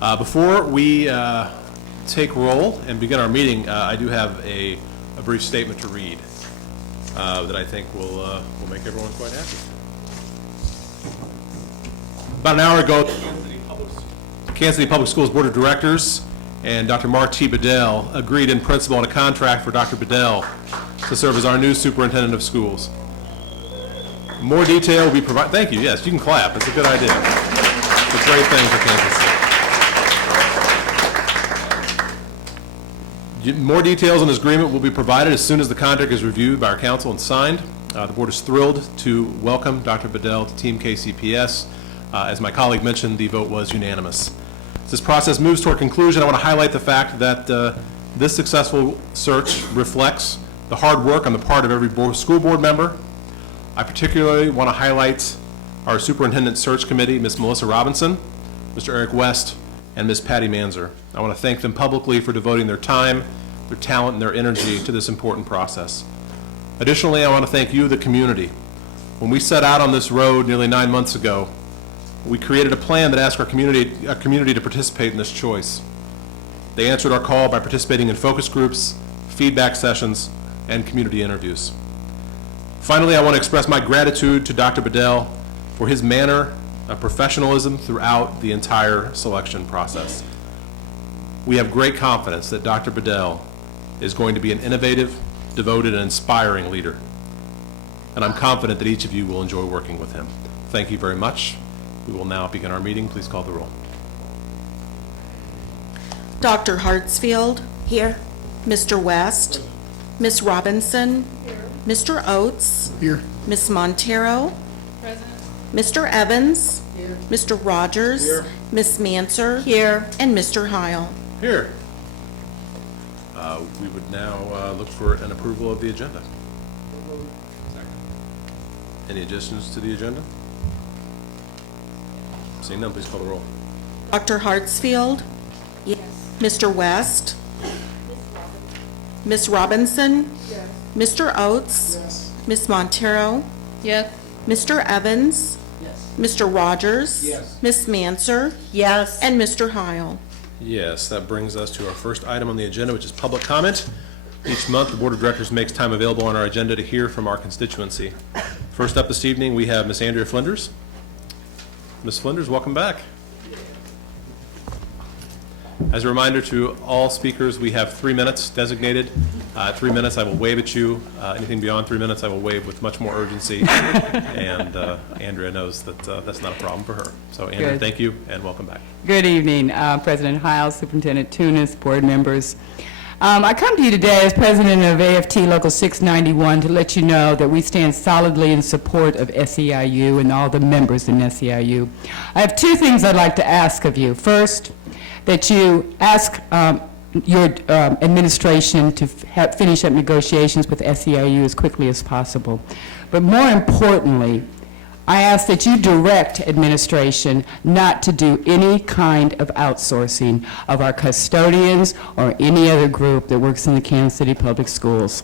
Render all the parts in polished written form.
Before we take roll and begin our meeting, I do have a brief statement to read that I think will make everyone quite happy. About an hour ago, the Kansas City Public Schools Board of Directors and Dr. Mark T. Bedell agreed in principle on a contract for Dr. Bedell to serve as our new superintendent of schools. More detail will be provided. Thank you. Yes, you can clap. It's a good idea. It's a great thing for Kansas City. More details on this agreement will be provided as soon as the contract is reviewed by our council and signed. The board is thrilled to welcome Dr. Bedell to Team KCPS. As my colleague mentioned, the vote was unanimous. As this process moves toward conclusion, I want to highlight the fact that this successful search reflects the hard work on the part of every school board member. I particularly want to highlight our superintendent search committee, Ms. Melissa Robinson, Mr. Eric West, and Ms. Patty Manzer. I want to thank them publicly for devoting their time, their talent, and their energy to this important process. Additionally, I want to thank you, the community. When we set out on this road nearly 9 months ago, we created a plan that asked our community to participate in this choice. They answered our call by participating in focus groups, feedback sessions, and community interviews. Finally, I want to express my gratitude to Dr. Bedell for his manner of professionalism throughout the entire selection process. We have great confidence that Dr. Bedell is going to be an innovative, devoted, and inspiring leader. And I'm confident that each of you will enjoy working with him. Thank you very much. We will now begin our meeting. Please call the roll. Dr. Hartsfield. Here. Mr. West. Ms. Robinson. Here. Mr. Oates. Here. Ms. Montero. Present. Mr. Evans. Here. Mr. Rogers. Here. Ms. Manser. Here. And Mr. Heil. Here. We would now look for an approval of the agenda. Any additions to the agenda? Seeing none, please call the roll. Dr. Hartsfield. Yes. Mr. West. Ms. Robinson. Yes. Mr. Oates. Yes. Ms. Montero. Yes. Mr. Evans. Yes. Mr. Rogers. Yes. Ms. Manser. Yes. And Mr. Heil. Yes, that brings us to our first item on the agenda, which is public comment. Each month, the Board of Directors makes time available on our agenda to hear from our constituency. First up this evening, we have Ms. Andrea Flinders. Ms. Flinders, welcome back. As a reminder to all speakers, we have 3 minutes designated. 3 minutes, I will wave at you. Anything beyond 3 minutes, I will wave with much more urgency. And Andrea knows that that's not a problem for her. So, Andrea, Good. thank you and welcome back. Good evening, President Heil, Superintendent Tunis, board members. I come to you today as president of AFT Local 691 to let you know that we stand solidly in support of SEIU and all the members in SEIU. I have 2 things I'd like to ask of you. First, that you ask your administration to finish up negotiations with SEIU as quickly as possible. But more importantly, I ask that you direct administration not to do any kind of outsourcing of our custodians or any other group that works in the Kansas City Public Schools.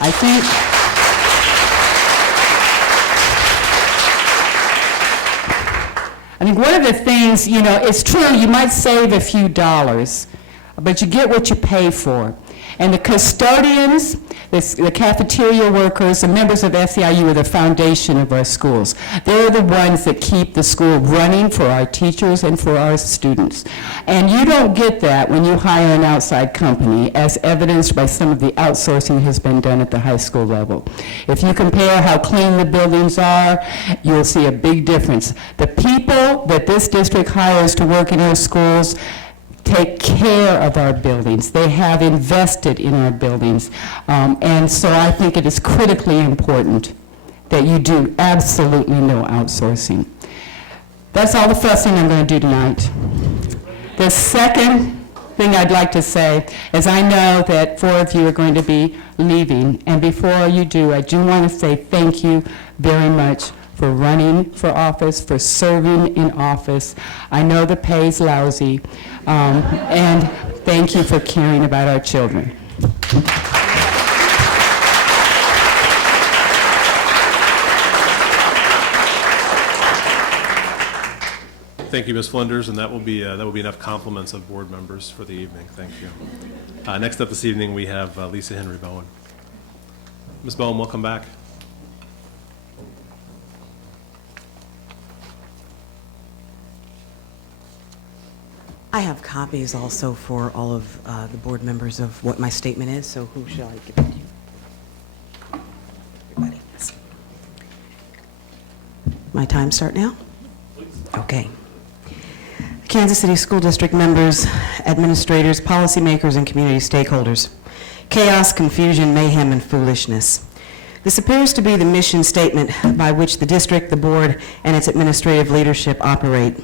I think one of the things, you know, it's true, you might save a few dollars, but you get what you pay for. And the custodians, the cafeteria workers, the members of SEIU are the foundation of our schools. They're the ones that keep the school running for our teachers and for our students. And you don't get that when you hire an outside company, as evidenced by some of the outsourcing that has been done at the high school level. If you compare how clean the buildings are, you'll see a big difference. The people that this district hires to work in our schools take care of our buildings. They have invested in our buildings. And so I think it is critically important that you do absolutely no outsourcing. That's all the fussing I'm going to do tonight. The second thing I'd like to say is I know that 4 of you are going to be leaving. And before you do, I do want to say thank you very much for running for office, for serving in office. I know the pay's lousy, and thank you for caring about our children. Thank you, Ms. Flinders, and that will be enough compliments of board members for the evening. Thank you. Next up this evening, we have Lisa Henry Bowen. Ms. Bowen, welcome back. I have copies also for all of the board members of what my statement is, so who shall I give it to you? Everybody. Yes. My time start now? Okay. Kansas City School District members, administrators, policymakers, and community stakeholders. Chaos, confusion, mayhem, and foolishness. This appears to be the mission statement by which the district, the board, and its administrative leadership operate.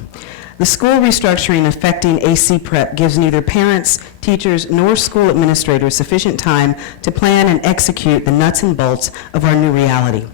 The school restructuring affecting AC Prep gives neither parents, teachers, nor school administrators sufficient time to plan and execute the nuts and bolts of our new reality.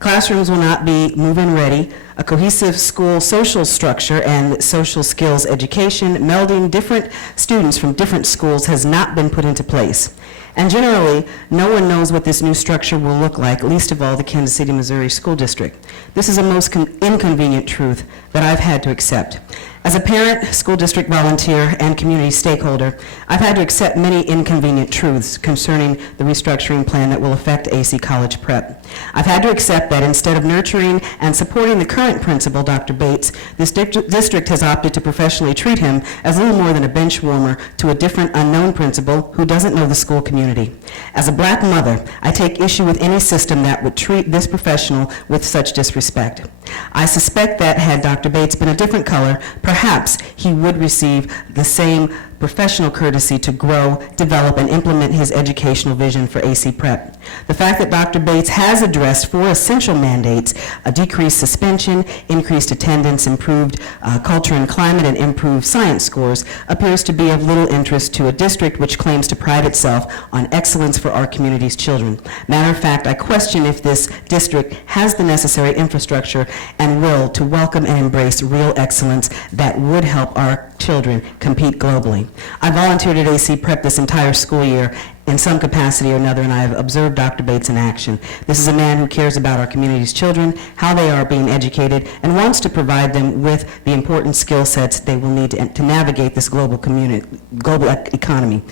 Classrooms will not be move-in ready. A cohesive school social structure and social skills education melding different students from different schools has not been put into place. And generally, no one knows what this new structure will look like, least of all the Kansas City, Missouri School District. This is a most inconvenient truth that I've had to accept. As a parent, school district volunteer, and community stakeholder, I've had to accept many inconvenient truths concerning the restructuring plan that will affect AC College Prep. I've had to accept that instead of nurturing and supporting the current principal, Dr. Bates, this district has opted to professionally treat him as little more than a bench warmer to a different unknown principal who doesn't know the school community. As a black mother, I take issue with any system that would treat this professional with such disrespect. I suspect that had Dr. Bates been a different color, perhaps he would receive the same professional courtesy to grow, develop, and implement his educational vision for AC Prep. The fact that Dr. Bates has addressed 4 essential mandates, a decreased suspension, increased attendance, improved culture and climate, and improved science scores, appears to be of little interest to a district which claims to pride itself on excellence for our community's children. Matter of fact, I question if this district has the necessary infrastructure and will to welcome and embrace real excellence that would help our children compete globally. I volunteered at AC Prep this entire school year in some capacity or another, and I have observed Dr. Bates in action. This is a man who cares about our community's children, how they are being educated, and wants to provide them with the important skill sets they will need to navigate this global economy.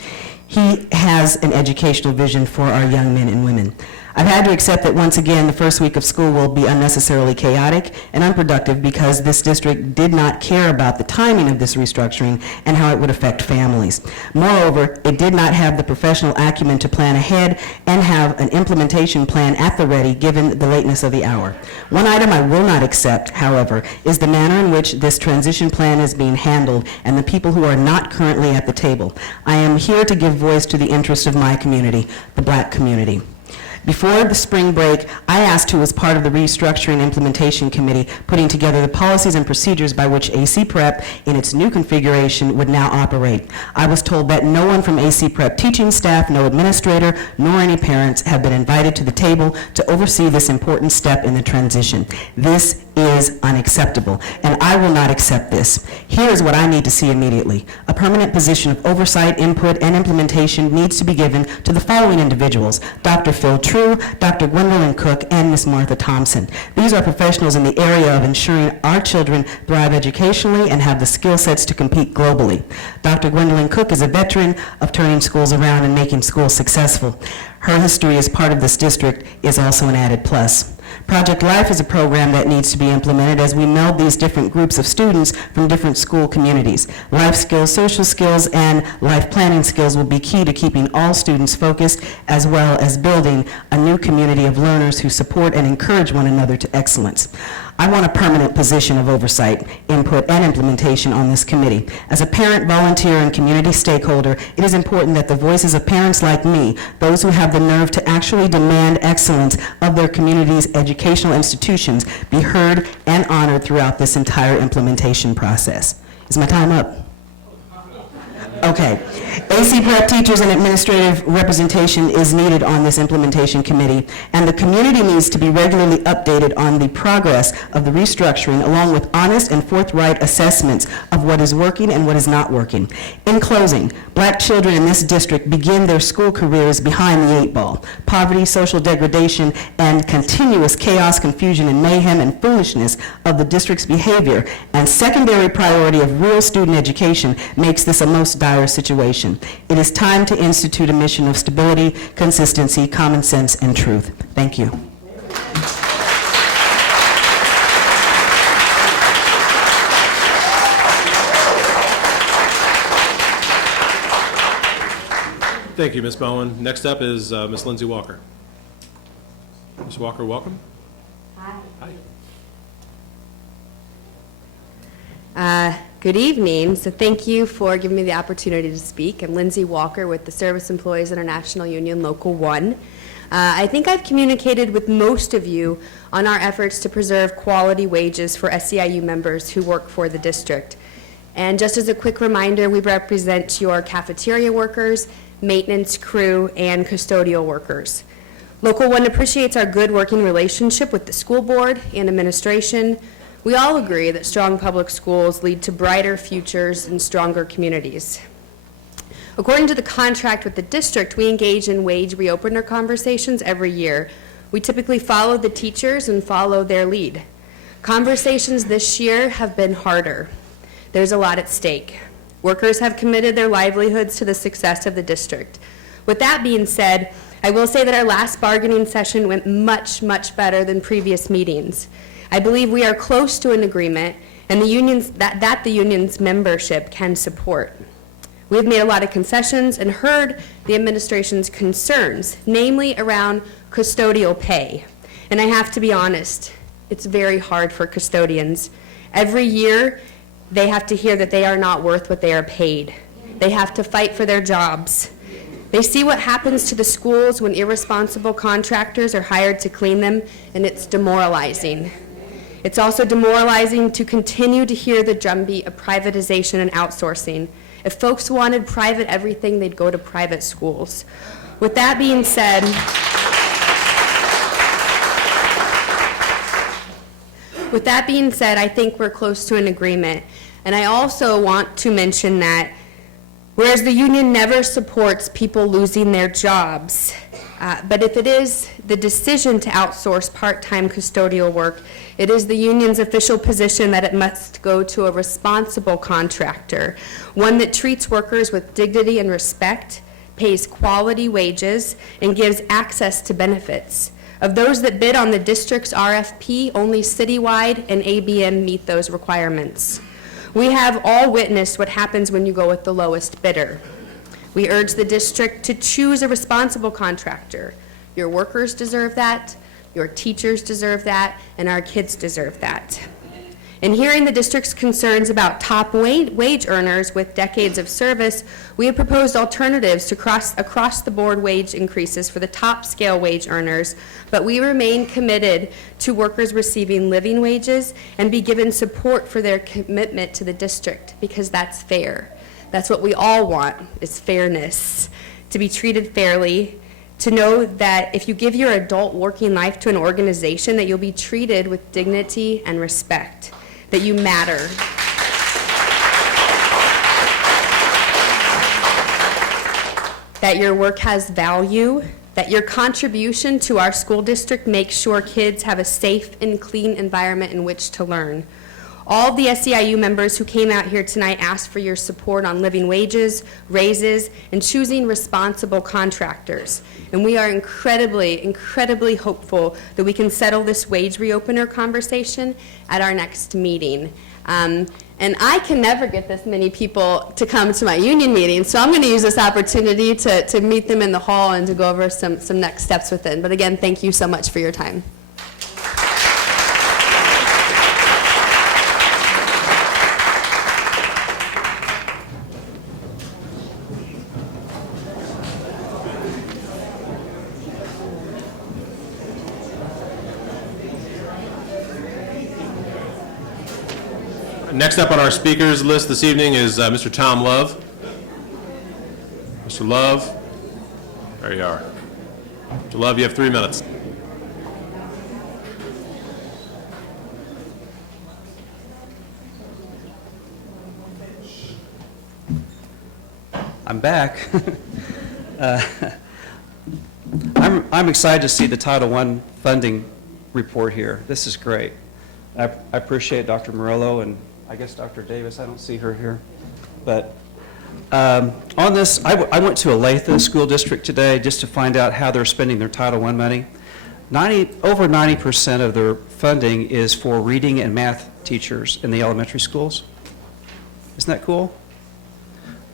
He has an educational vision for our young men and women. I've had to accept that once again the first week of school will be unnecessarily chaotic and unproductive because this district did not care about the timing of this restructuring and how it would affect families. Moreover, it did not have the professional acumen to plan ahead and have an implementation plan at the ready given the lateness of the hour. One item I will not accept, however, is the manner in which this transition plan is being handled and the people who are not currently at the table. I am here to give voice to the interests of my community, the black community. Before the spring break, I asked who was part of the restructuring implementation committee putting together the policies and procedures by which AC Prep in its new configuration would now operate. I was told that no one from AC Prep teaching staff, no administrator, nor any parents have been invited to the table to oversee this important step in the transition. This is unacceptable, and I will not accept this. Here is what I need to see immediately. A permanent position of oversight, input, and implementation needs to be given to the following individuals: Dr. Phil True, Dr. Gwendolyn Cook, and Ms. Martha Thompson. These are professionals in the area of ensuring our children thrive educationally and have the skill sets to compete globally. Dr. Gwendolyn Cook is a veteran of turning schools around and making schools successful. Her history as part of this district is also an added plus. Project Life is a program that needs to be implemented as we meld these different groups of students from different school communities. Life skills, social skills, and life planning skills will be key to keeping all students focused, as well as building a new community of learners who support and encourage one another to excellence. I want a permanent position of oversight, input, and implementation on this committee. As a parent, volunteer, and community stakeholder, it is important that the voices of parents like me, those who have the nerve to actually demand excellence of their community's educational institutions, be heard and honored throughout this entire implementation process. Is my time up? Okay. AC prep teachers and administrative representation is needed on this implementation committee, and the community needs to be regularly updated on the progress of the restructuring, along with honest and forthright assessments of what is working and what is not working. In closing, Black children in this district begin their school careers behind the 8 ball. Poverty, social degradation, and continuous chaos, confusion, and mayhem and foolishness of the district's behavior and secondary priority of real student education makes this a most dire situation. It is time to institute a mission of stability, consistency, common sense, and truth. Thank you. Thank you, Ms. Bowen. Next up is Ms. Lindsay Walker. Ms. Walker, welcome. Hi. Good evening. So thank you for giving me the opportunity to speak. I'm Lindsay Walker with the Service Employees International Union Local 1. I think I've communicated with most of you on our efforts to preserve quality wages for SEIU members who work for the district. And just as a quick reminder, we represent your cafeteria workers, maintenance crew, and custodial workers. Local 1 appreciates our good working relationship with the school board and administration. We all agree that strong public schools lead to brighter futures and stronger communities. According to the contract with the district, we engage in wage reopener conversations every year. We typically follow the teachers and follow their lead. Conversations this year have been harder. There's a lot at stake. Workers have committed their livelihoods to the success of the district. With that being said, I will say that our last bargaining session went much, much better than previous meetings. I believe we are close to an agreement and the union's membership can support. We have made a lot of concessions and heard the administration's concerns, namely around custodial pay. And I have to be honest, it's very hard for custodians. Every year, they have to hear that they are not worth what they are paid. They have to fight for their jobs. They see what happens to the schools when irresponsible contractors are hired to clean them, and it's demoralizing. It's also demoralizing to continue to hear the drumbeat of privatization and outsourcing. If folks wanted private everything, they'd go to private schools. With that being said, I think we're close to an agreement. And I also want to mention that whereas the union never supports people losing their jobs, but if it is the decision to outsource part-time custodial work, it is the union's official position that it must go to a responsible contractor, one that treats workers with dignity and respect, pays quality wages, and gives access to benefits. Of those that bid on the district's RFP, only Citywide and ABM meet those requirements. We have all witnessed what happens when you go with the lowest bidder. We urge the district to choose a responsible contractor. Your workers deserve that, your teachers deserve that, and our kids deserve that. In hearing the district's concerns about top wage earners with decades of service, we have proposed alternatives to across-the-board wage increases for the top scale wage earners, but we remain committed to workers receiving living wages and be given support for their commitment to the district, because that's fair. That's what we all want, is fairness, to be treated fairly, to know that if you give your adult working life to an organization, that you'll be treated with dignity and respect, that you matter. That your work has value, that your contribution to our school district makes sure kids have a safe and clean environment in which to learn. All of the SEIU members who came out here tonight asked for your support on living wages, raises, and choosing responsible contractors. And we are incredibly, incredibly hopeful that we can settle this wage reopener conversation at our next meeting. And I can never get this many people to come to my union meetings, so I'm going to use this opportunity to meet them in the hall and to go over some next steps with them. But again, thank you so much for your time. Next up on our speakers list this evening is Mr. Tom Love. Mr. Love? There you are. Mr. Love, you have 3 minutes. I'm back. I'm excited to see the Title I funding report here. This is great. I appreciate Dr. Murillo and I guess Dr. Davis. I don't see her here. But on this, I went to Olathe School District today just to find out how they're spending their Title I money. Over 90% of their funding is for reading and math teachers in the elementary schools. Isn't that cool?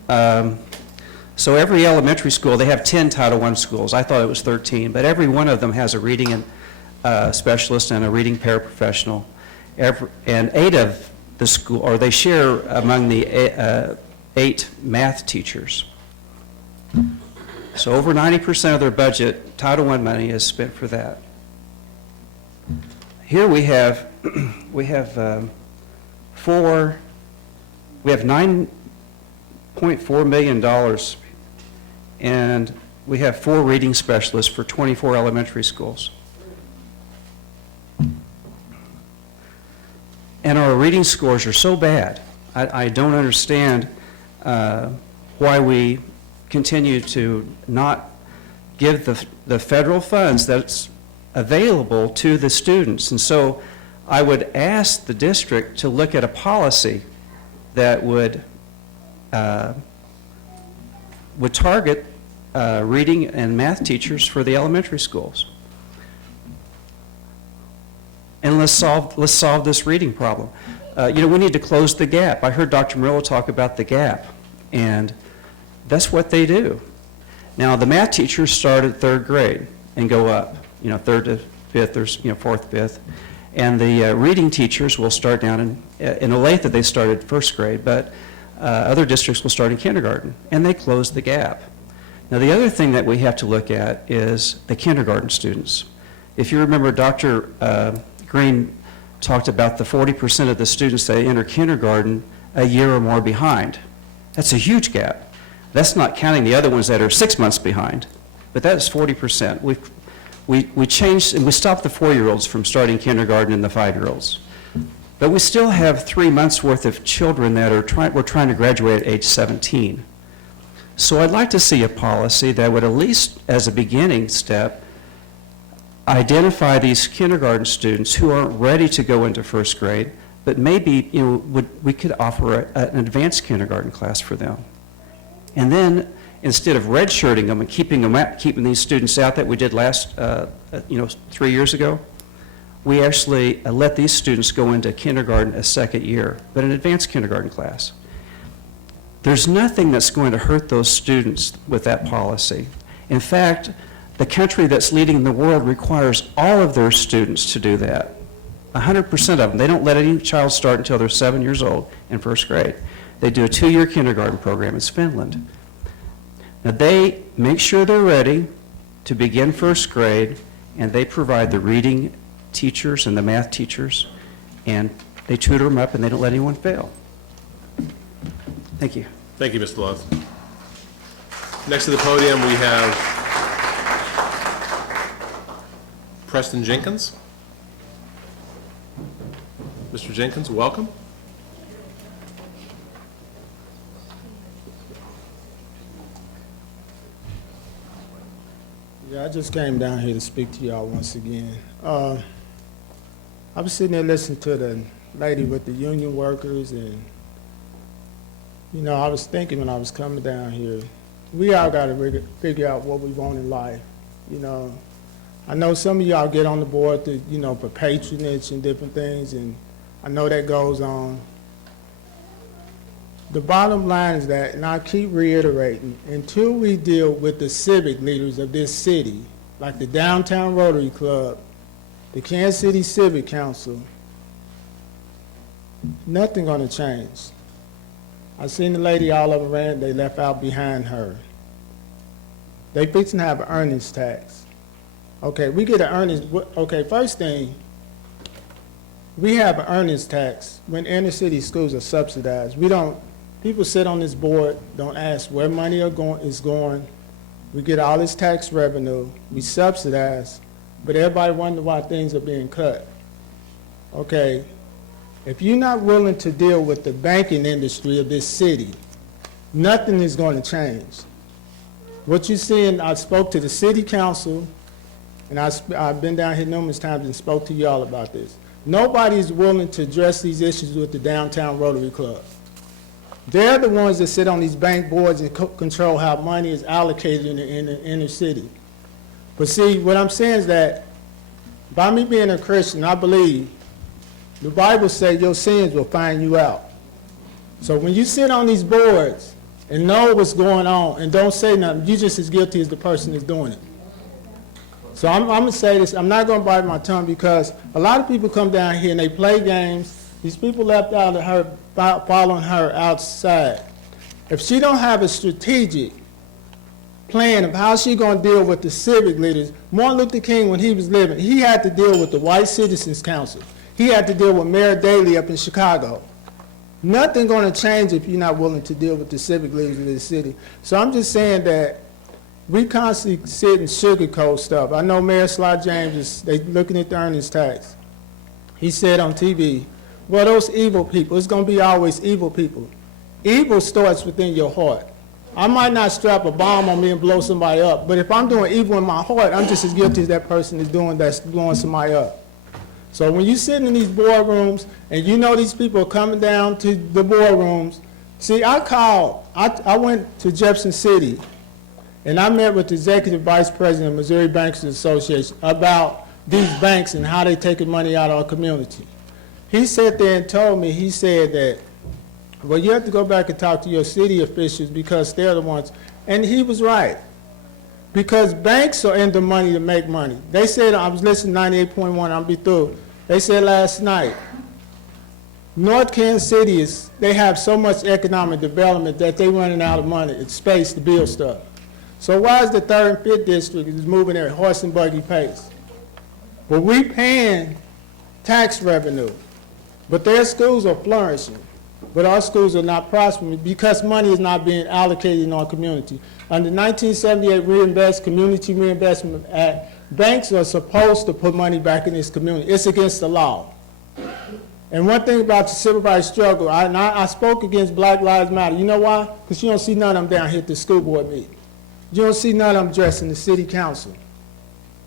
So every elementary school, they have 10 Title I schools. I thought it was 13, but every one of them has a reading specialist and a reading paraprofessional. And 8 of the school, or they share among the 8 math teachers. So over 90% of their budget, Title I money is spent for that. Here we have $9.4 million, and we have 4 reading specialists for 24 elementary schools. And our reading scores are so bad. I don't understand why we continue to not give the federal funds that's available to the students. And so I would ask the district to look at a policy that would target reading and math teachers for the elementary schools. And let's solve this reading problem. We need to close the gap. I heard Dr. Murillo talk about the gap, and that's what they do. Now, the math teachers start at 3rd grade and go up, 3rd to 5th or 4th, 5th. And the reading teachers will start down in Olathe, they started 1st grade, but other districts will start in kindergarten, and they close the gap. Now, the other thing that we have to look at is the kindergarten students. If you remember, Dr. Green talked about the 40% of the students that enter kindergarten a year or more behind. That's a huge gap. That's not counting the other ones that are 6 months behind, but that is 40%. We changed, and we stopped the 4-year-olds from starting kindergarten and the 5-year-olds. But we still have 3 months worth of children that we're trying to graduate at age 17. So I'd like to see a policy that would, at least as a beginning step, identify these kindergarten students who aren't ready to go into 1st grade, but maybe we could offer an advanced kindergarten class for them. And then instead of redshirting them and keeping these students out that we did last 3 years ago, we actually let these students go into kindergarten a 2nd year, but an advanced kindergarten class. There's nothing that's going to hurt those students with that policy. In fact, the country that's leading the world requires all of their students to do that. 100% of them. They don't let any child start until they're 7 years old in 1st grade. They do a 2-year kindergarten program. It's Finland. Now, they make sure they're ready to begin 1st grade, and they provide the reading teachers and the math teachers, and they tutor them up, and they don't let anyone fail. Thank you. Thank you, Mr. Love. Next to the podium, we have Preston Jenkins. Mr. Jenkins, welcome. Yeah, I just came down here to speak to y'all once again. I was sitting there listening to the lady with the union workers, and I was thinking when I was coming down here, we all got to figure out what we want in life. I know some of y'all get on the board to, for patronage and different things, and I know that goes on. The bottom line is that, and I keep reiterating, until we deal with the civic leaders of this city, like the Downtown Rotary Club, the Kansas City Civic Council, nothing going to change. I seen the lady all over ran, they left out behind her. They fixing to have an earnings tax. Okay, we get an earnings, okay, first thing, we have an earnings tax when inner city schools are subsidized. We don't People sit on this board, don't ask where money is going. We get all this tax revenue, we subsidize, but everybody wonder why things are being cut. Okay, if you're not willing to deal with the banking industry of this city, nothing is going to change. What you're seeing, I spoke to the city council, and I've been down here numerous times and spoke to y'all about this. Nobody's willing to address these issues with the downtown Rotary Club. They're the ones that sit on these bank boards and control how money is allocated in the inner city. But see, what I'm saying is that by me being a Christian, I believe the Bible says your sins will find you out. So when you sit on these boards and know what's going on and don't say nothing, you're just as guilty as the person that's doing it. So I'm going to say this. I'm not going to bite my tongue because a lot of people come down here and they play games. These people left out of her, following her outside. If she don't have a strategic plan of how she's going to deal with the civic leaders, Martin Luther King, when he was living, he had to deal with the White Citizens Council. He had to deal with Mayor Daley up in Chicago. Nothing going to change if you're not willing to deal with the civic leaders of this city. So I'm just saying that we constantly sit and sugarcoat stuff. I know Mayor Sly James, they looking at the earnings tax. He said on TV, well, those evil people, it's going to be always evil people. Evil starts within your heart. I might not strap a bomb on me and blow somebody up, but if I'm doing evil in my heart, I'm just as guilty as that person is doing that's blowing somebody up. So when you're sitting in these boardrooms and you know these people are coming down to the boardrooms, see, I went to Jefferson City and I met with the executive vice president of Missouri Bankers Association about these banks and how they taking money out of our community. He sat there and told me, he said that, well, you have to go back and talk to your city officials because they're the ones. And he was right. Because banks are in the money to make money. They said, I was listening to 98.1, I'll be through. They said last night, North Kansas City they have so much economic development that they're running out of money, it's space to build stuff. So why is the 3rd and 5th district is moving at horse and buggy pace? But we paying tax revenue, but their schools are flourishing. But our schools are not prospering because money is not being allocated in our community. Under 1978 Community Reinvestment Act, banks are supposed to put money back in this community. It's against the law. And one thing about the civil rights struggle, I spoke against Black Lives Matter. You know why? Because you don't see none of them down here at the school board meeting. You don't see none of them dressed in the city council.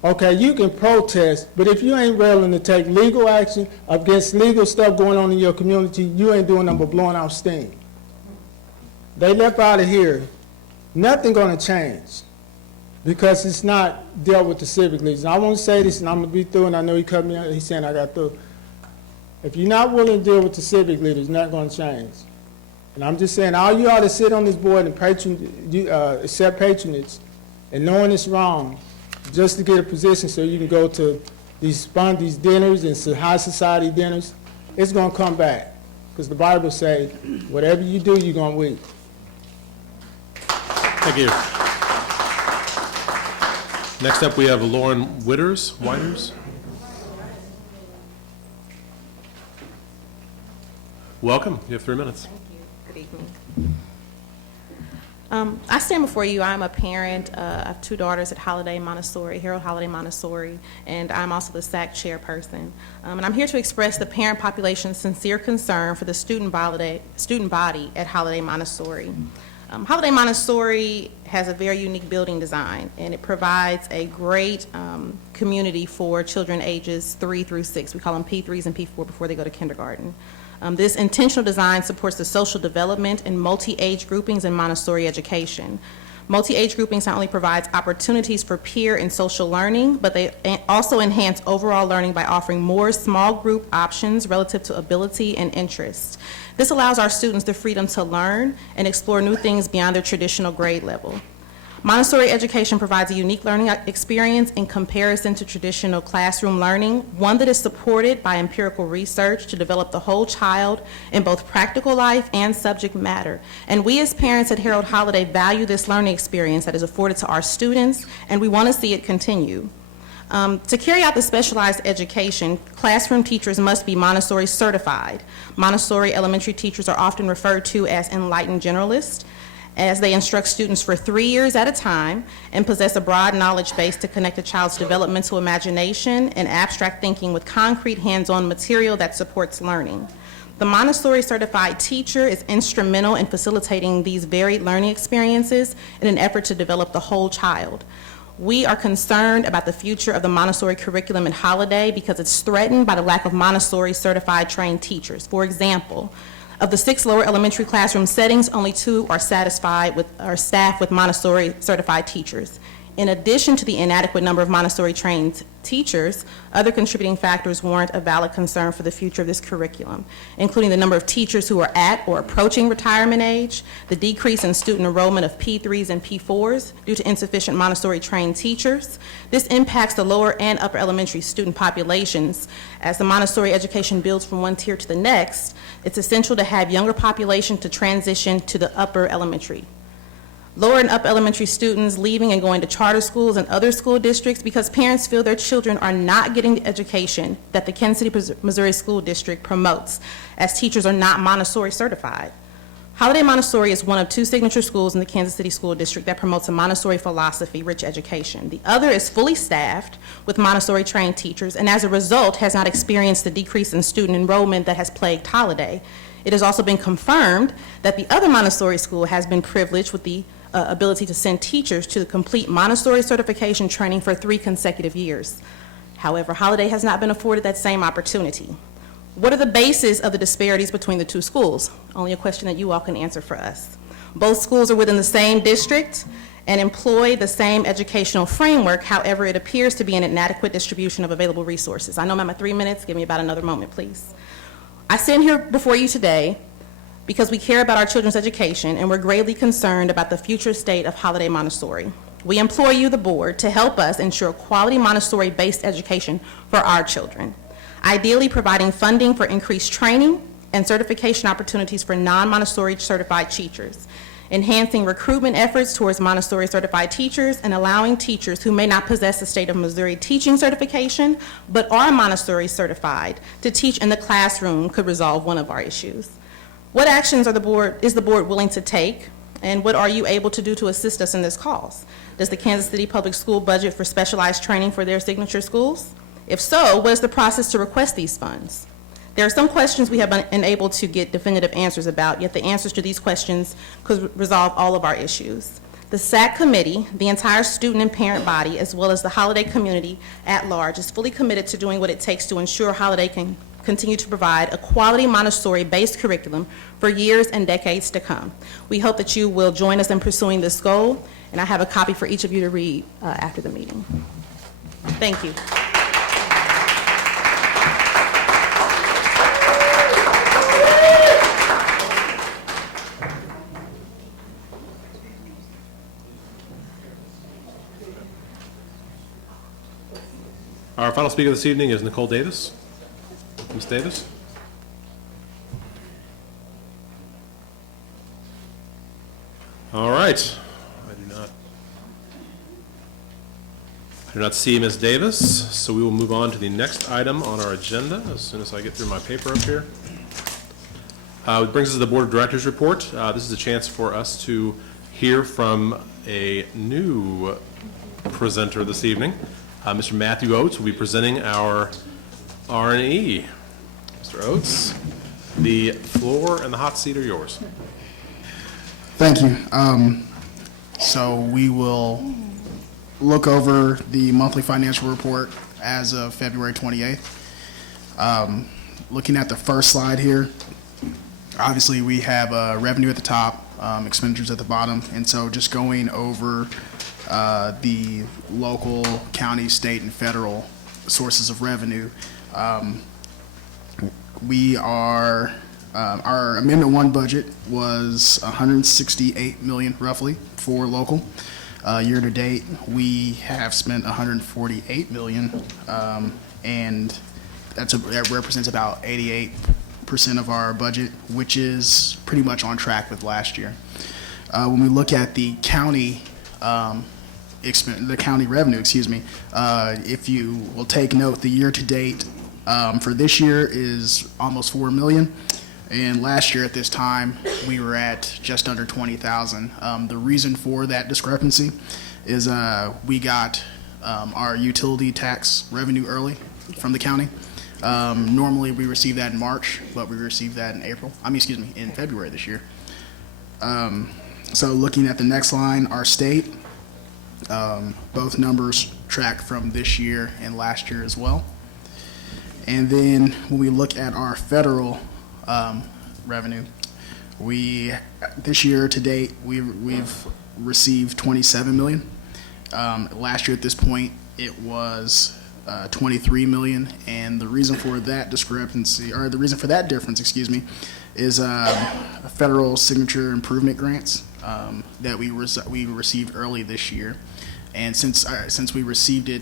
Okay, you can protest, but if you ain't willing to take legal action against legal stuff going on in your community, you ain't doing nothing but blowing out steam. They left out of here. Nothing going to change because it's not dealt with the civic leaders. And I want to say this, and I'm going to be through, and I know he cut me out. He's saying I got through. If you're not willing to deal with the civic leaders, it's not going to change. And I'm just saying, all you ought to sit on this board and accept patronage and knowing it's wrong, just to get a position so you can go to these dinners and some high society dinners, it's going to come back. Because the Bible says, whatever you do, you're going to reap. Thank you. Next up, we have Lauren Witters. Welcome. You have 3 minutes. Good evening. I stand before you. I'm a parent of 2 daughters at Harold Holiday Montessori, and I'm also the SAC chairperson. And I'm here to express the parent population's sincere concern for the student body at Holiday Montessori. Holiday Montessori has a very unique building design, and it provides a great community for children ages 3 through 6. We call them P3s and P4 before they go to kindergarten. This intentional design supports the social development and multi-age groupings in Montessori education. Multi-age groupings not only provides opportunities for peer and social learning, but they also enhance overall learning by offering more small group options relative to ability and interest. This allows our students the freedom to learn and explore new things beyond their traditional grade level. Montessori education provides a unique learning experience in comparison to traditional classroom learning, one that is supported by empirical research to develop the whole child in both practical life and subject matter. And we as parents at Harold Holiday value this learning experience that is afforded to our students, and we want to see it continue. To carry out the specialized education, classroom teachers must be Montessori certified. Montessori elementary teachers are often referred to as enlightened generalists, as they instruct students for 3 years at a time and possess a broad knowledge base to connect a child's developmental imagination and abstract thinking with concrete hands-on material that supports learning. The Montessori certified teacher is instrumental in facilitating these varied learning experiences in an effort to develop the whole child. We are concerned about the future of the Montessori curriculum in Holiday because it's threatened by the lack of Montessori certified trained teachers. For example, of the 6 lower elementary classroom settings, only 2 are staffed with Montessori certified teachers. In addition to the inadequate number of Montessori trained teachers, other contributing factors warrant a valid concern for the future of this curriculum, including the number of teachers who are at or approaching retirement age, the decrease in student enrollment of P3s and P4s due to insufficient Montessori trained teachers. This impacts the lower and upper elementary student populations. As the Montessori education builds from one tier to the next, it's essential to have younger population to transition to the upper elementary. Lower and upper elementary students leaving and going to charter schools and other school districts because parents feel their children are not getting the education that the Kansas City, Missouri School District promotes, as teachers are not Montessori certified. Holiday Montessori is one of 2 signature schools in the Kansas City School District that promotes a Montessori philosophy-rich education. The other is fully staffed with Montessori trained teachers and as a result has not experienced the decrease in student enrollment that has plagued Holiday. It has also been confirmed that the other Montessori school has been privileged with the ability to send teachers to the complete Montessori certification training for 3 consecutive years. However, Holiday has not been afforded that same opportunity. What are the bases of the disparities between the 2 schools? Only a question that you all can answer for us. Both schools are within the same district and employ the same educational framework. However, it appears to be an inadequate distribution of available resources. I know I'm at my 3 minutes. Give me about another moment, please. I stand here before you today because we care about our children's education and we're greatly concerned about the future state of Holiday Montessori. We implore you, the board, to help us ensure quality Montessori-based education for our children, ideally providing funding for increased training and certification opportunities for non-Montessori certified teachers, enhancing recruitment efforts towards Montessori certified teachers, and allowing teachers who may not possess the state of Missouri teaching certification but are Montessori certified to teach in the classroom could resolve one of our issues. What actions is the board willing to take, and what are you able to do to assist us in this cause? Does the Kansas City Public School budget for specialized training for their signature schools? If so, what is the process to request these funds? There are some questions we have been unable to get definitive answers about, yet the answers to these questions could resolve all of our issues. The SAC committee, the entire student and parent body, as well as the Holiday community at large, is fully committed to doing what it takes to ensure Holiday can continue to provide a quality Montessori-based curriculum for years and decades to come. We hope that you will join us in pursuing this goal, and I have a copy for each of you to read after the meeting. Thank you. Our final speaker this evening is Nicole Davis. Ms. Davis? All right. I do not see Ms. Davis, so we will move on to the next item on our agenda as soon as I get through my paper up here. It brings us to the Board of Directors report. This is a chance for us to hear from a new presenter this evening. Mr. Matthew Oates will be presenting our R&E. Mr. Oates, the floor and the hot seat are yours. Thank you. So we will look over the monthly financial report as of February 28th. Looking at the first slide here, obviously we have revenue at the top, expenditures at the bottom, and so just going over the local, county, state, and federal sources of revenue. We are, our Amendment 1 budget was $168 million roughly for local. Year to date, we have spent $148 million, and that represents about 88% of our budget, which is pretty much on track with last year. When we look at the county the county revenue, excuse me. If you will take note, the year-to-date for this year is almost 4 million. And last year at this time, we were at just under 20,000. The reason for that discrepancy is we got our utility tax revenue early from the county. Normally, we receive that in March, but we received that in in February this year. So looking at the next line, our state, both numbers track from this year and last year as well. And then when we look at our federal revenue, this year to date, we've received 27 million. Last year at this point, it was 23 million, and the reason for that discrepancy, or the reason for that difference, excuse me, is federal signature improvement grants that we received early this year. And since we received it,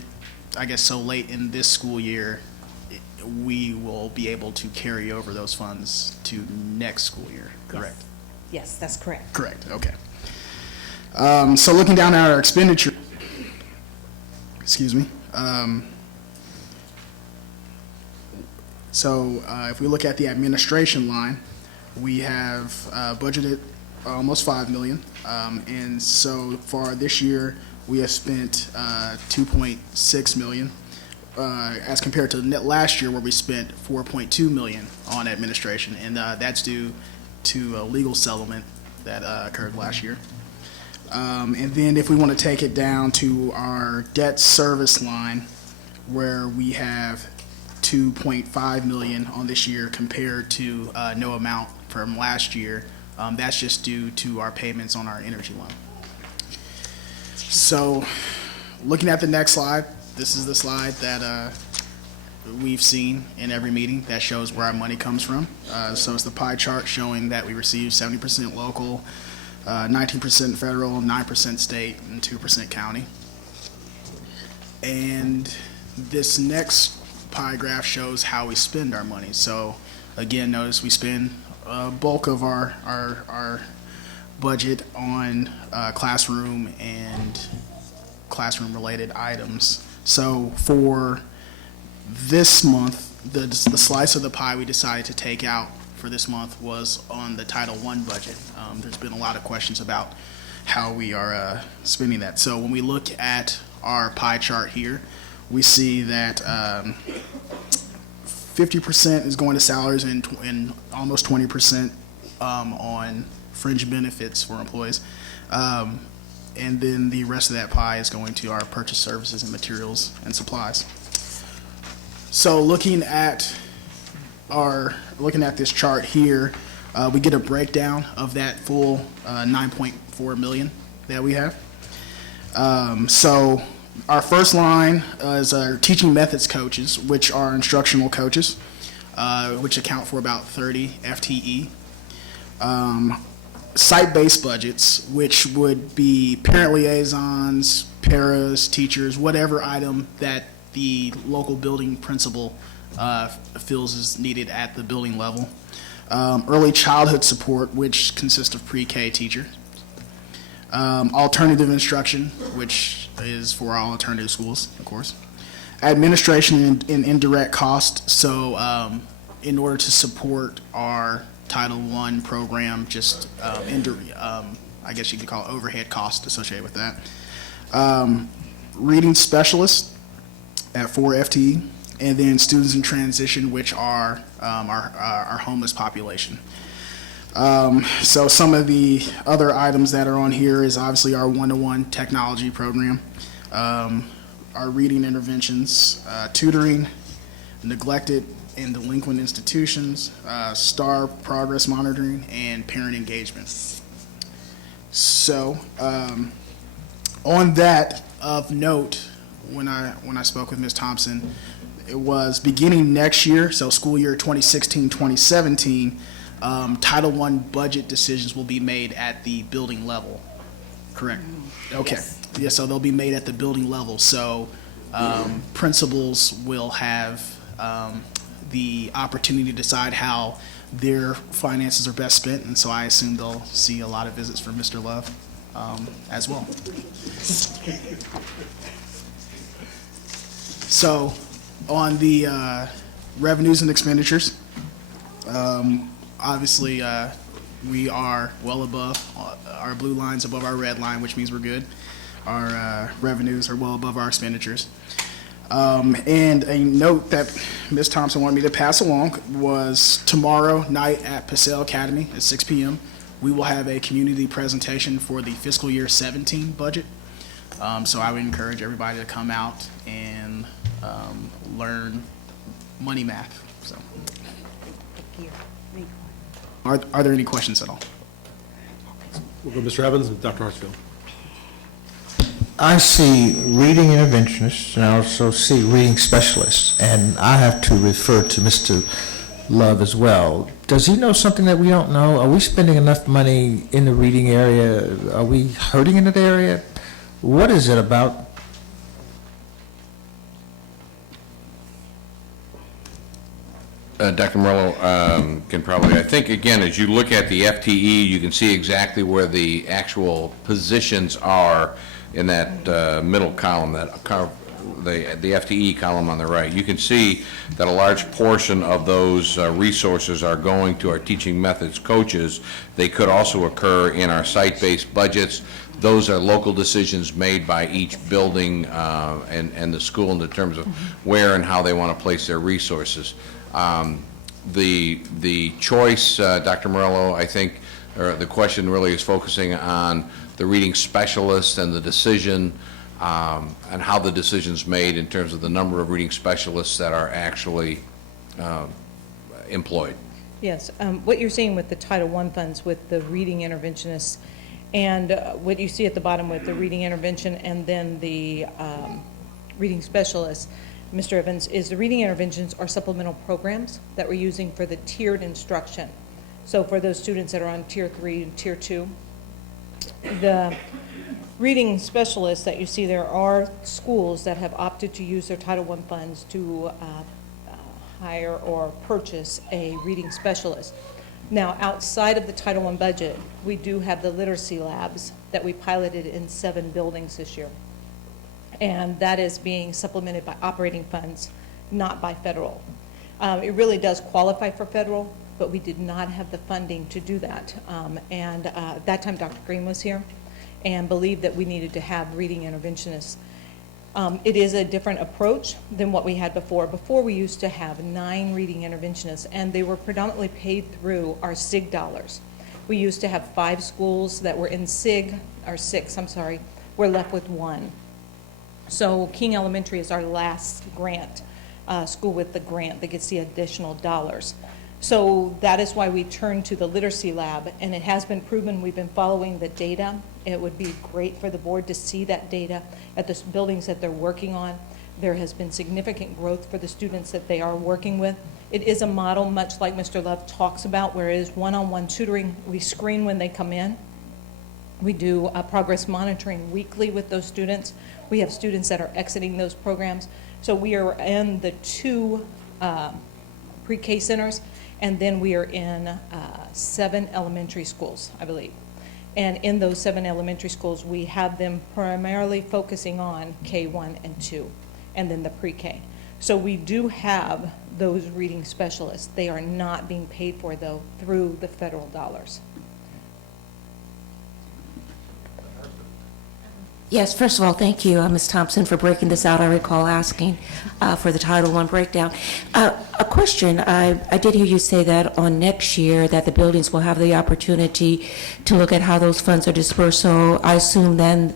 I guess, so late in this school year, we will be able to carry over those funds to next school year, correct? Yes, that's correct. Correct, okay. So looking down at our expenditure, excuse me. If we look at the administration line, we have budgeted almost 5 million. And so far this year, we have spent 2.6 million. As compared to last year where we spent 4.2 million on administration, and that's due to a legal settlement that occurred last year. And then if we want to take it down to our debt service line, where we have 2.5 million on this year compared to no amount from last year, that's just due to our payments on our energy loan. So looking at the next slide, this is the slide that we've seen in every meeting that shows where our money comes from. So it's the pie chart showing that we receive 70% local, 19% federal, 9% state, and 2% county. And this next pie graph shows how we spend our money. So again, notice we spend a bulk of our budget on classroom and classroom-related items. So for this month, the slice of the pie we decided to take out for this month was on the Title I budget. There's been a lot of questions about how we are spending that. So when we look at our pie chart here, we see that 50% is going to salaries and almost 20% on fringe benefits for employees. And then the rest of that pie is going to our purchase services and materials and supplies. So looking at this chart here, we get a breakdown of that full 9.4 million that we have. So our first line is our teaching methods coaches, which are instructional coaches, which account for about 30 FTE. Site-based budgets, which would be parent liaisons, paras, teachers, whatever item that the local building principal feels is needed at the building level. Early childhood support, which consists of pre-K teachers. Alternative instruction, which is for all alternative schools, of course. Administration and indirect cost, so in order to support our Title I program, just I guess you could call it overhead cost associated with that. Reading specialists at 4 FTE, and then students in transition, which are our homeless population. So some of the other items that are on here is obviously our one-to-one technology program, our reading interventions, tutoring, neglected and delinquent institutions, STAR progress monitoring, and parent engagement. So on that, of note, when I spoke with Ms. Thompson, it was beginning next year, so school year 2016-2017, Title I budget decisions will be made at the building level, correct? Okay. Yeah, so they'll be made at the building level. So principals will have the opportunity to decide how their finances are best spent, and so I assume they'll see a lot of visits from Mr. Love. as well. So, on the revenues and expenditures, obviously, we are well above, our blue line's above our red line, which means we're good. Our revenues are well above our expenditures. And a note that Ms. Thompson wanted me to pass along was tomorrow night at Purcell Academy at 6 p.m., we will have a community presentation for the fiscal year 17 budget. So I would encourage everybody to come out and learn money math. So, are there any questions at all? We'll go Mr. Evans and Dr. Hartsfield. I see reading interventionists and I also see reading specialists, and I have to refer to Mr. Love as well. Does he know something that we don't know? Are we spending enough money in the reading area? Are we hurting in that area? What is it about? Dr. Morello can probably, I think, again, as you look at the FTE, you can see exactly where the actual positions are in that middle column, the FTE column on the right. You can see that a large portion of those resources are going to our teaching methods coaches. They could also occur in our site-based budgets. Those are local decisions made by each building and the school in terms of where and how they want to place their resources. The choice, Dr. Morello, I think, or the question really is focusing on the reading specialist and the decision and how the decision's made in terms of the number of reading specialists that are actually employed. Yes, what you're seeing with the Title I funds with the reading interventionists and what you see at the bottom with the reading intervention and then the reading specialists, Mr. Evans, is the reading interventions are supplemental programs that we're using for the tiered instruction. So for those students that are on Tier 3 and Tier 2, the reading specialists that you see there are schools that have opted to use their Title I funds to hire or purchase a reading specialist. Now, outside of the Title I budget, we do have the literacy labs that we piloted in 7 buildings this year. And that is being supplemented by operating funds, not by federal. It really does qualify for federal, but we did not have the funding to do that. At that time, Dr. Green was here and believed that we needed to have reading interventionists. It is a different approach than what we had before. Before, we used to have 9 reading interventionists, and they were predominantly paid through our SIG dollars. We used to have 5 schools that were in SIG, or 6, I'm sorry. We're left with 1. So King Elementary is our last grant, school with the grant that gets the additional dollars. So that is why we turned to the literacy lab, and it has been proven. We've been following the data. It would be great for the board to see that data at the buildings that they're working on. There has been significant growth for the students that they are working with. It is a model much like Mr. Love talks about, where it is one-on-one tutoring. We screen when they come in. We do progress monitoring weekly with those students. We have students that are exiting those programs. So we are in the 2 pre-K centers, and then we are in 7 elementary schools, I believe. And in those 7 elementary schools, we have them primarily focusing on K1 and 2, and then the pre-K. So we do have those reading specialists. They are not being paid for, though, through the federal dollars. Yes, first of all, thank you, Ms. Thompson, for breaking this out. I recall asking for the Title I breakdown. A question, I did hear you say that on next year that the buildings will have the opportunity to look at how those funds are dispersed, so I assume then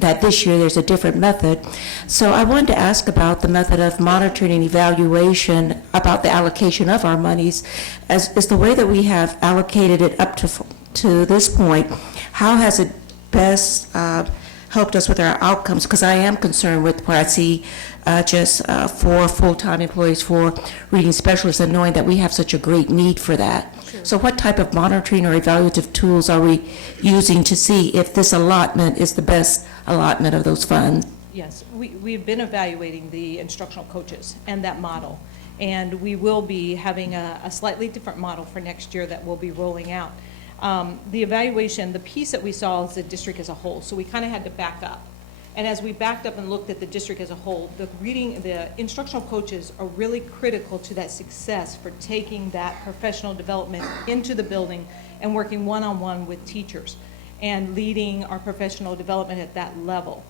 that this year there's a different method. So I wanted to ask about the method of monitoring and evaluation about the allocation of our monies. Is the way that we have allocated it up to this point, how has it best helped us with our outcomes? Because I am concerned with where I see just 4 full-time employees for reading specialists, and knowing that we have such a great need for that. Sure. So what type of monitoring or evaluative tools are we using to see if this allotment is the best allotment of those funds? Yes, we've been evaluating the instructional coaches and that model. And we will be having a slightly different model for next year that we'll be rolling out. The evaluation, the piece that we saw is the district as a whole, so we kind of had to back up. And as we backed up and looked at the district as a whole, the instructional coaches are really critical to that success for taking that professional development into the building and working one-on-one with teachers and leading our professional development at that level.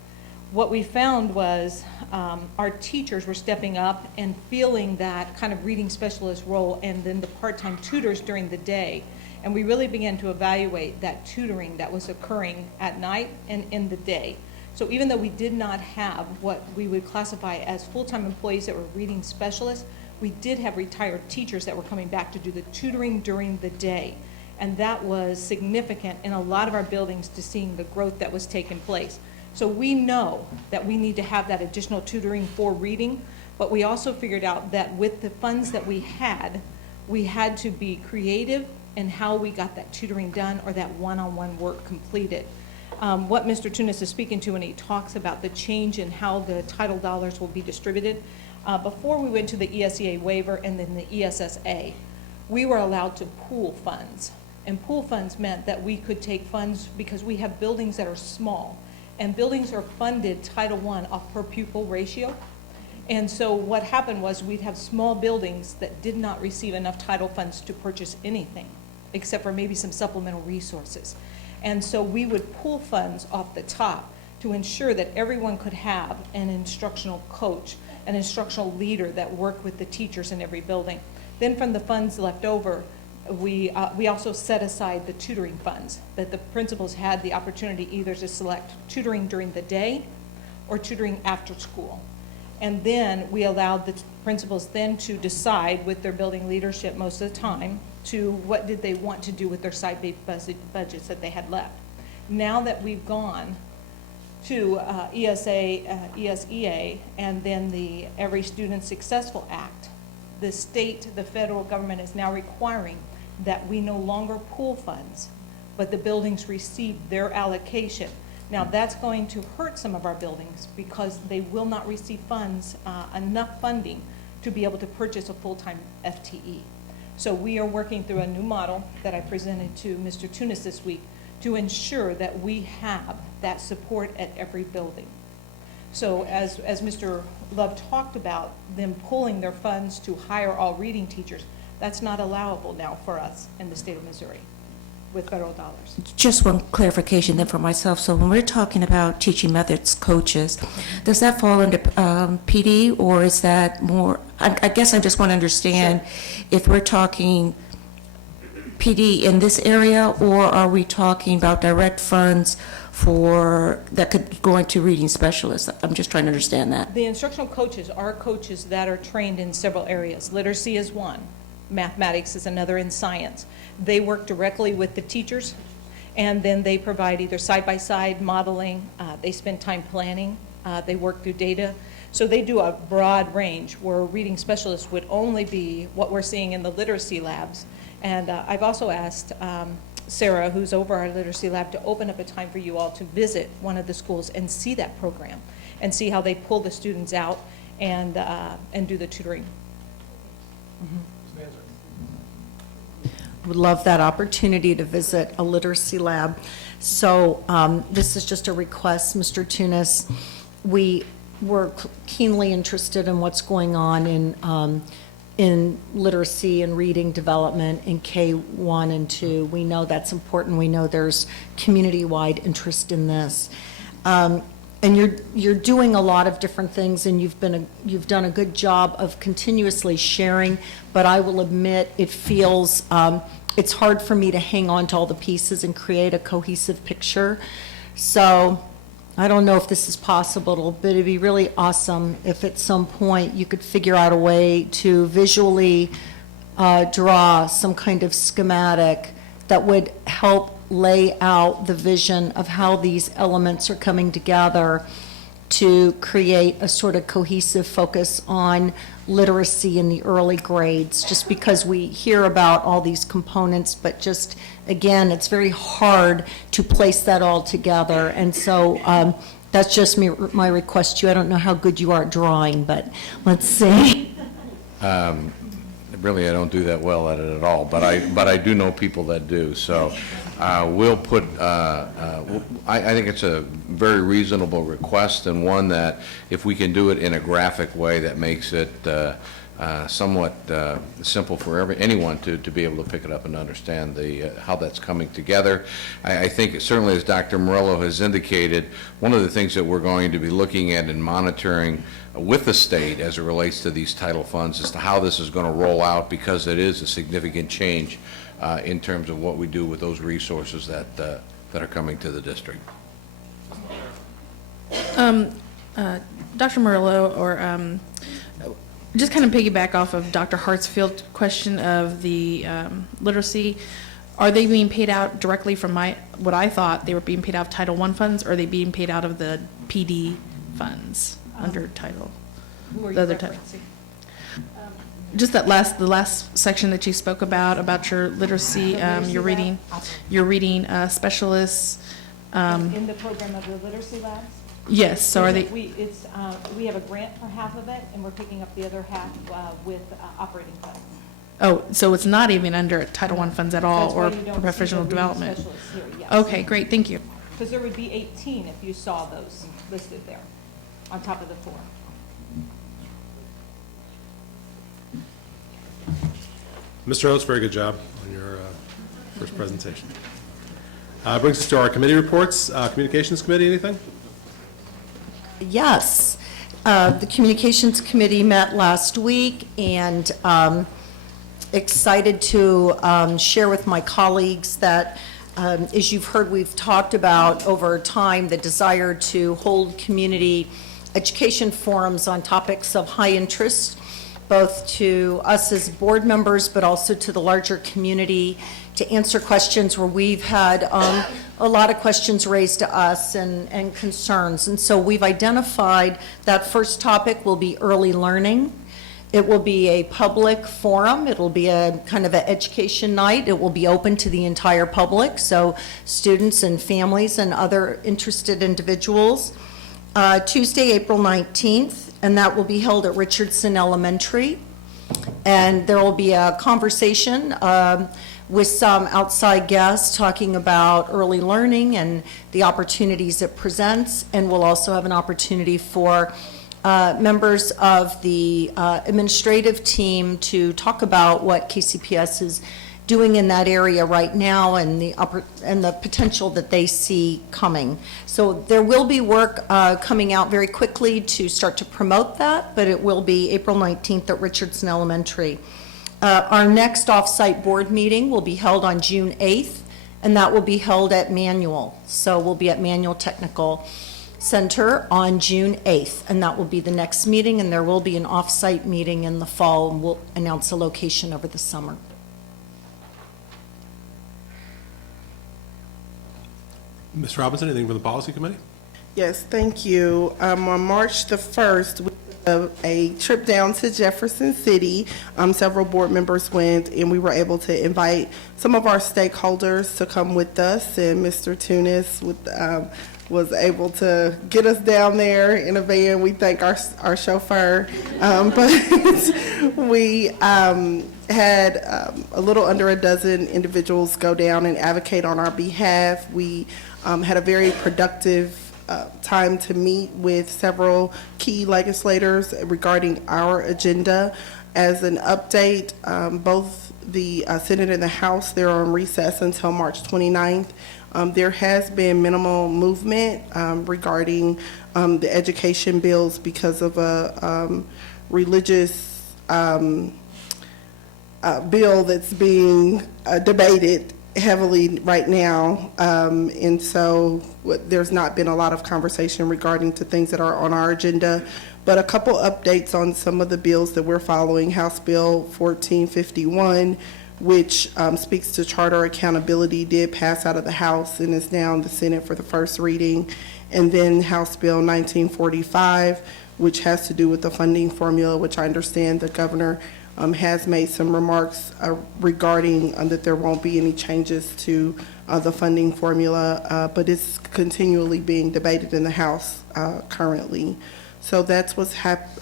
What we found was our teachers were stepping up and feeling that kind of reading specialist role, and then the part-time tutors during the day. And we really began to evaluate that tutoring that was occurring at night and in the day. So even though we did not have what we would classify as full-time employees that were reading specialists, we did have retired teachers that were coming back to do the tutoring during the day. And that was significant in a lot of our buildings to seeing the growth that was taking place. So we know that we need to have that additional tutoring for reading, but we also figured out that with the funds that we had to be creative in how we got that tutoring done or that one-on-one work completed. What Mr. Tunis is speaking to when he talks about the change in how the title dollars will be distributed, before we went to the ESEA waiver and then the ESSA, we were allowed to pool funds. And pool funds meant that we could take funds because we have buildings that are small, and buildings are funded Title I off per pupil ratio. And so what happened was we'd have small buildings that did not receive enough title funds to purchase anything, except for maybe some supplemental resources. And so we would pull funds off the top to ensure that everyone could have an instructional coach, an instructional leader that worked with the teachers in every building. Then from the funds left over, we also set aside the tutoring funds, that the principals had the opportunity either to select tutoring during the day or tutoring after school. And then we allowed the principals then to decide with their building leadership most of the time to what did they want to do with their site-based budgets that they had left. Now that we've gone to ESEA and then the Every Student Successful Act, the state, the federal government is now requiring that we no longer pool funds, but the buildings receive their allocation. Now that's going to hurt some of our buildings because they will not receive funds, enough funding to be able to purchase a full-time FTE. So we are working through a new model that I presented to Mr. Tunis this week to ensure that we have that support at every building. So as Mr. Love talked about them pulling their funds to hire all reading teachers, that's not allowable now for us in the state of Missouri with federal dollars. Just one clarification then for myself. So when we're talking about teaching methods coaches, does that fall under PD, or is that more, I guess I just want to understand if we're talking PD in this area, or are we talking about direct funds for, that could go into reading specialists? I'm just trying to understand that. The instructional coaches are coaches that are trained in several areas. Literacy is one. Mathematics is another, in science. They work directly with the teachers, and then they provide either side-by-side modeling, they spend time planning, they work through data. So they do a broad range where reading specialists would only be what we're seeing in the literacy labs. And I've also asked Sarah, who's over our literacy lab, to open up a time for you all to visit one of the schools and see that program and see how they pull the students out and do the tutoring. Mm-hmm. Would love that opportunity to visit a literacy lab. So this is just a request, Mr. Tunis. We were keenly interested in what's going on in literacy and reading development in K1 and 2. We know that's important. We know there's community-wide interest in this. And you're doing a lot of different things, and you've done a good job of continuously sharing, but I will admit it feels it's hard for me to hang on to all the pieces and create a cohesive picture. So I don't know if this is possible, but it'd be really awesome if at some point you could figure out a way to visually draw some kind of schematic that would help lay out the vision of how these elements are coming together to create a sort of cohesive focus on literacy in the early grades, just because we hear about all these components, but just, again, it's very hard to place that all together. And so that's just my request to you. I don't know how good you are at drawing, but let's see. really, I don't do that well at it at all, but I do know people that do. So we'll put, I think it's a very reasonable request, and one that if we can do it in a graphic way that makes it somewhat simple for anyone to be able to pick it up and understand how that's coming together. I think certainly, as Dr. Murillo has indicated, one of the things that we're going to be looking at and monitoring with the state as it relates to these title funds as to how this is going to roll out, because it is a significant change in terms of what we do with those resources that are coming to the district. Dr. Murillo, or just kind of piggyback off of Dr. Hartsfield's question of the literacy, are they being paid out directly from what I thought they were being paid out of Title I funds, or are they being paid out of the PD funds under Title? Who are you the other title? referencing? Just the last section that you spoke about your literacy, your reading specialists. In the program of the literacy labs? Yes, so are they? We have a grant for half of it, and we're picking up the other half with operating funds. Oh, so it's not even under Title I funds at all, or professional development? Here, yes. Okay, great, thank you. Because there would be 18 if you saw those listed there, on top of the 4. Mr. Oates, very good job on your first presentation. Brings us to our committee reports. Communications Committee, anything? Yes. The Communications Committee met last week, and excited to share with my colleagues that, as you've heard, we've talked about over time the desire to hold community education forums on topics of high interest, both to us as board members, but also to the larger community, to answer questions where we've had a lot of questions raised to us and concerns. And so we've identified that first topic will be early learning. It will be a public forum. It'll be a kind of an education night. It will be open to the entire public, so students and families and other interested individuals. Tuesday, April 19th, and that will be held at Richardson Elementary. And there will be a conversation with some outside guests talking about early learning and the opportunities it presents. And we'll also have an opportunity for members of the administrative team to talk about what KCPS is doing in that area right now and the potential that they see coming. So there will be work coming out very quickly to start to promote that, but it will be April 19th at Richardson Elementary. Our next off-site board meeting will be held on June 8th, and that will be held at Manual. So we'll be at Manual Technical Center on June 8th, and that will be the next meeting, and there will be an off-site meeting in the fall, and we'll announce a location over the summer. Ms. Robinson, anything from the Policy Committee? Yes, thank you. On March the 1st, we had a trip down to Jefferson City. Several board members went, and we were able to invite some of our stakeholders to come with us, and Mr. Tunis was able to get us down there in a van. We thank our chauffeur. But we had a little under a dozen individuals go down and advocate on our behalf. We had a very productive time to meet with several key legislators regarding our agenda. As an update, both the Senate and the House, they're on recess until March 29th. There has been minimal movement regarding the education bills because of a religious bill that's being debated heavily right now, and so there's not been a lot of conversation regarding to things that are on our agenda. But a couple updates on some of the bills that we're following. House Bill 1451, which speaks to charter accountability, did pass out of the House and is now in the Senate for the first reading. And then House Bill 1945, which has to do with the funding formula, which I understand the governor has made some remarks regarding that there won't be any changes to the funding formula, but it's continually being debated in the House currently. So that's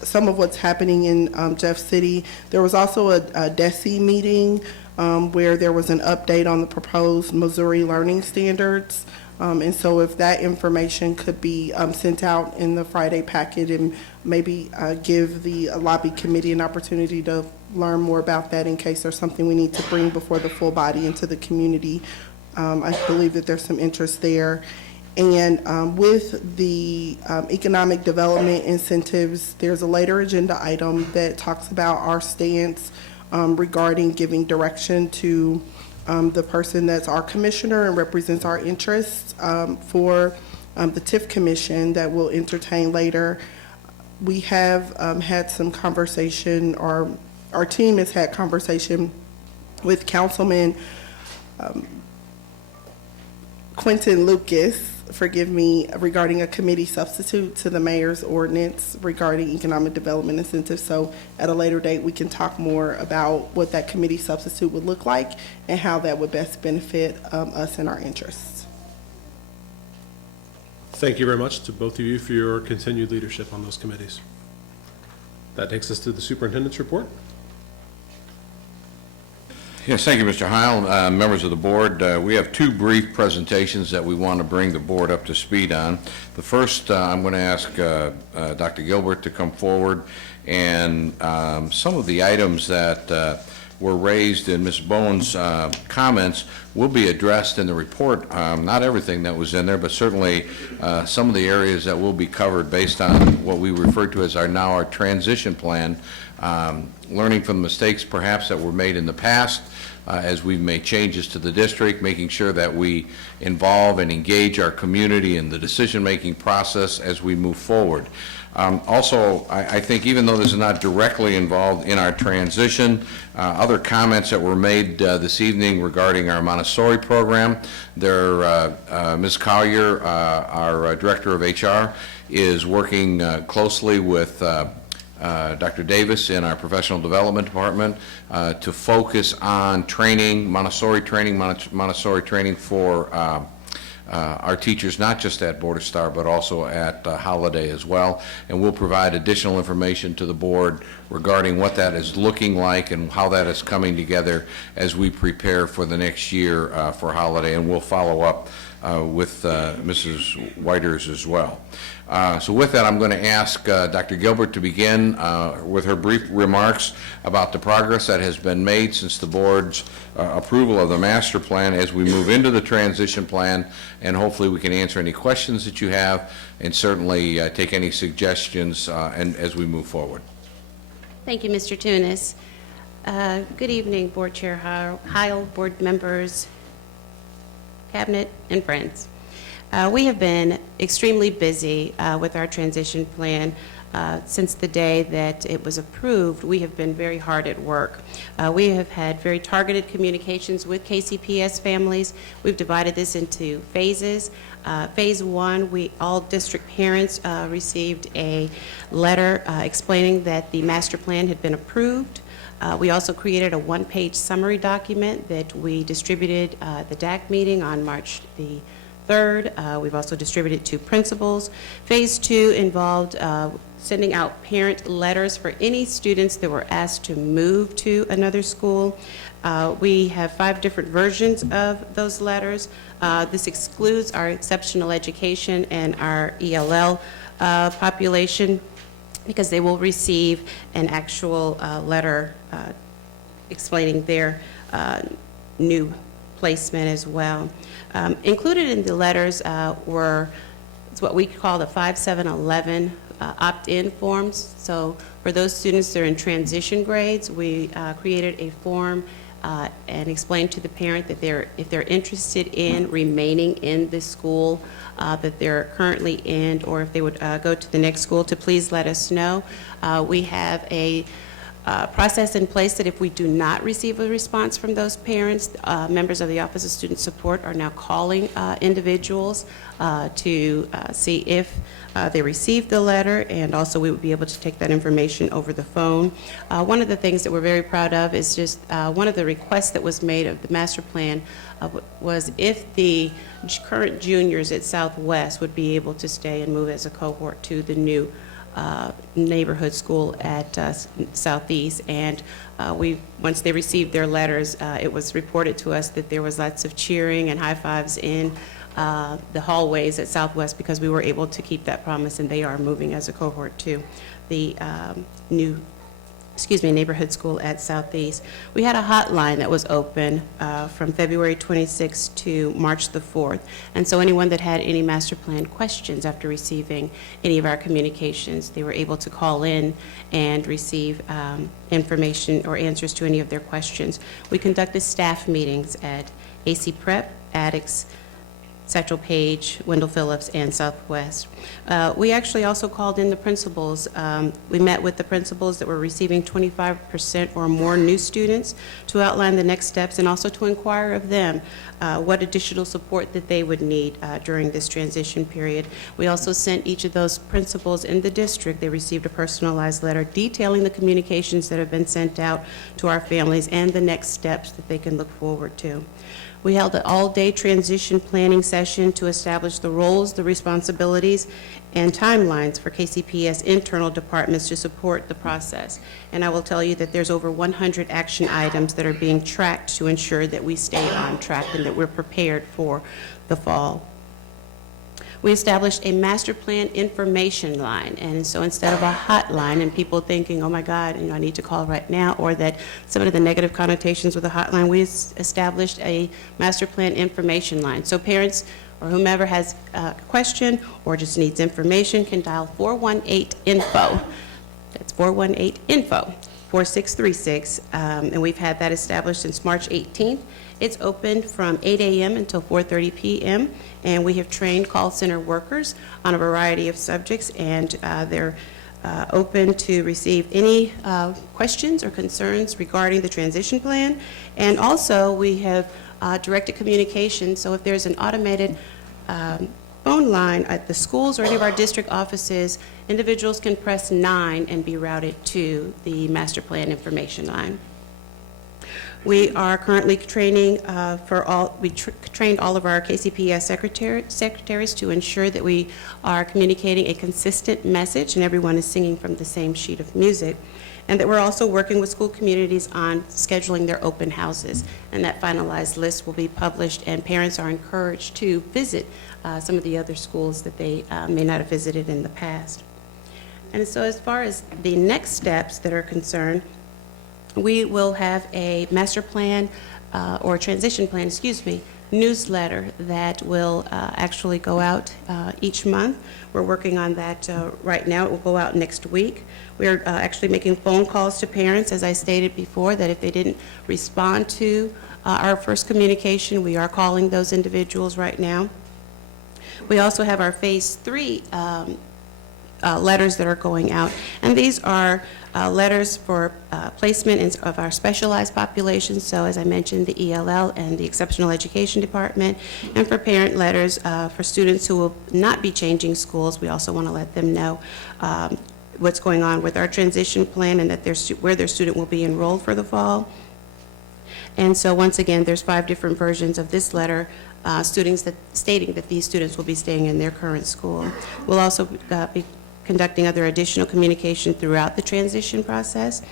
some of what's happening in Jeff City. There was also a DESE meeting where there was an update on the proposed Missouri learning standards. And so if that information could be sent out in the Friday packet and maybe give the lobby committee an opportunity to learn more about that in case there's something we need to bring before the full body into the community. I believe that there's some interest there. And with the economic development incentives, there's a later agenda item that talks about our stance regarding giving direction to the person that's our commissioner and represents our interests for the TIF commission that we'll entertain later. We have had some conversation, or our team has had conversation with Councilman Quentin Lucas, forgive me, regarding a committee substitute to the mayor's ordinance regarding economic development incentives. So at a later date, we can talk more about what that committee substitute would look like and how that would best benefit us and our interests. Thank you very much to both of you for your continued leadership on those committees. That takes us to the superintendent's report. Yes, thank you, Mr. Heil. Members of the board, we have two brief presentations that we want to bring the board up to speed on. The first, I'm going to ask Dr. Gilbert to come forward, and some of the items that were raised in Ms. Bowen's comments will be addressed in the report. Not everything that was in there, but certainly some of the areas that will be covered based on what we refer to as our transition plan, learning from mistakes perhaps that were made in the past as we made changes to the district, making sure that we involve and engage our community in the decision-making process as we move forward. Also, I think even though this is not directly involved in our transition, other comments that were made this evening regarding our Montessori program, Ms. Collier, our Director of HR, is working closely with Dr. Davis in our Professional Development Department to focus on training, Montessori training for our teachers, not just at Border Star, but also at Holiday as well. And we'll provide additional information to the board regarding what that is looking like and how that is coming together as we prepare for the next year for Holiday. And we'll follow up with Mrs. Whiters as well. So with that, I'm going to ask Dr. Gilbert to begin with her brief remarks about the progress that has been made since the board's approval of the master plan as we move into the transition plan, and hopefully we can answer any questions that you have and certainly take any suggestions and as we move forward. Thank you, Mr. Tunis. Good evening, Board Chair Heil, board members, cabinet, and friends. We have been extremely busy with our transition plan. Since the day that it was approved, we have been very hard at work. We have had very targeted communications with KCPS families. We've divided this into phases. Phase 1, all district parents received a letter explaining that the master plan had been approved. We also created a one-page summary document that we distributed at the DAC meeting on March the 3rd. We've also distributed to principals. Phase 2 involved sending out parent letters for any students that were asked to move to another school. We have 5 different versions of those letters. This excludes our exceptional education and our ELL population, because they will receive an actual letter explaining their new placement as well. Included in the letters were what we call the 5711 opt-in forms. So for those students that are in transition grades, we created a form and explained to the parent that if they're interested in remaining in the school that they're currently in, or if they would go to the next school, to please let us know. We have a process in place that if we do not receive a response from those parents, members of the Office of Student Support are now calling individuals to see if they received the letter, and also we would be able to take that information over the phone. One of the things that we're very proud of is just one of the requests that was made of the master plan was if the current juniors at Southwest would be able to stay and move as a cohort to the new neighborhood school at Southeast. And once they received their letters, it was reported to us that there was lots of cheering and high fives in the hallways at Southwest, because we were able to keep that promise, and they are moving as a cohort to the neighborhood school at Southeast. We had a hotline that was open from February 26th to March the 4th. And so anyone that had any master plan questions after receiving any of our communications, they were able to call in and receive information or answers to any of their questions. We conducted staff meetings at AC Prep, Addicts, Satchel Paige, Wendell Phillips, and Southwest. We actually also called in the principals. We met with the principals that were receiving 25% or more new students to outline the next steps, and also to inquire of them what additional support that they would need during this transition period. We also sent each of those principals in the district, they received a personalized letter detailing the communications that have been sent out to our families and the next steps that they can look forward to. We held an all-day transition planning session to establish the roles, the responsibilities, and timelines for KCPS internal departments to support the process. And I will tell you that there's over 100 action items that are being tracked to ensure that we stay on track and that we're prepared for the fall. We established a master plan information line, and so instead of a hotline and people thinking, oh my God, I need to call right now, or that some of the negative connotations with a hotline, we established a master plan information line. So parents or whomever has a question or just needs information can dial 418-INFO. That's 418-INFO, 4636, and we've had that established since March 18th. It's open from 8 a.m. until 4:30 p.m., and we have trained call center workers on a variety of subjects, and they're open to receive any questions or concerns regarding the transition plan. And also, we have directed communication, so if there's an automated phone line at the schools or any of our district offices, individuals can press 9 and be routed to the master plan information line. We are currently training trained all of our KCPS secretaries to ensure that we are communicating a consistent message and everyone is singing from the same sheet of music, and that we're also working with school communities on scheduling their open houses, and that finalized list will be published, and parents are encouraged to visit some of the other schools that they may not have visited in the past. And so as far as the next steps that are concerned, we will have a master plan or transition plan, newsletter that will actually go out each month. We're working on that right now. It will go out next week. We're actually making phone calls to parents, as I stated before, that if they didn't respond to our first communication, we are calling those individuals right now. We also have our Phase 3 letters that are going out, and these are letters for placement of our specialized populations, so as I mentioned, the ELL and the Exceptional Education Department, and for parent letters for students who will not be changing schools. We also want to let them know what's going on with our transition plan and that where their student will be enrolled for the fall. And so once again, there's 5 different versions of this letter stating that these students will be staying in their current school. We'll also be conducting other additional communication throughout the transition process.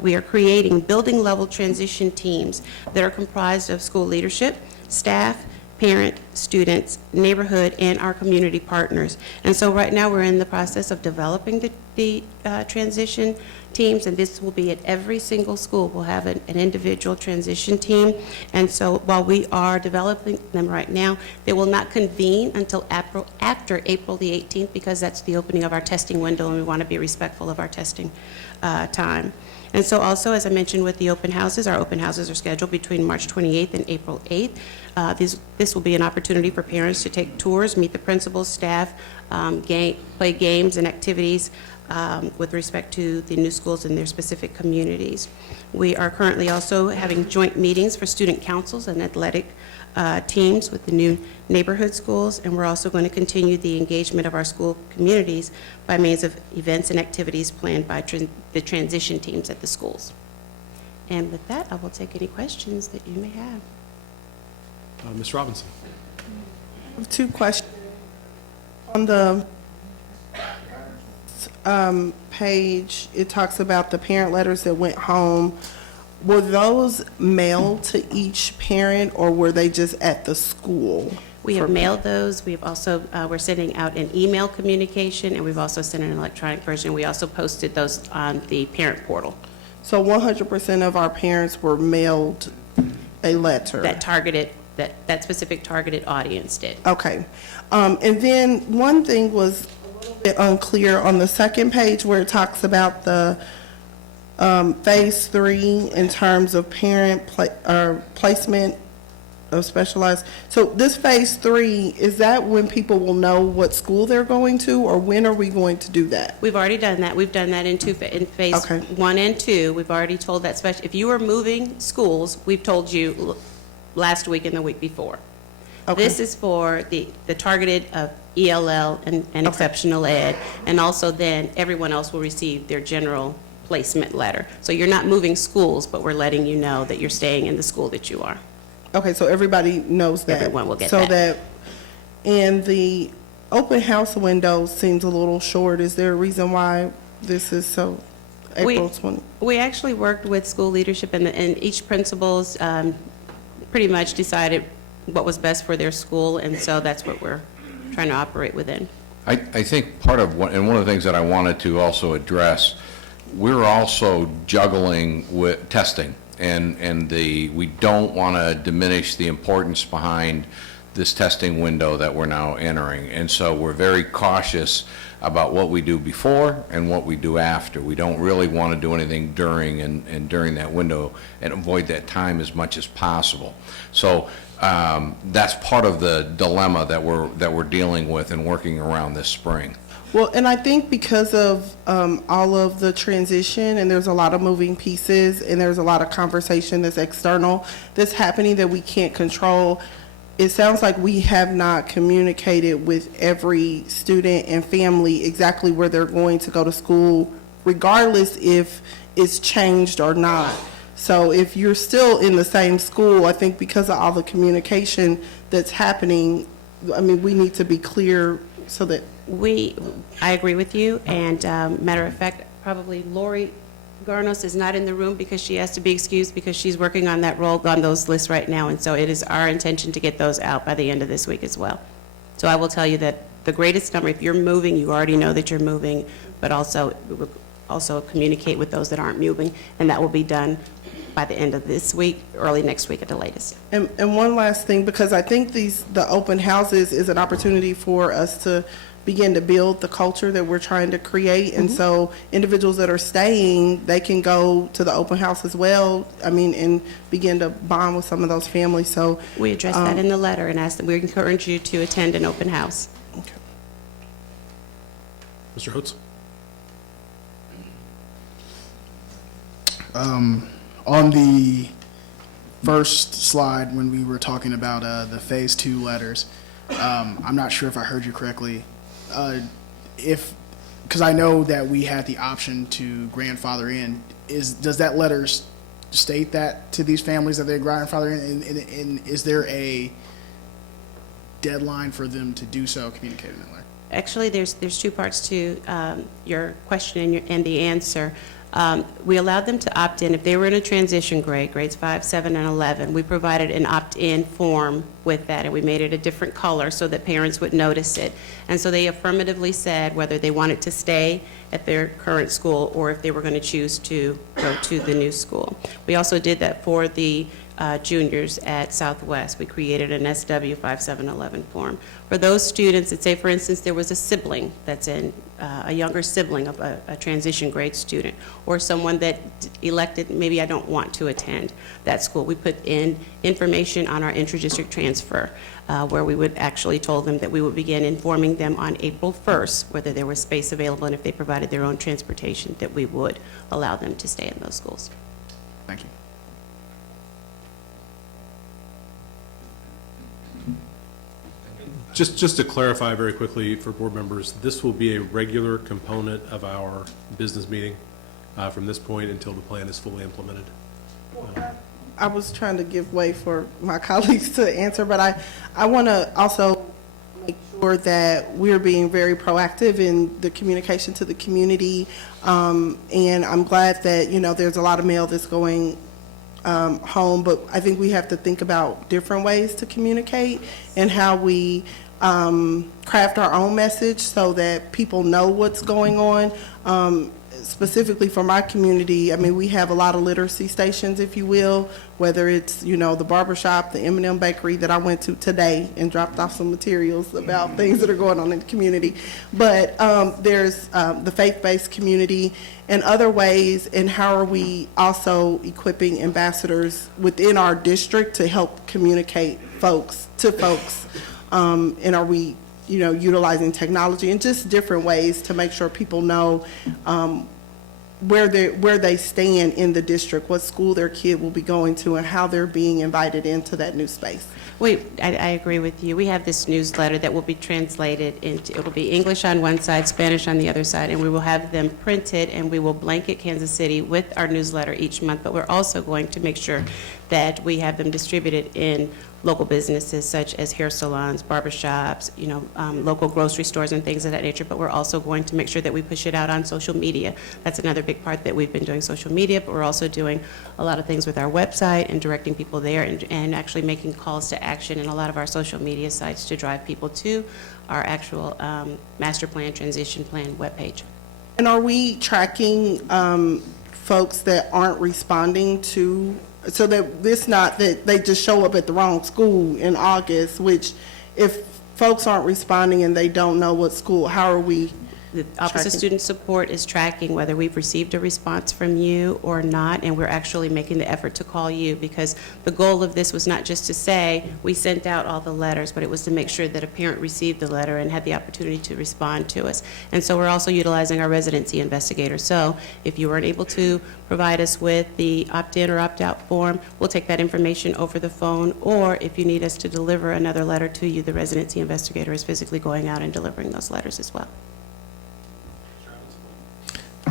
We are creating building-level transition teams that are comprised of school leadership, staff, parent, students, neighborhood, and our community partners. And so right now we're in the process of developing the transition teams, and this will be at every single school. We'll have an individual transition team, and so while we are developing them right now, they will not convene until after April the 18th, because that's the opening of our testing window, and we want to be respectful of our testing time. And so also, as I mentioned with the open houses, our open houses are scheduled between March 28th and April 8th. This will be an opportunity for parents to take tours, meet the principals, staff, play games and activities with respect to the new schools in their specific communities. We are currently also having joint meetings for student councils and athletic teams with the new neighborhood schools, and we're also going to continue the engagement of our school communities by means of events and activities planned by the transition teams at the schools. And with that, I will take any questions that you may have. Ms. Robinson. I have 2 questions. On the page, it talks about the parent letters that went home. Were those mailed to each parent, or were they just at the school? We have mailed those. We've also, we're sending out an email communication, and we've also sent an electronic version. We also posted those on the parent portal. So 100% of our parents were mailed a letter? That targeted, that specific targeted audience did. Okay. And then one thing was a little bit unclear on the second page where it talks about the phase 3 in terms of parent placement of specialized. So this phase 3, is that when people will know what school they're going to, or when are we going to do that? We've already done that. We've done that in phase Okay. 1 and 2. We've already told that if you are moving schools, we've told you last week and the week before. Okay. This is for the targeted of ELL and exceptional ed, and also then everyone else will receive their general placement letter. So you're not moving schools, but we're letting you know that you're staying in the school that you are. Okay, so everybody knows that. Everyone will get so that. And the open house window seems a little short. Is there a reason why this is so April 20? We actually worked with school leadership, and each principal's pretty much decided what was best for their school, and so that's what we're trying to operate within. I think part of one of the things that I wanted to also address, we're also juggling with testing, and we don't want to diminish the importance behind this testing window that we're now entering. And so we're very cautious about what we do before and what we do after. We don't really want to do anything during and during that window and avoid that time as much as possible. So that's part of the dilemma that we're dealing with and working around this spring. Well, and I think because of all of the transition, and there's a lot of moving pieces, and there's a lot of conversation that's external that's happening that we can't control, it sounds like we have not communicated with every student and family exactly where they're going to go to school, regardless if it's changed or not. So if you're still in the same school, I think because of all the communication that's happening, I mean, we need to be clear so that I agree with you, and matter of fact, probably Lori Garnos is not in the room because she has to be excused because she's working on that role, on those lists right now, and so it is our intention to get those out by the end of this week as well. So I will tell you that the greatest number, if you're moving, you already know that you're moving, but also communicate with those that aren't moving, and that will be done by the end of this week, early next week at the latest. And one last thing, because I think the open houses is an opportunity for us to begin to build the culture that we're trying to create. And so individuals that are staying, they can go to the open house as well, I mean, and begin to bond with some of those families. So we addressed that in the letter and asked that we encourage you to attend an open house. Okay. Mr. Hotz? On the first slide, when we were talking about the Phase 2 letters, I'm not sure if I heard you correctly. Because I know that we had the option to grandfather in, does that letter state that to these families that they grandfather in, and is there a deadline for them to do so, communicated in that letter? Actually, there's two parts to your question and the answer. We allowed them to opt in if they were in a transition grade, grades 5, 7, and 11. We provided an opt-in form with that, and we made it a different color so that parents would notice it. And so they affirmatively said whether they wanted to stay at their current school or if they were going to choose to go to the new school. We also did that for the juniors at Southwest. We created an SW 5711 form. For those students that say, for instance, there was a sibling that's in, a younger sibling of a transition grade student, or someone that elected, maybe I don't want to attend that school. We put in information on our intra-district transfer where we would actually told them that we would begin informing them on April 1st whether there was space available, and if they provided their own transportation, that we would allow them to stay in those schools. Thank you. Just to clarify very quickly for board members, this will be a regular component of our business meeting from this point until the plan is fully implemented. I was trying to give way for my colleagues to answer, but I want to also make sure sure that we're being very proactive in the communication to the community. And I'm glad that, there's a lot of mail that's going home, but I think we have to think about different ways to communicate and how we craft our own message so that people know what's going on. Specifically for my community, I mean, we have a lot of literacy stations, if you will, whether it's, the barbershop, the M&M bakery that I went to today and dropped off some materials about things that are going on in the community. But there's the faith-based community and other ways, and how are we also equipping ambassadors within our district to help communicate to folks, and are we, utilizing technology and just different ways to make sure people know where they stand in the district, what school their kid will be going to, and how they're being invited into that new space. I agree with you. We have this newsletter that will be translated into, it'll be English on one side, Spanish on the other side, and we will have them printed, and we will blanket Kansas City with our newsletter each month, but we're also going to make sure that we have them distributed in local businesses such as hair salons, barbershops, local grocery stores and things of that nature, but we're also going to make sure that we push it out on social media. That's another big part that we've been doing, social media, but we're also doing a lot of things with our website and directing people there and actually making calls to action in a lot of our social media sites to drive people to our actual master plan, transition plan webpage. And are we tracking folks that aren't responding to, so that it's not that they just show up at the wrong school in August, which if folks aren't responding and they don't know what school, how are we The Office of Student Support is tracking whether we've received a response from you or not, and we're actually making the effort to call you, because the goal of this was not just to say we sent out all the letters, but it was to make sure that a parent received the letter and had the opportunity to respond to us. And so we're also utilizing our residency investigator. So if you weren't able to provide us with the opt-in or opt-out form, we'll take that information over the phone, or if you need us to deliver another letter to you, the residency investigator is physically going out and delivering those letters as well.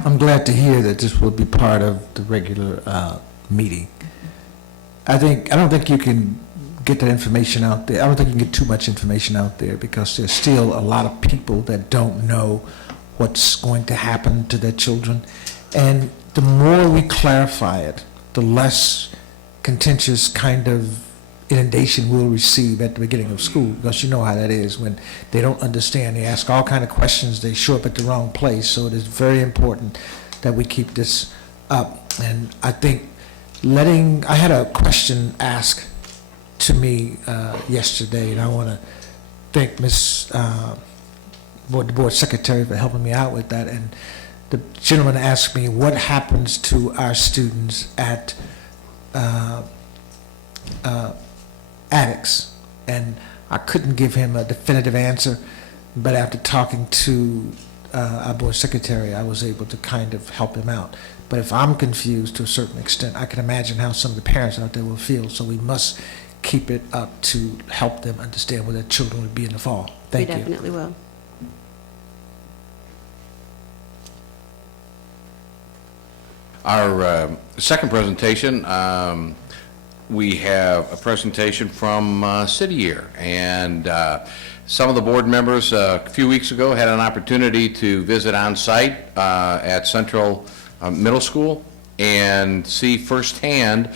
I'm glad to hear that this will be part of the regular meeting. I don't think you can get that information out there. I don't think you can get too much information out there, because there's still a lot of people that don't know what's going to happen to their children. And the more we clarify it, the less contentious kind of inundation we'll receive at the beginning of school, because you know how that is when they don't understand. They ask all kind of questions, they show up at the wrong place. So it is very important that we keep this up. And I think I had a question asked to me yesterday, and I want to thank the board secretary for helping me out with that. And the gentleman asked me what happens to our students at addicts, and I couldn't give him a definitive answer, but after talking to our board secretary, I was able to kind of help him out. But if I'm confused to a certain extent, I can imagine how some of the parents out there will feel, so we must keep it up to help them understand where their children would be in the fall. Thank you. We definitely will. Our second presentation, we have a presentation from City Year, and some of the board members a few weeks ago had an opportunity to visit on site at Central Middle School and see firsthand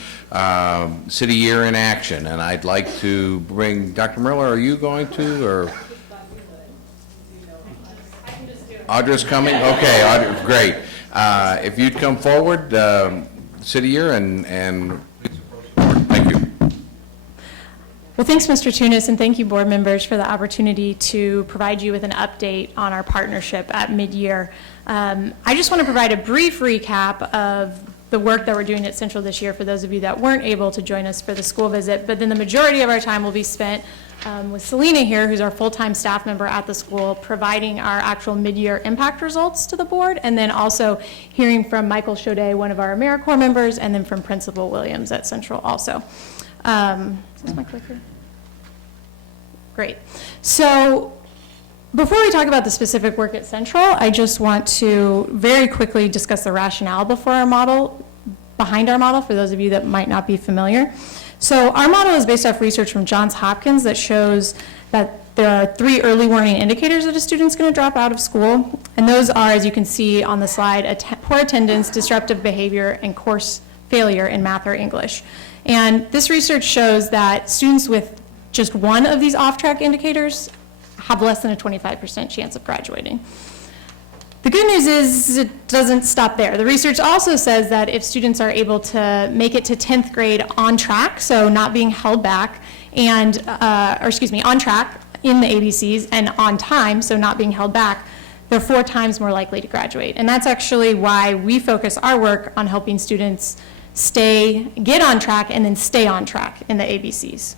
City Year in action. And I'd like to bring Dr. Miller. Are you going to, or Audra's coming? Okay, Audra, great. If you'd come forward, City Year, and thank you. Well, thanks, Mr. Tunis, and thank you, board members, for the opportunity to provide you with an update on our partnership at mid-year. I just want to provide a brief recap of the work that we're doing at Central this year for those of you that weren't able to join us for the school visit, but then the majority of our time will be spent with Selena here, who's our full-time staff member at the school, providing our actual mid-year impact results to the board, and then also hearing from Michael Chaudet, one of our AmeriCorps members, and then from Principal Williams at Central also. Is this my clicker? Great. So before we talk about the specific work at Central, I just want to very quickly discuss the rationale behind our model, for those of you that might not be familiar. So our model is based off research from Johns Hopkins that shows that there are 3 early warning indicators that a student's going to drop out of school, and those are, as you can see on the slide, poor attendance, disruptive behavior, and course failure in math or English. And this research shows that students with just one of these off-track indicators have less than a 25% chance of graduating. The good news is it doesn't stop there. The research also says that if students are able to make it to 10th grade on track, so not being held back, and, on track in the ABCs and on time, so not being held back, they're 4 times more likely to graduate. And that's actually why we focus our work on helping students get on track and then stay on track in the ABCs.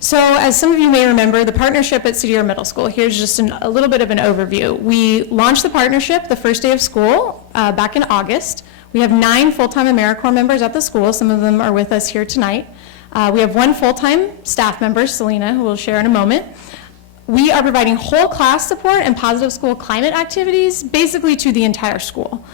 So as some of you may remember, the partnership at City Year Middle School, here's just a little bit of an overview. We launched the partnership the first day of school back in August. We have 9 full-time AmeriCorps members at the school. Some of them are with us here tonight. We have 1 full-time staff member, Selena, who we'll share in a moment. We are providing whole class support and positive school climate activities basically to the entire school.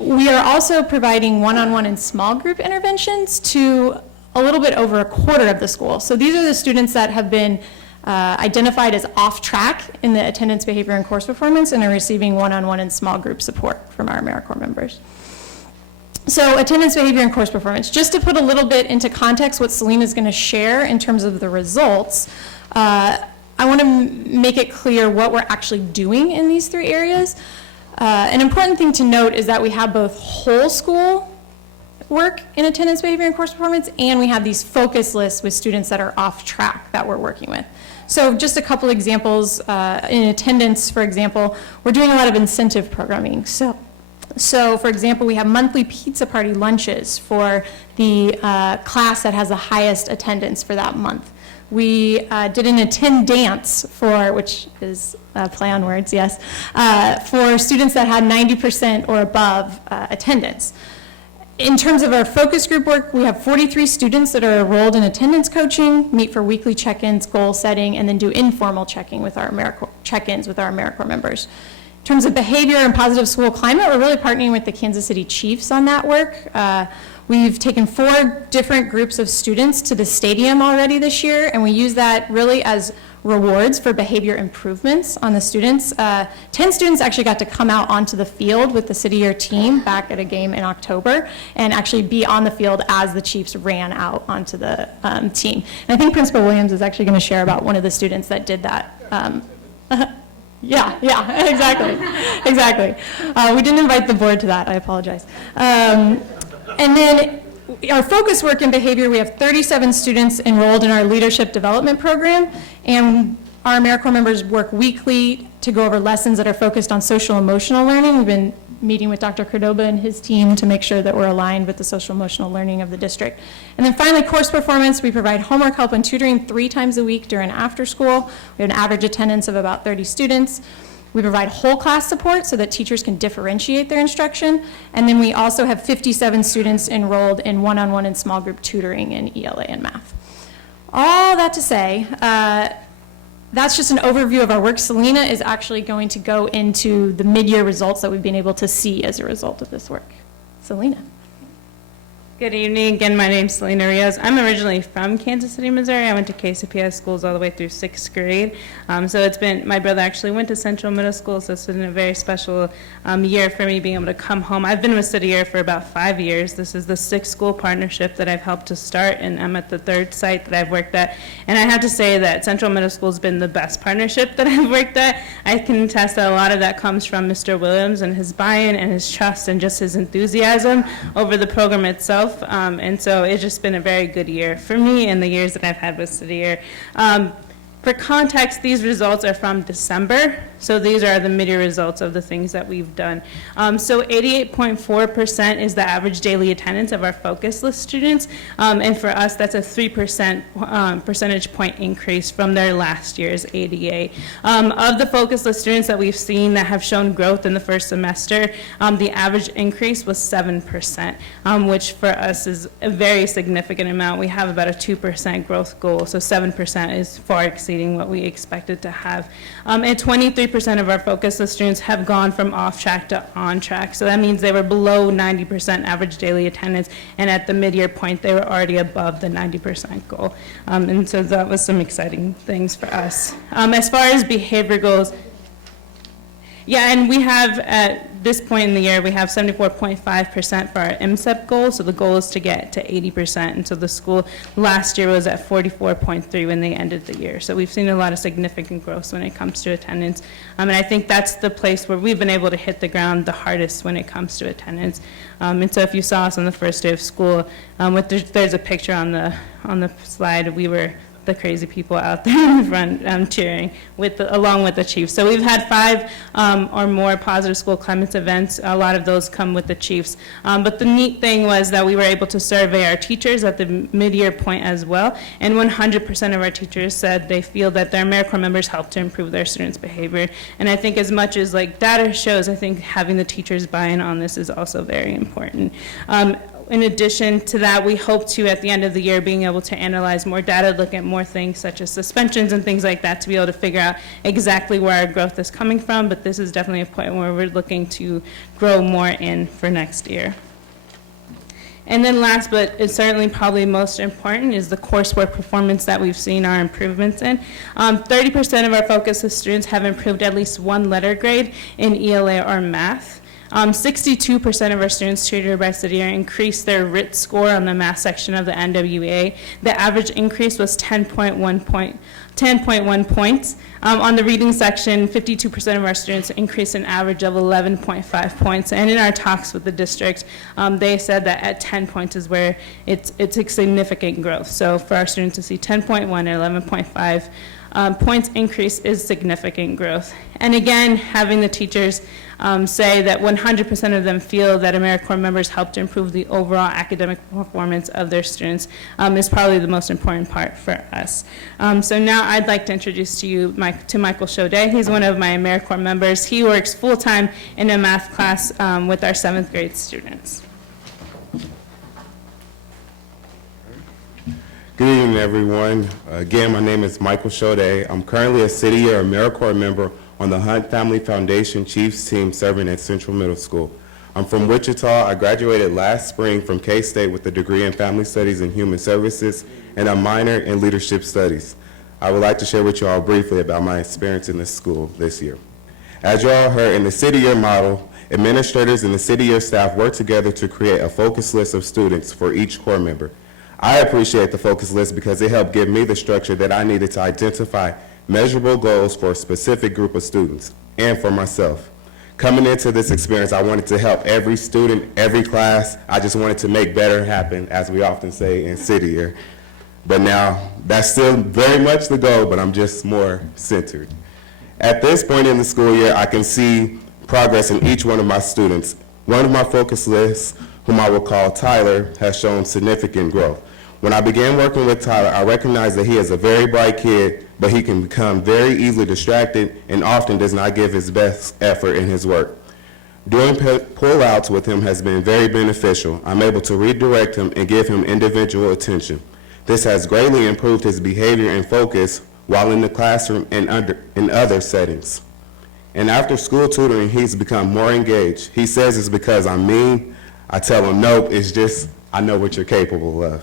We are also providing one-on-one and small group interventions to a little bit over a quarter of the school. So these are the students that have been identified as off track in the attendance, behavior, and course performance and are receiving one-on-one and small group support from our AmeriCorps members. So attendance, behavior, and course performance. Just to put a little bit into context what Selena is going to share in terms of the results, I want to make it clear what we're actually doing in these 3 areas. An important thing to note is that we have both whole school work in attendance, behavior, and course performance, and we have these focus lists with students that are off track that we're working with. So just a couple examples, in attendance, for example, we're doing a lot of incentive programming. So for example, we have monthly pizza party lunches for the class that has the highest attendance for that month. We did an attend dance which is a play on words, yes, for students that had 90% or above attendance. In terms of our focus group work, we have 43 students that are enrolled in attendance coaching, meet for weekly check-ins, goal setting, and then do informal check-ins with our AmeriCorps members. In terms of behavior and positive school climate, we're really partnering with the Kansas City Chiefs on that work. We've taken 4 different groups of students to the stadium already this year, and we use that really as rewards for behavior improvements on the students. 10 students actually got to come out onto the field with the City Year team back at a game in October and actually be on the field as the Chiefs ran out onto the team. And I think Principal Williams is actually going to share about one of the students that did that. Yeah, exactly. We didn't invite the board to that, I apologize. And then our focus work in behavior, we have 37 students enrolled in our leadership development program, and our AmeriCorps members work weekly to go over lessons that are focused on social emotional learning. We've been meeting with Dr. Cordoba and his team to make sure that we're aligned with the social emotional learning of the district. And then finally, course performance, we provide homework help and tutoring 3 times a week during after school. We have an average attendance of about 30 students. We provide whole class support so that teachers can differentiate their instruction. And then we also have 57 students enrolled in one-on-one and small group tutoring in ELA and math. All that to say, that's just an overview of our work. Selena is actually going to go into the mid-year results that we've been able to see as a result of this work. Selena. Good evening. Again, my name's Selena Rios. I'm originally from Kansas City, Missouri. I went to KCPS schools all the way through 6th grade. So it's been, my brother actually went to Central Middle School, so it's been a very special year for me being able to come home. I've been with City Year for about 5 years. This is the 6th school partnership that I've helped to start, and I'm at the 3rd site that I've worked at. And I have to say that Central Middle School has been the best partnership that I've worked at. I can attest that a lot of that comes from Mr. Williams and his buy-in and his trust and just his enthusiasm over the program itself. And so it's just been a very good year for me in the years that I've had with City Year. For context, these results are from December, so these are the mid-year results of the things that we've done. So 88.4% is the average daily attendance of our focus list students, and for us, that's a 3% percentage point increase from their last year's ADA. Of the focus list students that we've seen that have shown growth in the first semester, the average increase was 7%, which for us is a very significant amount. We have about a 2% growth goal, so 7% is far exceeding exceeding what we expected to have. And 23% of our focus list students have gone from off track to on track. So that means they were below 90% average daily attendance, and at the mid-year point, they were already above the 90% goal. And so that was some exciting things for us. As far as behavior goals, yeah, and we have, at this point in the year, we have 74.5% for our MSEP goal, so the goal is to get to 80%, and so the school last year was at 44.3 when they ended the year. So we've seen a lot of significant growth when it comes to attendance, and I think that's the place where we've been able to hit the ground the hardest when it comes to attendance. And so if you saw us on the first day of school, there's a picture on the slide, we were the crazy people out there in the front cheering along with the chiefs. So we've had 5 or more positive school climates events. A lot of those come with the chiefs. But the neat thing was that we were able to survey our teachers at the mid-year point as well, and 100% of our teachers said they feel that their AmeriCorps members help to improve their students' behavior. And I think as much as like data shows, I think having the teachers buy in on this is also very important. In addition to that, we hope to, at the end of the year, being able to analyze more data, look at more things such as suspensions and things like that to be able to figure out exactly where our growth is coming from. But this is definitely a point where we're looking to grow more in for next year. And then last, but it's certainly probably most important, is the coursework performance that we've seen our improvements in. 30% of our focus students have improved at least 1 letter grade in ELA or math. 62% of our students tutored by City Year increased their RIT score on the math section of the NWEA. The average increase was 10.1 points. On the reading section, 52% of our students increased an average of 11.5 points. And in our talks with the district, they said that at 10 points is where it's a significant growth. So for our students to see 10.1 and 11.5 points increase is significant growth. And again, having the teachers say that 100% of them feel that AmeriCorps members help to improve the overall academic performance of their students is probably the most important part for us. So now I'd like to introduce to you Michael Chaudet. He's one of my AmeriCorps members. He works full-time in a math class with our 7th grade students. Good evening, everyone. Again, my name is Michael Chaudet. I'm currently a City Year AmeriCorps member on the Hunt Family Foundation Chiefs team serving at Central Middle School. I'm from Wichita. I graduated last spring from K-State with a degree in Family Studies and Human Services and a minor in Leadership Studies. I would like to share with you all briefly about my experience in this school this year. As you all heard, in the City Year model, administrators and the City Year staff work together to create a focus list of students for each Corps member. I appreciate the focus list because it helped give me the structure that I needed to identify measurable goals for a specific group of students and for myself. Coming into this experience, I wanted to help every student, every class. I just wanted to make better happen, as we often say in City Year. But now, that's still very much the goal, but I'm just more centered. At this point in the school year, I can see progress in each one of my students. One of my focus lists, whom I will call Tyler, has shown significant growth. When I began working with Tyler, I recognized that he is a very bright kid, but he can become very easily distracted and often does not give his best effort in his work. Doing pull-outs with him has been very beneficial. I'm able to redirect him and give him individual attention. This has greatly improved his behavior and focus while in the classroom and in other settings. And after school tutoring, he's become more engaged. He says it's because I'm mean. I tell him, nope, it's just I know what you're capable of.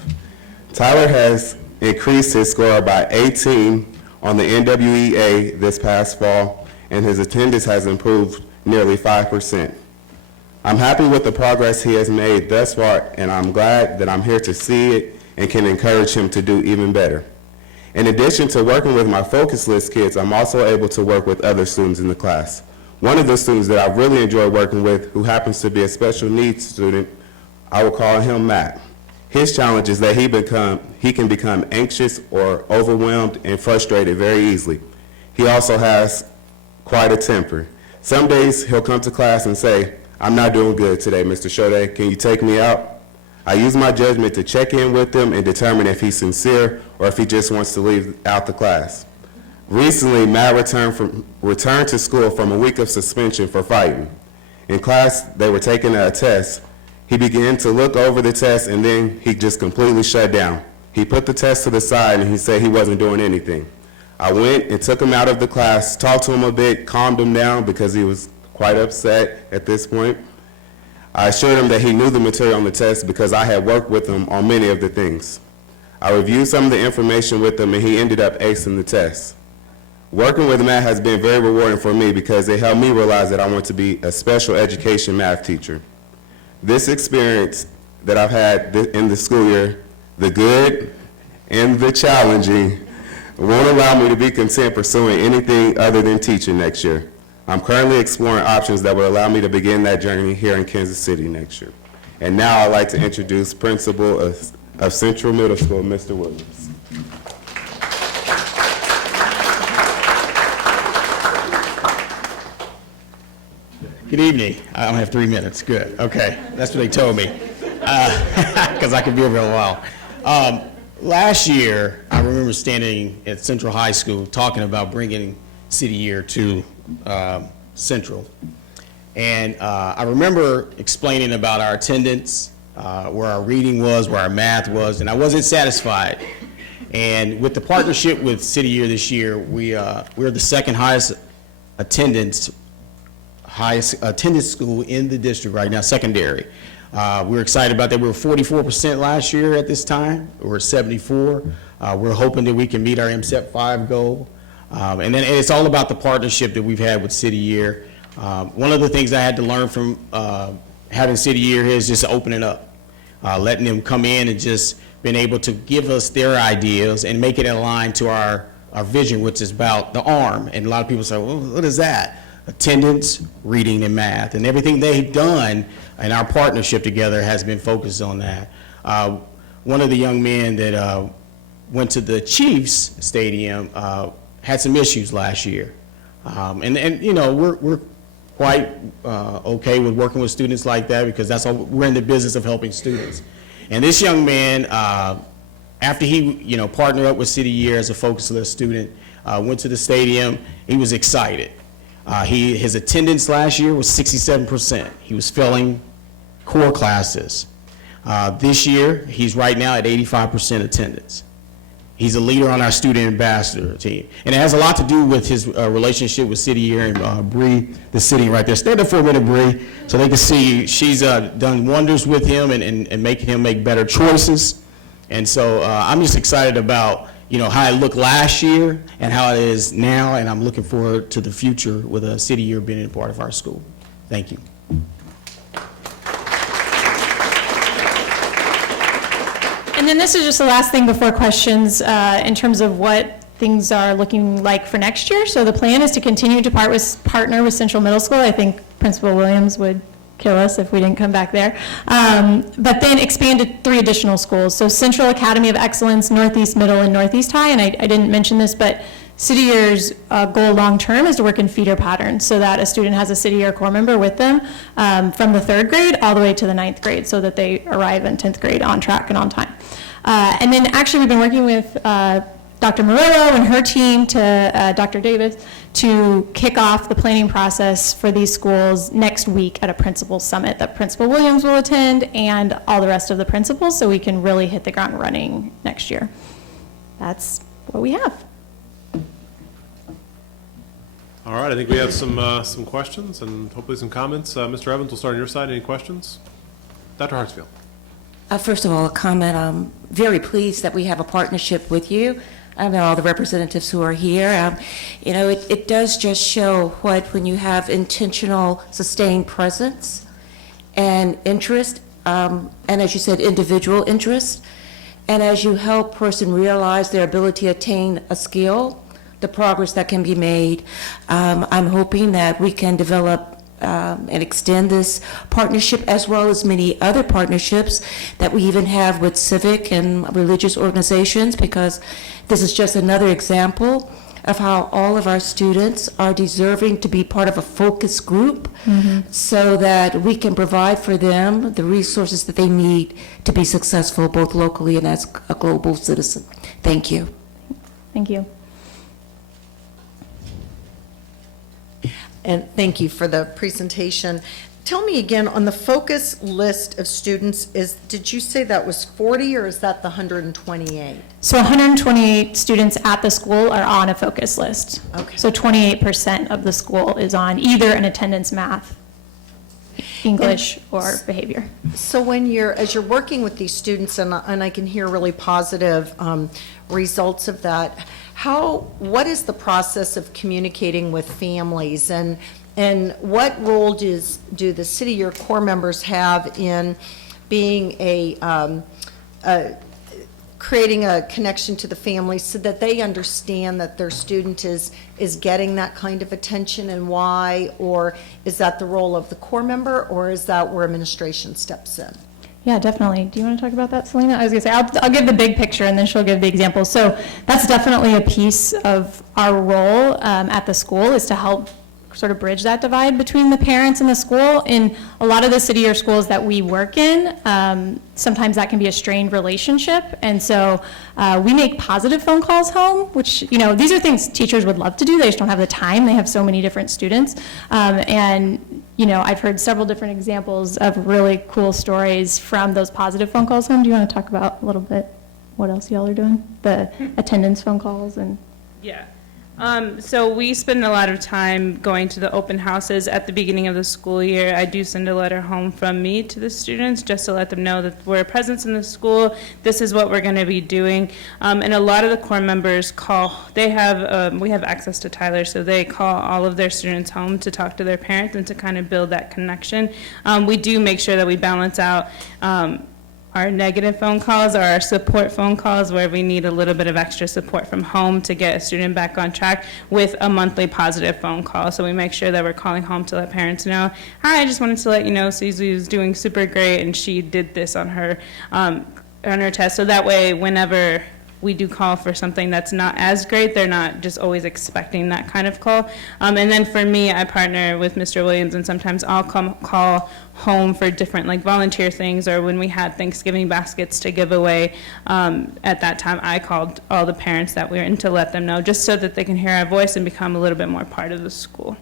Tyler has increased his score by 18 on the NWEA this past fall, and his attendance has improved nearly 5%. I'm happy with the progress he has made thus far, and I'm glad that I'm here to see it and can encourage him to do even better. In addition to working with my focus list kids, I'm also able to work with other students in the class. One of the students that I really enjoy working with, who happens to be a special needs student, I will call him Matt. His challenge is that he can become anxious or overwhelmed and frustrated very easily. He also has quite a temper. Some days he'll come to class and say, I'm not doing good today, Mr. Chaudet. Can you take me out? I use my judgment to check in with him and determine if he's sincere or if he just wants to leave out the class. Recently, Matt returned to school from a week of suspension for fighting. In class, they were taking a test. He began to look over the test, and then he just completely shut down. He put the test to the side, and he said he wasn't doing anything. I went and took him out of the class, talked to him a bit, calmed him down because he was quite upset at this point. I assured him that he knew the material on the test because I had worked with him on many of the things. I reviewed some of the information with him, and he ended up acing the test. Working with Matt has been very rewarding for me because it helped me realize that I want to be a special education math teacher. This experience that I've had in the school year, the good and the challenging, won't allow me to be content pursuing anything other than teaching next year. I'm currently exploring options that will allow me to begin that journey here in Kansas City next year. And now I'd like to introduce Principal of Central Middle School, Mr. Williams. Good evening. I only have 3 minutes. Good. Okay. That's what they told me. Because I could be over a while. Last year, I remember standing at Central High School talking about bringing City Year to Central. And I remember explaining about our attendance, where our reading was, where our math was, and I wasn't satisfied. And with the partnership with City Year this year, we're the second highest attendance school in the district right now, secondary. We're excited about that. We were 44% last year at this time. We're 74. We're hoping that we can meet our MSEP 5 goal. And it's all about the partnership that we've had with City Year. One of the things I had to learn from having City Year here is just opening up, letting them come in and just being able to give us their ideas and make it align to our vision, which is about the ARM. And a lot of people say, well, what is that? Attendance, reading, and math. And everything they've done and our partnership together has been focused on that. One of the young men that went to the Chiefs Stadium had some issues last year. And you know, we're quite okay with working with students like that because that's all, we're in the business of helping students. And this young man, after he partnered up with City Year as a focus list student, went to the stadium, he was excited. His attendance last year was 67%. He was failing core classes. This year, he's right now at 85% attendance. He's a leader on our student ambassador team. And it has a lot to do with his relationship with City Year and Bree, the sitting right there. Stand up for a minute, Bree, so they can see she's done wonders with him and making him make better choices. And so I'm just excited about how it looked last year and how it is now, and I'm looking forward to the future with a City Year being a part of our school. Thank you. And then this is just the last thing before questions in terms of what things are looking like for next year. So the plan is to continue to partner with Central Middle School. I think Principal Williams would kill us if we didn't come back there. But then expand to 3 additional schools. So Central Academy of Excellence, Northeast Middle, and Northeast High. And I didn't mention this, but City Year's goal long-term is to work in feeder patterns so that a student has a City Year core member with them from the 3rd grade all the way to the 9th grade so that they arrive in 10th grade on track and on time. And then actually we've been working with Dr. Murillo and her team to Dr. Davis to kick off the planning process for these schools next week at a principal summit that Principal Williams will attend and all the rest of the principals so we can really hit the ground running next year. That's what we have. All right, I think we have some questions and hopefully some comments. Mr. Evans, we'll start on your side. Any questions? Dr. Hartsfield. First of all, a comment. I'm very pleased that we have a partnership with you. I know all the representatives who are here. It does just show when you have intentional, sustained presence and interest, and as you said, individual interest, and as you help person realize their ability to attain a skill, the progress that can be made. I'm hoping that we can develop and extend this partnership as well as many other partnerships that we even have with civic and religious organizations, because this is just another example of how all of our students are deserving to be part of a focus group so that we can provide for them the resources that they need to be successful both locally and as a global citizen. Thank you. Thank you. And thank you for the presentation. Tell me again, on the focus list of students, did you say that was 40 or is that the 128? So 128 students at the school are on a focus list. Okay. So 28% of the school is on either an attendance, math, English, or behavior. So as you're working with these students, and I can hear really positive results of that, what is the process of communicating with families, and what role do the city, your core members, have in being creating a connection to the families so that they understand that their student is getting that kind of attention and why? Or is that the role of the core member, or is that where administration steps in? Yeah, definitely. Do you want to talk about that, Selena? I was going to say, I'll give the big picture and then she'll give the example. So that's definitely a piece of our role at the school, is to help sort of bridge that divide between the parents and the school. In a lot of the city or schools that we work in, sometimes that can be a strained relationship. And so we make positive phone calls home, which, these are things teachers would love to do. They just don't have the time. They have so many different students. I've heard several different examples of really cool stories from those positive phone calls home. Do you want to talk about a little bit what else y'all are doing? The attendance phone calls and... Yeah. So we spend a lot of time going to the open houses at the beginning of the school year. I do send a letter home from me to the students just to let them know that we're a presence in the school. This is what we're going to be doing. And a lot of the core members call. We have access to Tyler, so they call all of their students home to talk to their parents and to kind of build that connection. We do make sure that we balance out our negative phone calls or our support phone calls where we need a little bit of extra support from home to get a student back on track with a monthly positive phone call. So we make sure that we're calling home to let parents know, hi, I just wanted to let you know Susie is doing super great and she did this on her test. So that way, whenever we do call for something that's not as great, they're not just always expecting that kind of call. And then for me, I partner with Mr. Williams, and sometimes I'll call home for different volunteer things, or when we had Thanksgiving baskets to give away, at that time I called all the parents that we're in to let them know, just so that they can hear our voice and become a little bit more part of the school.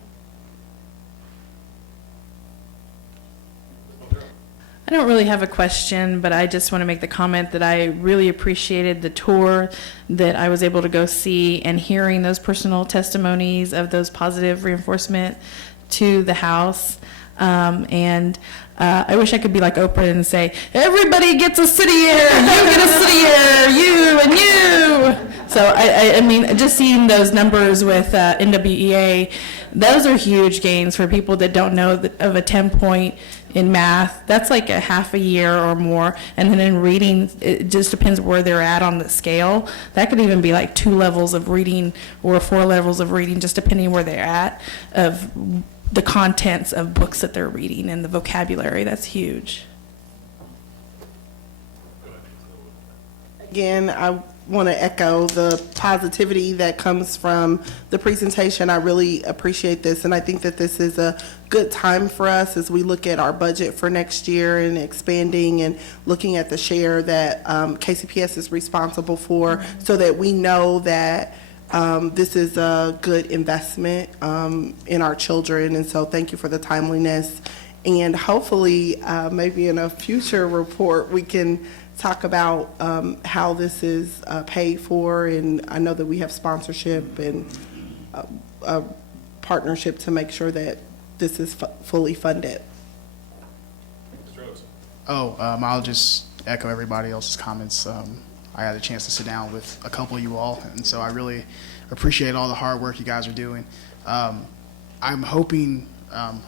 I don't really have a question, but I just want to make the comment that I really appreciated the tour that I was able to go see, and hearing those personal testimonies of those positive reinforcement to the house. I wish I could be like Oprah and say, everybody gets a city air, you get a city air, you and you. So I mean, just seeing those numbers with NWEA, those are huge gains for people that don't know of a 10-point in math. That's like a half a year or more. And then in reading, it just depends where they're at on the scale. That could even be like 2 levels of reading or 4 levels of reading, just depending where they're at, of the contents of books that they're reading and the vocabulary. That's huge. Again, I want to echo the positivity that comes from the presentation. I really appreciate this, and I think that this is a good time for us as we look at our budget for next year and expanding and looking at the share that KCPS is responsible for, so that we know that this is a good investment in our children. And so thank you for the timeliness, and hopefully maybe in a future report we can talk about how this is paid for. And I know that we have sponsorship and a partnership to make sure that this is fully funded. I'll just echo everybody else's comments. I had a chance to sit down with a couple of you all, and so I really appreciate all the hard work you guys are doing. I'm hoping,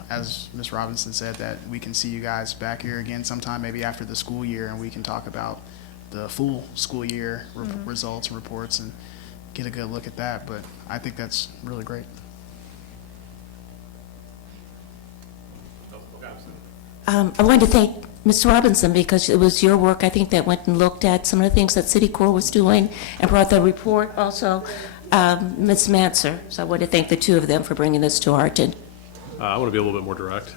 as Ms. Robinson said, that we can see you guys back here again sometime, maybe after the school year, and we can talk about the full school year results and reports and get a good look at that. But I think that's really great. I wanted to thank Ms. Robinson, because it was your work, I think, that went and looked at some of the things that City Corps was doing and brought the report. Also, Ms. Manser. So I want to thank the two of them for bringing this to our attention. I want to be a little bit more direct.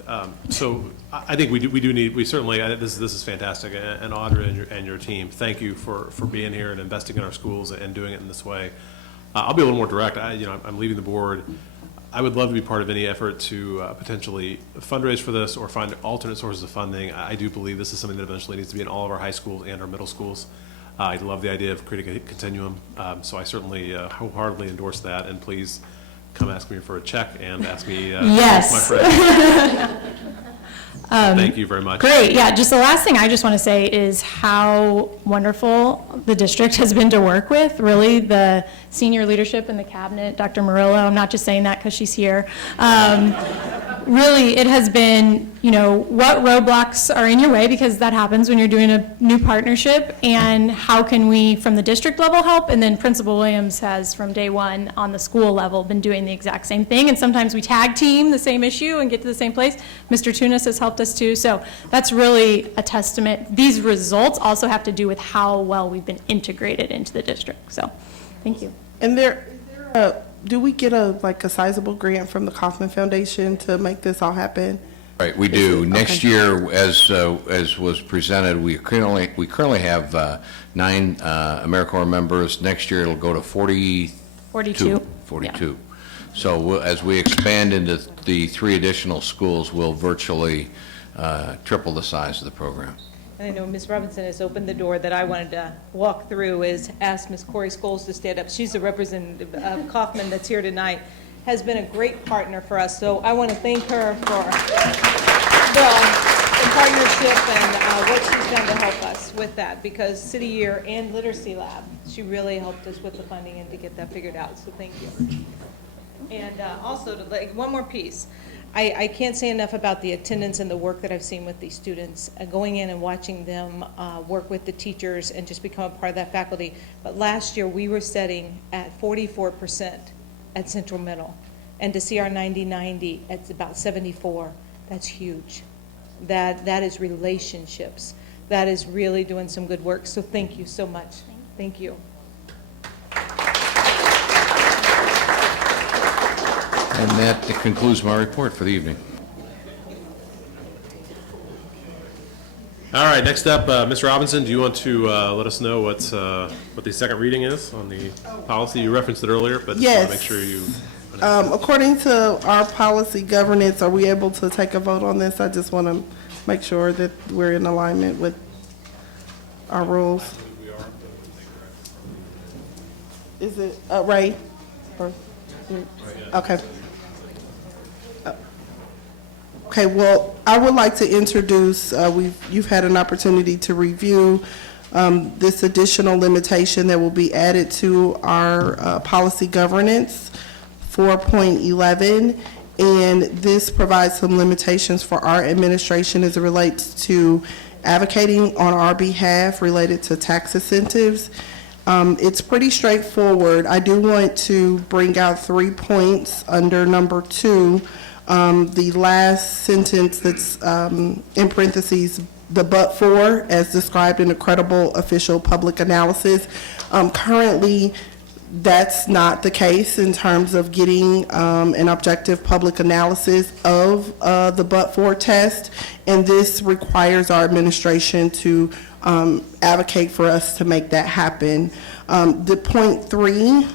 So I think we certainly, this is fantastic. And Audra and your team, thank you for being here and investing in our schools and doing it in this way. I'll be a little more direct. I'm leaving the board. I would love to be part of any effort to potentially fundraise for this or find alternate sources of funding. I do believe this is something that eventually needs to be in all of our high schools and our middle schools. I love the idea of creating a continuum, so I certainly wholeheartedly endorse that, and please come ask me for a check and ask me Yes. my friend. Thank you very much. Great, yeah, just the last thing I just want to say is how wonderful the district has been to work with. Really, the senior leadership in the cabinet, Dr. Murillo, I'm not just saying that because she's here. Really, it has been, you know, what roadblocks are in your way, because that happens when you're doing a new partnership, and how can we, from the district level, help? And then Principal Williams has, from day one on the school level, been doing the exact same thing, and sometimes we tag team the same issue and get to the same place. Mr. Tunis has helped us too, so that's really a testament. These results also have to do with how well we've been integrated into the district, so thank you. And do we get a sizable grant from the Kauffman Foundation to make this all happen? Right, we do. Next year, as was presented, we currently have 9 AmeriCorps members. Next year, it'll go to 42. Yeah. So as we expand into the 3 additional schools, we'll virtually triple the size of the program. I know Ms. Robinson has opened the door that I wanted to walk through, is ask Ms. Corey Scholes to stand up. She's a representative of Kauffman that's here tonight, has been a great partner for us. So I want to thank her for the partnership and what she's done to help us with that, because City Year and Literacy Lab, she really helped us with the funding and to get that figured out, so thank you. And also, one more piece. I can't say enough about the attendance and the work that I've seen with these students, going in and watching them work with the teachers and just become a part of that faculty. But last year, we were sitting at 44% at Central Middle, and to see our 90-90 at about 74, that's huge. That is relationships. That is really doing some good work, so thank you so much. Thank you. And that concludes my report for the evening. All right, next up, Ms. Robinson, do you want to let us know what the second reading is on the policy? You referenced it earlier, but just want to make sure you... According to our policy governance, are we able to take a vote on this? I just want to make sure that we're in alignment with our rules. Is it Ray? Okay. Okay, well, I would like to introduce, you've had an opportunity to review this additional limitation that will be added to our policy governance, 4.11, and this provides some limitations for our administration as it relates to advocating on our behalf related to tax incentives. It's pretty straightforward. I do want to bring out 3 points under number 2. The last sentence that's in parentheses, the but for, as described in a credible official public analysis. Currently, that's not the case in terms of getting an objective public analysis of the but for test, and this requires our administration to advocate for us to make that happen. The point 3,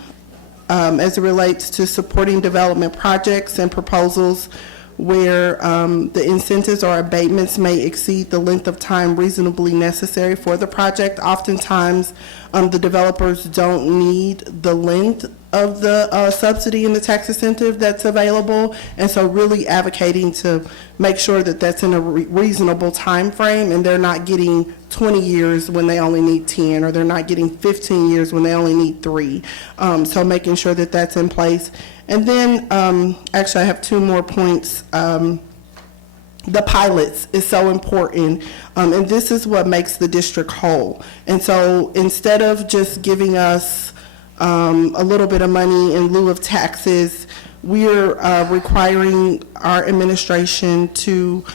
as it relates to supporting development projects and proposals where the incentives or abatements may exceed the length of time reasonably necessary for the project. Oftentimes, the developers don't need the length of the subsidy and the tax incentive that's available, and so really advocating to make sure that that's in a reasonable time frame and they're not getting 20 years when they only need 10, or they're not getting 15 years when they only need 3. So making sure that that's in place. And then, actually I have 2 more points. The pilots is so important, and this is what makes the district whole. And so instead of just giving us a little bit of money in lieu of taxes, we're requiring our administration to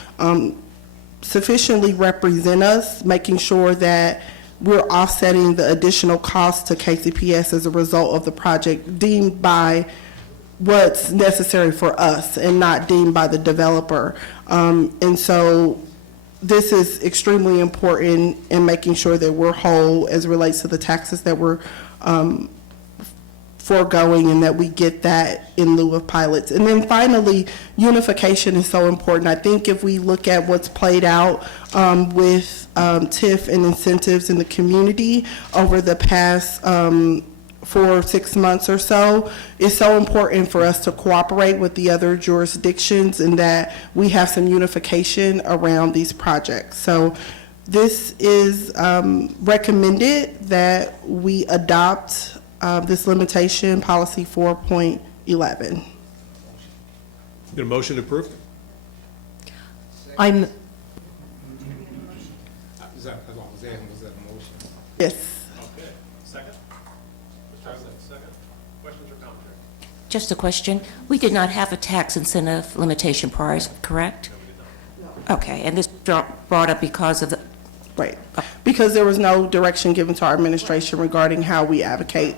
sufficiently represent us, making sure that we're offsetting the additional costs to KCPS as a result of the project deemed by what's necessary for us and not deemed by the developer. And so this is extremely important in making sure that we're whole as it relates to the taxes that we're foregoing and that we get that in lieu of pilots. And then finally, unification is so important. I think if we look at what's played out with TIF and incentives in the community over the past 4 or 6 months or so, it's so important for us to cooperate with the other jurisdictions and that we have some unification around these projects. So this is recommended that we adopt this limitation, policy 4.11. Get a motion approved? I'm, yes. Okay. Second? Mr. President, second. Questions or commentary? Just a question. We did not have a tax incentive limitation prior, correct? Okay, and this brought up because of the... Right. Because there was no direction given to our administration regarding how we advocate.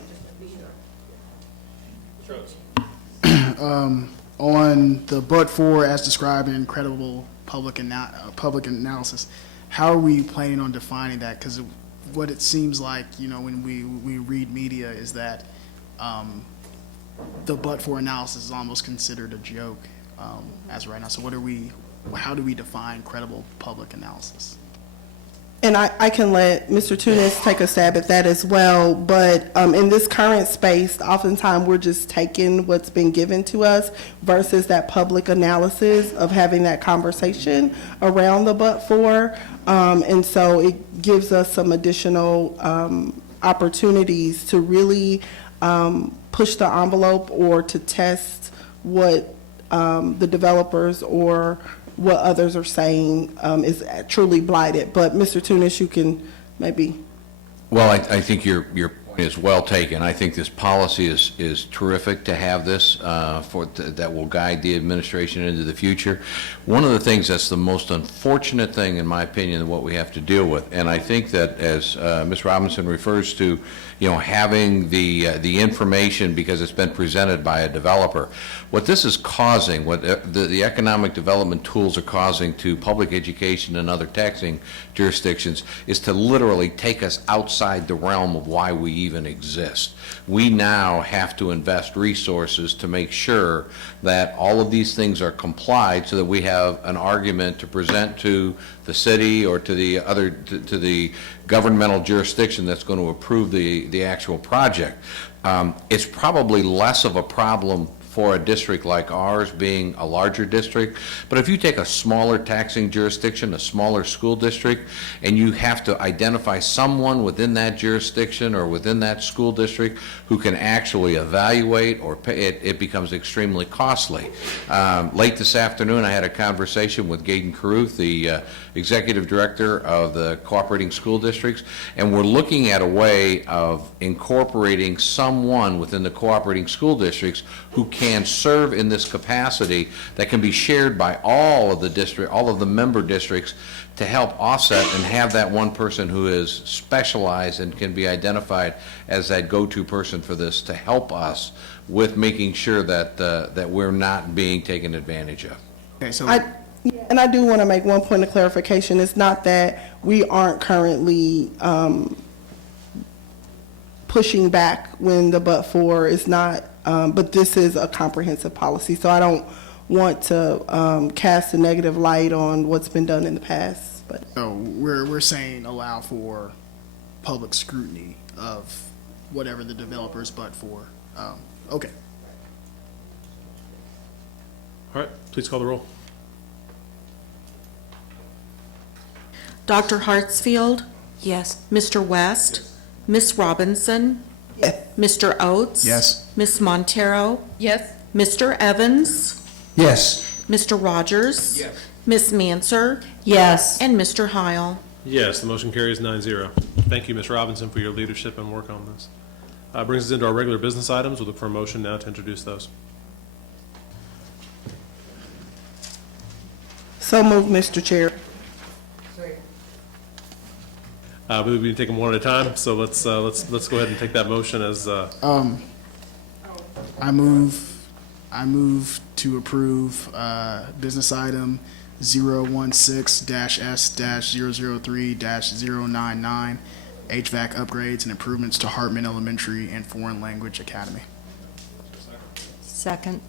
On the but-for, as described in credible public analysis, how are we planning on defining that? Because what it seems like, when we read media is that the but-for analysis is almost considered a joke as of right now. So how do we define credible public analysis? And I can let Mr. Tunis take a stab at that as well, but in this current space, oftentimes we're just taking what's been given to us versus that public analysis of having that conversation around the but-for. And so it gives us some additional opportunities to really push the envelope or to test what the developers or what others are saying is truly blighted. But Mr. Tunis, you can maybe. Well, I think your point is well taken. I think this policy is terrific to have this that will guide the administration into the future. One of the things that's the most unfortunate thing, in my opinion, what we have to deal with, and I think that as Ms. Robinson refers to, having the information because it's been presented by a developer. What this is causing, what the economic development tools are causing to public education and other taxing jurisdictions is to literally take us outside the realm of why we even exist. We now have to invest resources to make sure that all of these things are complied so that we have an argument to present to the city or to the other, to the governmental jurisdiction that's going to approve the actual project. It's probably less of a problem for a district like ours, being a larger district. But if you take a smaller taxing jurisdiction, a smaller school district, and you have to identify someone within that jurisdiction or within that school district who can actually evaluate or pay, it becomes extremely costly. Late this afternoon, I had a conversation with Gaydon Caruth, the executive director of the cooperating school districts, and we're looking at a way of incorporating someone within the cooperating school districts who can serve in this capacity that can be shared by all of the member districts to help offset and have that one person who is specialized and can be identified as that go-to person for this to help us with making sure that that we're not being taken advantage of. Okay, so And I do want to make one point of clarification. It's not that we aren't currently pushing back when the but-for is not, but this is a comprehensive policy. So I don't want to cast a negative light on what's been done in the past. But so we're saying allow for public scrutiny of whatever the developers but-for. Okay. All right, please call the roll. Dr. Hartsfield? Yes. Mr. West? Ms. Robinson? Yes. Mr. Oates? Yes. Ms. Montero? Yes. Mr. Evans? Yes. Mr. Rogers? Yes. Ms. Manser? yes. And Mr. Heil? Yes, the motion carries 9-0. Thank you, Ms. Robinson, for your leadership and work on this. Brings us into our regular business items. We'll look for a motion now to introduce those. so moved, Mr. Chair. We can take them one at a time, so let's go ahead and take that motion as, I move to approve business item 016-S-003-099, HVAC upgrades and improvements to Hartman Elementary and Foreign Language Academy. Second.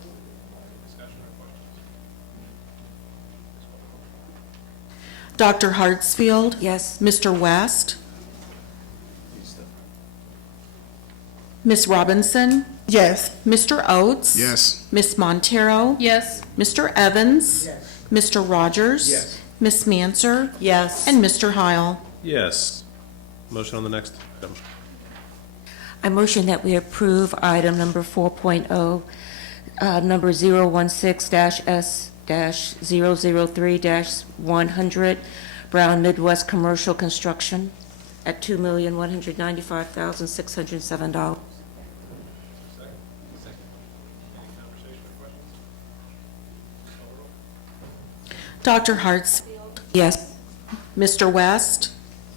Dr. Hartsfield? Yes. Mr. West? Ms. Robinson? Yes. Mr. Oates? Yes. Ms. Montero? Yes. Mr. Evans? Mr. Rogers? Yes. Ms. Manser? Yes. And Mr. Heil. Yes. Motion on the next item. I motion that we approve item number 4.0, number 016-S-003-100, Brown Midwest Commercial Construction at $2,195,607. Dr. Hartsfield? Yes. Mr. West?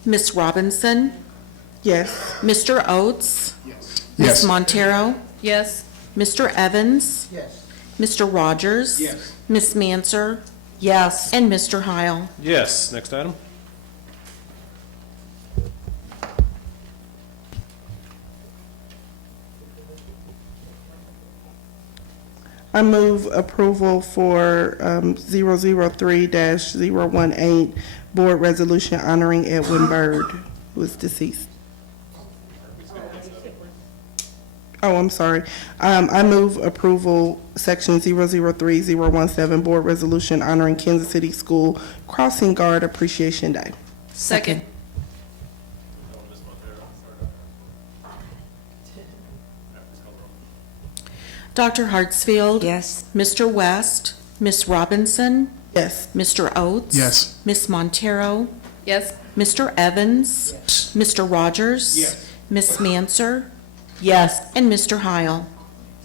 Ms. Robinson? Yes. Mr. Oates? Yes. Ms. Montero? Yes. Mr. Evans? Yes. Mr. Rogers? Yes. Ms. Manser? Yes. And Mr. Heil. Yes. Next item. I move approval for 003-018, board resolution honoring Edwin Byrd, who is deceased. Oh, I'm sorry. I move approval, section 003-017, board resolution honoring Kansas City School Crossing Guard Appreciation Day. Second. Dr. Hartsfield? Yes. Mr. West? Ms. Robinson? Yes. Mr. Oates? Yes. Ms. Montero? Yes. Mr. Evans? Mr. Rogers? Yes. Ms. Manser? Yes. And Mr. Heil.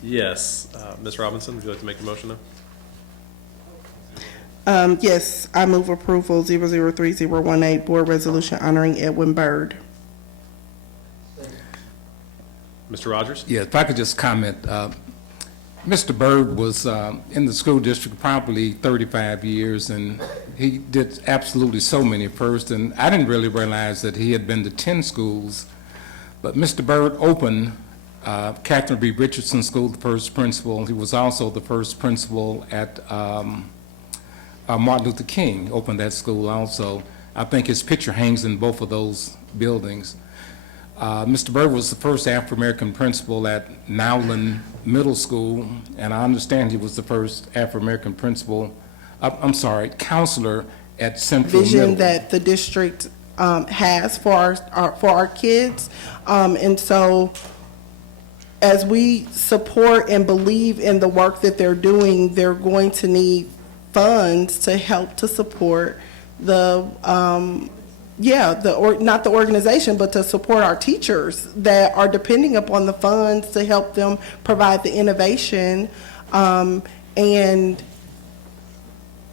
Yes. Ms. Robinson, would you like to make the motion now? Yes, I move approval 003-018, board resolution honoring Edwin Byrd. Mr. Rogers? Yeah, if I could just comment, Mr. Byrd was in the school district probably 35 years, and he did absolutely so many firsts, and I didn't really realize that he had been to 10 schools, but Mr. Byrd opened Catherine B. Richardson School, the first principal. He was also the first principal at Martin Luther King, opened that school also. I think his picture hangs in both of those buildings. Mr. Byrd was the first Afro-American principal at Nowland Middle School, and I understand he was the first Afro-American principal, counselor at Central Vision Middle. that the district has for our kids. And so as we support and believe in the work that they're doing, they're going to need funds to help to support the not the organization, but to support our teachers that are depending upon the funds to help them provide the innovation. And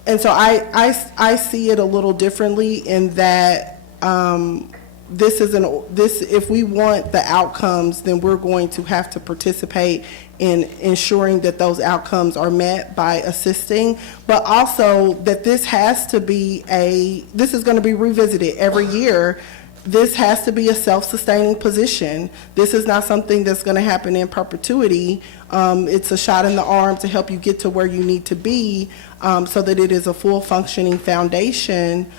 so I see it a little differently in that if we want the outcomes, then we're going to have to participate in ensuring that those outcomes are met by assisting, but also that this is going to be revisited every year. This has to be a self-sustaining position. This is not something that's going to happen in perpetuity. It's a shot in the arm to help you get to where you need to be, so that it is a full functioning foundation,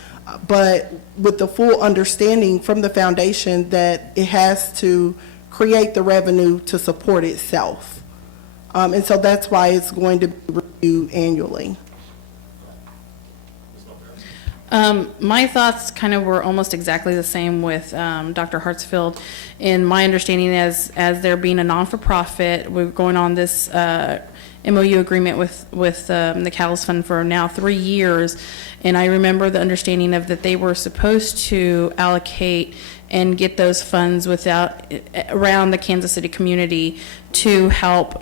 but with the full understanding from the foundation that it has to create the revenue to support itself. And so that's why it's going to be reviewed annually. My thoughts kind of were almost exactly the same with Dr. Hartsfield. In my understanding, as there being a non-for-profit, we're going on this MOU agreement with the Catalyst Fund for now 3 years, and I remember the understanding of that they were supposed to allocate and get those funds around the Kansas City community to help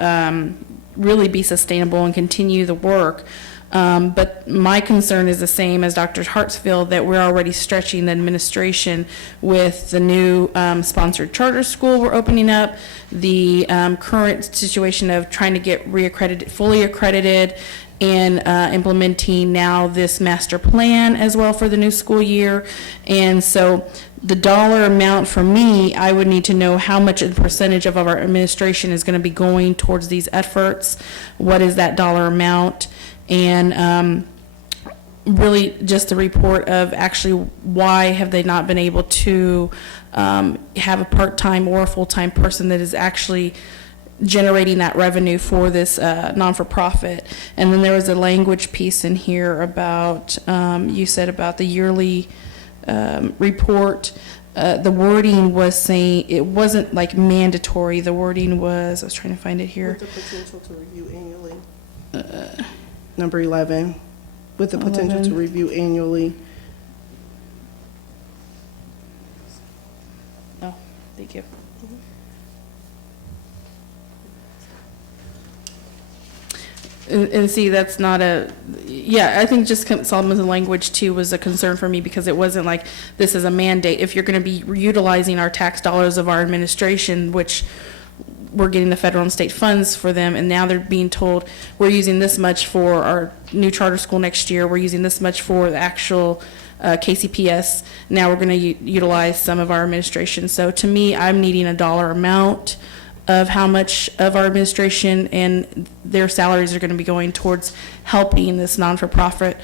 really be sustainable and continue the work. But my concern is the same as Dr. Hartsfield, that we're already stretching the administration with the new sponsored charter school we're opening up, the current situation of trying to get fully accredited, and implementing now this master plan as well for the new school year. And so the dollar amount for me, I would need to know how much a percentage of our administration is going to be going towards these efforts. What is that dollar amount? And really just a report of actually why have they not been able to have a part-time or a full-time person that is actually generating that revenue for this non-for-profit. And then there was a language piece in here about, you said about the yearly report. The wording was saying it wasn't like mandatory. The wording was, I was trying to find it here. With the potential to review annually. Number 11, with the potential 11. to review annually. Oh, thank you. And see, that's not a, yeah, I think just Solomon's language too was a concern for me because it wasn't like this is a mandate. If you're going to be utilizing our tax dollars of our administration, which we're getting the federal and state funds for them, and now they're being told we're using this much for our new charter school next year, we're using this much for the actual KCPS, now we're going to utilize some of our administration. So to me, I'm needing a dollar amount of how much of our administration and their salaries are going to be going towards helping this non-for-profit,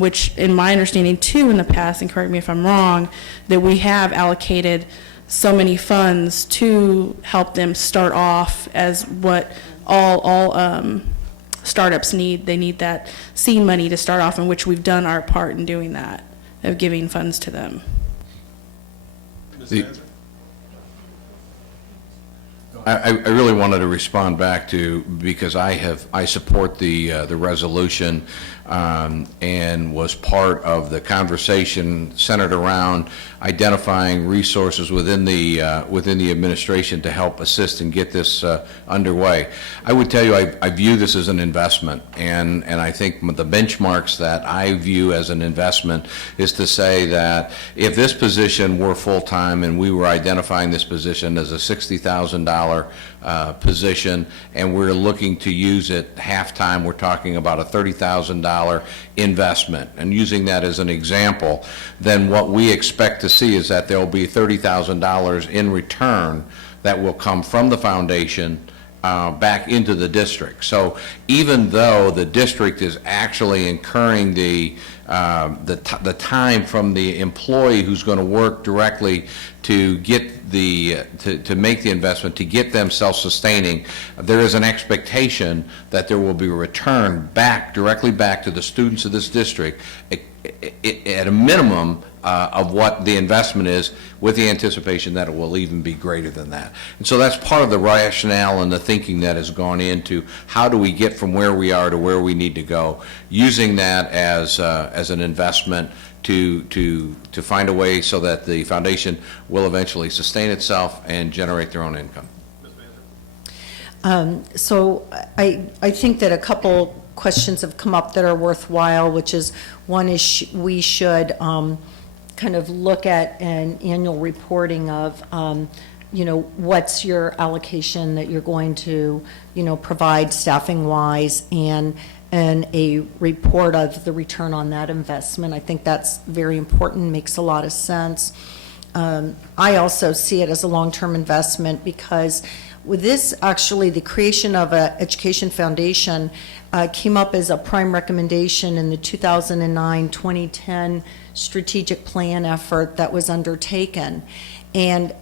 which in my understanding too in the past, and correct me if I'm wrong, that we have allocated so many funds to help them start off as what all startups need. They need that seed money to start off, in which we've done our part in doing that, of giving funds to them. I really wanted to respond back to, because I support the resolution and was part of the conversation centered around identifying resources within the administration to help assist and get this underway. I would tell you I view this as an investment, and I think the benchmarks that I view as an investment is to say that if this position were full-time and we were identifying this position as a $60,000 position and we're looking to use it half-time, we're talking about a $30,000 investment, and using that as an example, then what we expect to see is that there will be $30,000 in return that will come from the foundation back into the district. So even though the district is actually incurring the time from the employee who's going to work directly to get to make the investment, to get them self-sustaining, there is an expectation that there will be a return directly back to the students of this district at a minimum of what the investment is, with the anticipation that it will even be greater than that. And so that's part of the rationale and the thinking that has gone into how do we get from where we are to where we need to go, using that as an investment to find a way so that the foundation will eventually sustain itself and generate their own income. So I think that a couple questions have come up that are worthwhile, which is, one is we should kind of look at an annual reporting of, what's your allocation that you're going to, provide staffing-wise, and a report of the return on that investment. I think that's very important, makes a lot of sense. I also see it as a long-term investment because with this, actually, the creation of an education foundation came up as a prime recommendation in the 2009-2010 strategic plan effort that was undertaken. And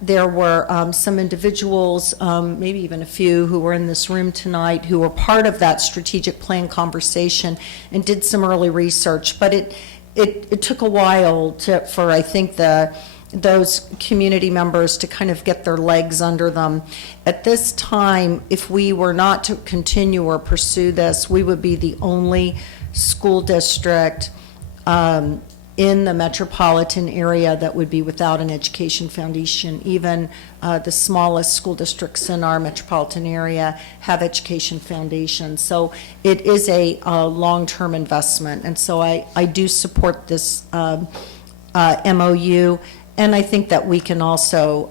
there were some individuals, maybe even a few, who were in this room tonight who were part of that strategic plan conversation and did some early research. But it took a while for, I think, those community members to kind of get their legs under them. At this time, if we were not to continue or pursue this, we would be the only school district in the metropolitan area that would be without an education foundation. Even the smallest school districts in our metropolitan area have education foundations. So it is a long-term investment. And so I do support this MOU. And I think that we can also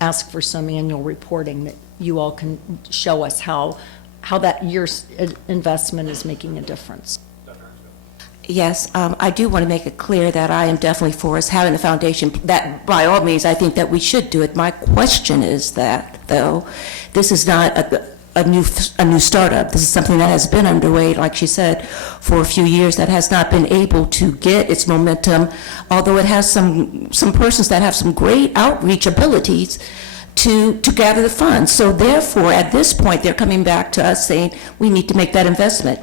ask for some annual reporting that you all can show us how that year's investment is making a difference. Yes, I do want to make it clear that I am definitely for us having a foundation. That, by all means, I think that we should do it. My question is that, though, this is not a new startup. This is something that has been underway, like she said, for a few years, that has not been able to get its momentum, although it has some persons that have some great outreach abilities to gather the funds. So therefore, at this point, they're coming back to us saying, we need to make that investment.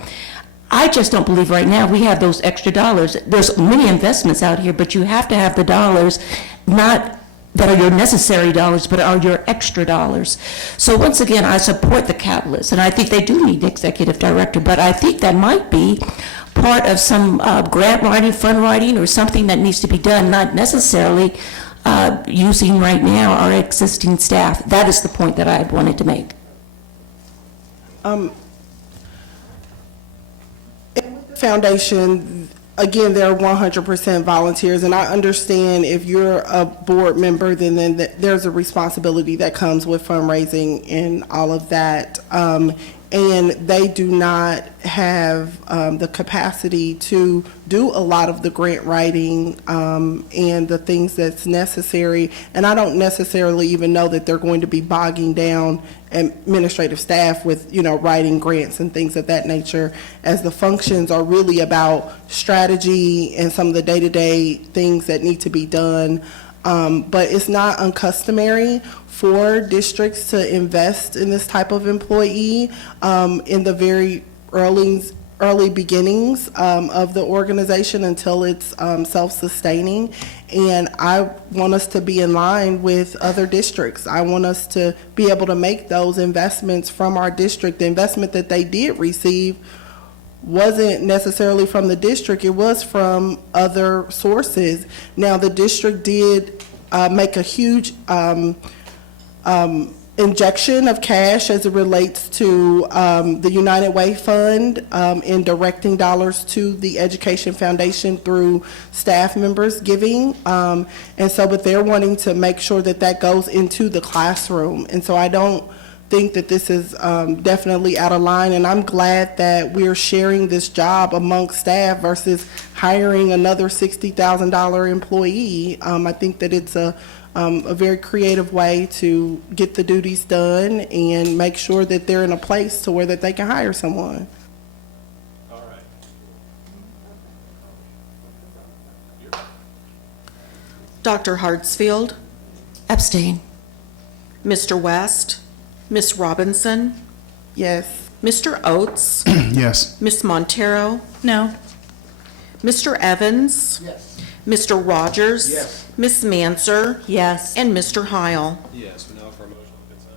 I just don't believe right now we have those extra dollars. There's many investments out here, but you have to have the dollars, not that are your necessary dollars, but are your extra dollars. So once again, I support the catalyst, and I think they do need an executive director, but I think that might be part of some grant writing, fund writing, or something that needs to be done, not necessarily using right now our existing staff. That is the point that I wanted to make. Foundation, again, they're 100% volunteers, and I understand if you're a board member, then there's a responsibility that comes with fundraising and all of that. And they do not have the capacity to do a lot of the grant writing and the things that's necessary. And I don't necessarily even know that they're going to be bogging down administrative staff with, writing grants and things of that nature, as the functions are really about strategy and some of the day-to-day things that need to be done. But it's not uncustomary for districts to invest in this type of employee in the very early beginnings of the organization until it's self-sustaining. And I want us to be in line with other districts. I want us to be able to make those investments from our district. The investment that they did receive wasn't necessarily from the district, it was from other sources. Now, the district did make a huge injection of cash as it relates to the United Way Fund in directing dollars to the Education Foundation through staff members giving. And so, but they're wanting to make sure that that goes into the classroom. And so I don't think that this is definitely out of line, and I'm glad that we're sharing this job amongst staff versus hiring another $60,000 employee. I think that it's a very creative way to get the duties done and make sure that they're in a place to where that they can hire someone. All right. Dr. Hartsfield, Abstain. Mr. West, Ms. Robinson, Yes. Mr. Oates, Yes. Ms. Montero, No. Mr. Evans, Mr. Rogers, Ms. Manser, Yes. and Mr. Heil. Yes, we now for a motion on consent.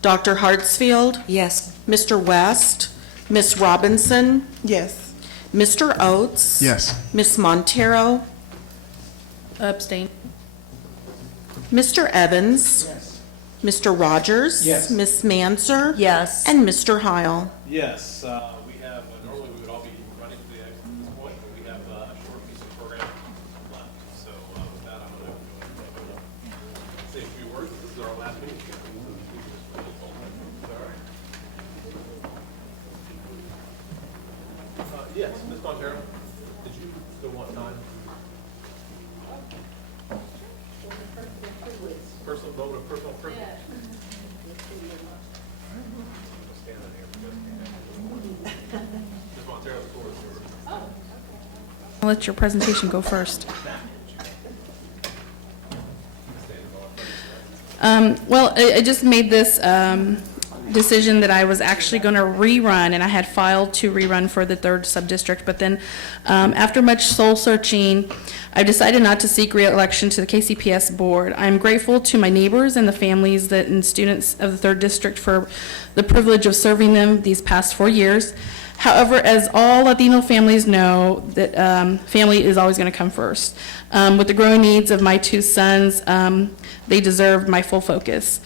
Dr. Hartsfield, Yes. Mr. West, Ms. Robinson, Yes. Mr. Oates, Yes. Ms. Montero, Abstain. Mr. Evans, Mr. Rogers, Ms. Manser, Yes. and Mr. Heil. Yes, we have, normally we would all be running to the exit at this point, but we have a short piece of program left. So with that, I'm going to say a few words. This is our last meeting. Yes, Ms. Montero, did you still want time? Personal moment of personal privilege. Ms. Montero, the floor is yours. I'll let your presentation go first. Well, I just made this decision that I was actually going to rerun, and I had filed to rerun for the 3rd sub-district, but then after much soul searching, I decided not to seek re-election to the KCPS board. I'm grateful to my neighbors and the families and students of the 3rd district for the privilege of serving them these past 4 years. However, as all Latino families know, that family is always going to come first. With the growing needs of my 2 sons, they deserve my full focus.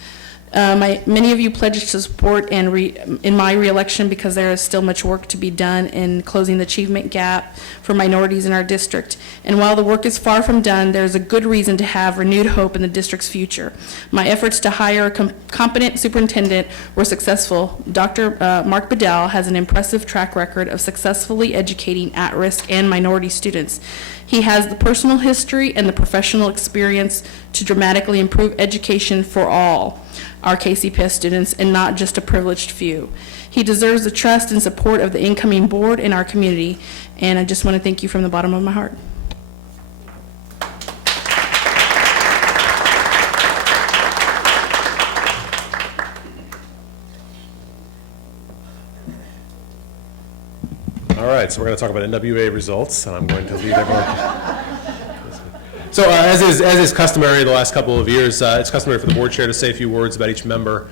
Many of you pledged to support in my reelection because there is still much work to be done in closing the achievement gap for minorities in our district. And while the work is far from done, there is a good reason to have renewed hope in the district's future. My efforts to hire a competent superintendent were successful. Dr. Mark Bedell has an impressive track record of successfully educating at-risk and minority students. He has the personal history and the professional experience to dramatically improve education for all our KCPS students and not just a privileged few. He deserves the trust and support of the incoming board and our community, and I just want to thank you from the bottom of my heart. All right, so we're going to talk about NWA results, and I'm going to lead everyone. So as is customary the last couple of years, it's customary for the board chair to say a few words about each member.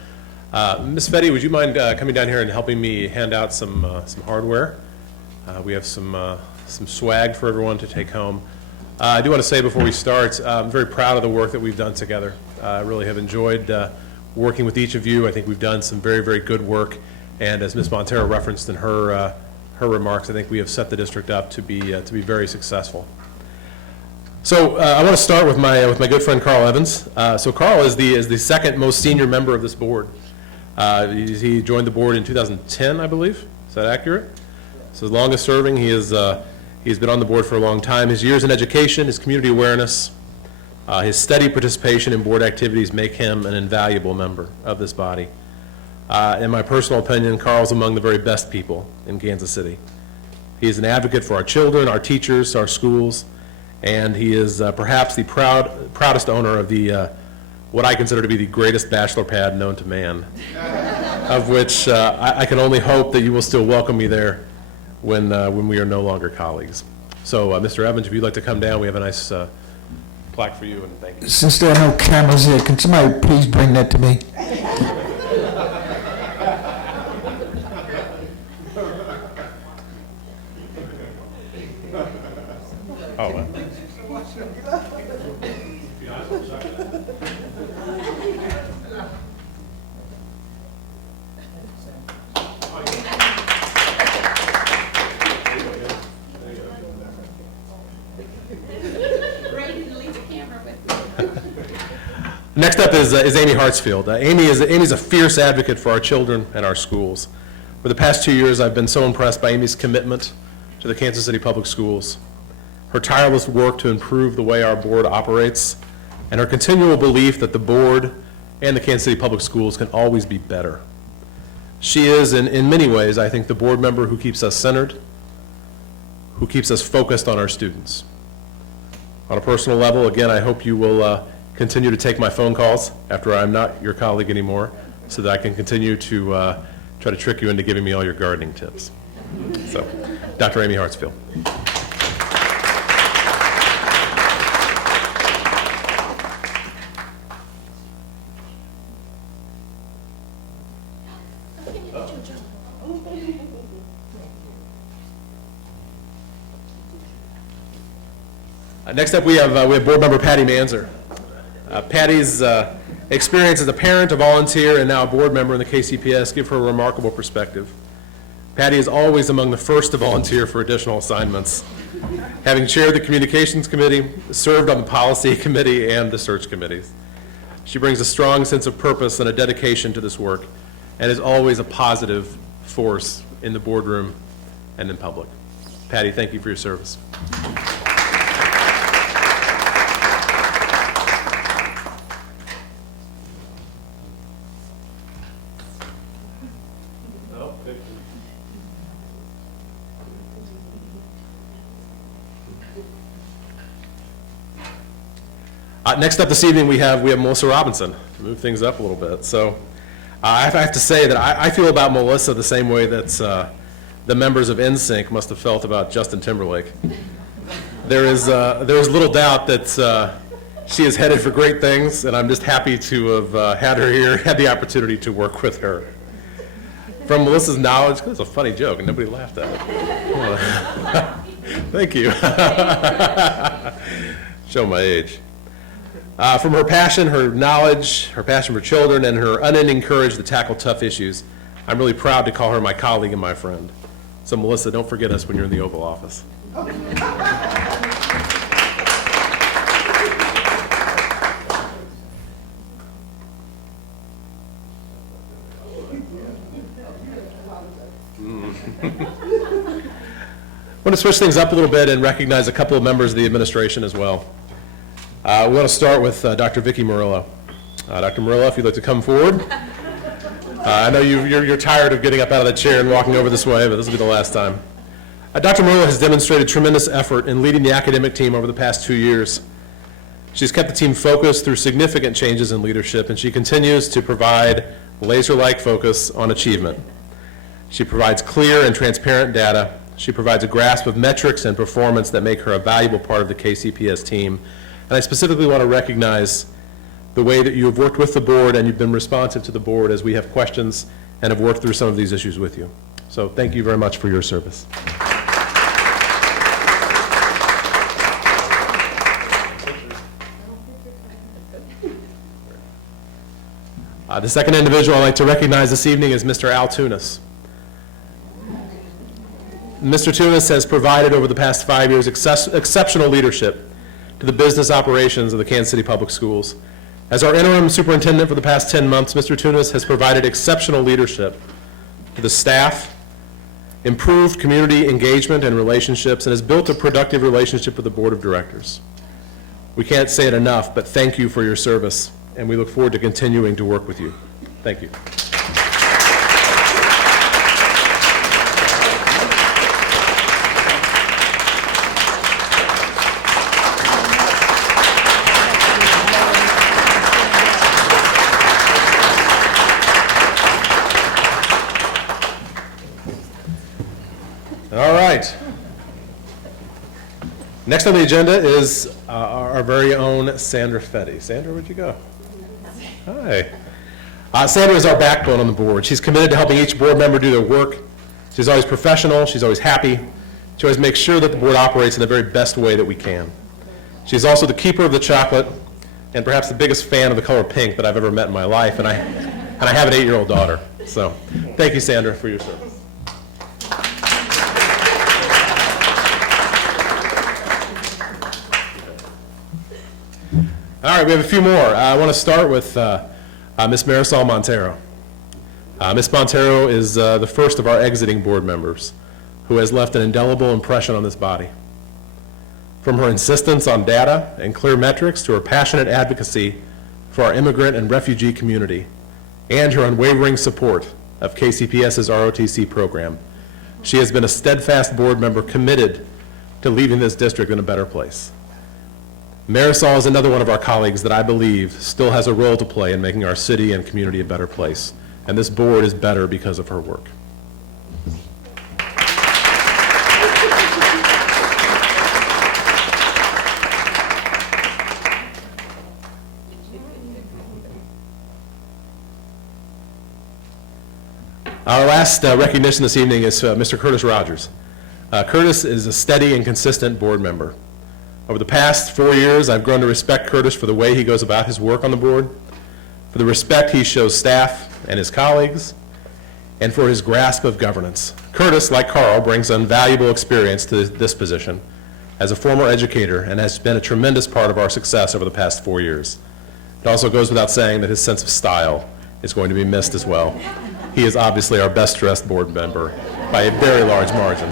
Ms. Fetty, would you mind coming down here and helping me hand out some hardware? We have some swag for everyone to take home. I do want to say before we start, I'm very proud of the work that we've done together. I really have enjoyed working with each of you. I think we've done some very, very good work, and as Ms. Montero referenced in her remarks, I think we have set the district up to be very successful. So I want to start with my good friend Carl Evans. So Carl is the second most senior member of this board. He joined the board in 2010, I believe. Is that accurate? So the longest serving. He's been on the board for a long time. His years in education, his community awareness, his steady participation in board activities make him an invaluable member of this body. In my personal opinion, Carl's among the very best people in Kansas City. He is an advocate for our children, our teachers, our schools, and he is perhaps the proudest owner of the what I consider to be the greatest bachelor pad known to man, of which I can only hope that you will still welcome me there when we are no longer colleagues. So, Mr. Evans, if you'd like to come down, we have a nice plaque for you, and thank you. Since there are no cameras here, can somebody please bring that to me? Oh, wow. Next up is Amy Hartsfield. Amy's a fierce advocate for our children and our schools. For the past 2 years, I've been so impressed by Amy's commitment to the Kansas City Public Schools, her tireless work to improve the way our board operates, and her continual belief that the board and the Kansas City Public Schools can always be better. She is, in many ways, I think, the board member who keeps us centered, who keeps us focused on our students. On a personal level, again, I hope you will continue to take my phone calls after I'm not your colleague anymore, so that I can continue to try to trick you into giving me all your gardening tips. So, Dr. Amy Hartsfield. Next up, we have board member Patty Manzer. Patty's experience as a parent, a volunteer, and now a board member in the KCPS give her a remarkable perspective. Patty is always among the first to volunteer for additional assignments, having chaired the communications committee, served on the policy committee, and the search committees. She brings a strong sense of purpose and a dedication to this work, and is always a positive force in the boardroom and in public. Patty, thank you for your service. Next up this evening, we have Melissa Robinson, to move things up a little bit. So I have to say that I feel about Melissa the same way that the members of NSYNC must have felt about Justin Timberlake. There is little doubt that she is headed for great things, and I'm just happy to have had her here, had the opportunity to work with her. From Melissa's knowledge, it's a funny joke, and nobody laughed at it. Thank you. Show my age. From her passion, her knowledge, her passion for children, and her unending courage to tackle tough issues, I'm really proud to call her my colleague and my friend. So Melissa, don't forget us when you're in the Oval Office. I want to switch things up a little bit and recognize a couple of members of the administration as well. We want to start with Dr. Vicki Murillo. Dr. Murillo, if you'd like to come forward. I know you're tired of getting up out of the chair and walking over this way, but this will be the last time. Dr. Murillo has demonstrated tremendous effort in leading the academic team over the past 2 years. She's kept the team focused through significant changes in leadership, and she continues to provide laser-like focus on achievement. She provides clear and transparent data. She provides a grasp of metrics and performance that make her a valuable part of the KCPS team. And I specifically want to recognize the way that you have worked with the board and you've been responsive to the board as we have questions and have worked through some of these issues with you. So thank you very much for your service. The second individual I'd like to recognize this evening is Mr. Al Tunis. Mr. Tunis has provided over the past 5 years exceptional leadership to the business operations of the Kansas City Public Schools. As our interim superintendent for the past 10 months, Mr. Tunis has provided exceptional leadership to the staff, improved community engagement and relationships, and has built a productive relationship with the board of directors. We can't say it enough, but thank you for your service, and we look forward to continuing to work with you. Thank you. All right. Next on the agenda is our very own Sandra Fetty. Sandra, where'd you go? Hi. Sandra is our backbone on the board. She's committed to helping each board member do their work. She's always professional. She's always happy. She always makes sure that the board operates in the very best way that we can. She's also the keeper of the chocolate and perhaps the biggest fan of the color pink that I've ever met in my life, and I have an 8-year-old daughter. So thank you, Sandra, for your service. All right, we have a few more. I want to start with Ms. Marisol Montero. Ms. Montero is the first of our exiting board members who has left an indelible impression on this body. From her insistence on data and clear metrics to her passionate advocacy for our immigrant and refugee community and her unwavering support of KCPS's ROTC program, she has been a steadfast board member committed to leaving this district in a better place. Marisol is another one of our colleagues that I believe still has a role to play in making our city and community a better place, and this board is better because of her work. Our last recognition this evening is Mr. Curtis Rogers. Curtis is a steady and consistent board member. Over the past 4 years, I've grown to respect Curtis for the way he goes about his work on the board, for the respect he shows staff and his colleagues, and for his grasp of governance. Curtis, like Carl, brings invaluable experience to this position as a former educator and has been a tremendous part of our success over the past 4 years. It also goes without saying that his sense of style is going to be missed as well. He is obviously our best-dressed board member by a very large margin.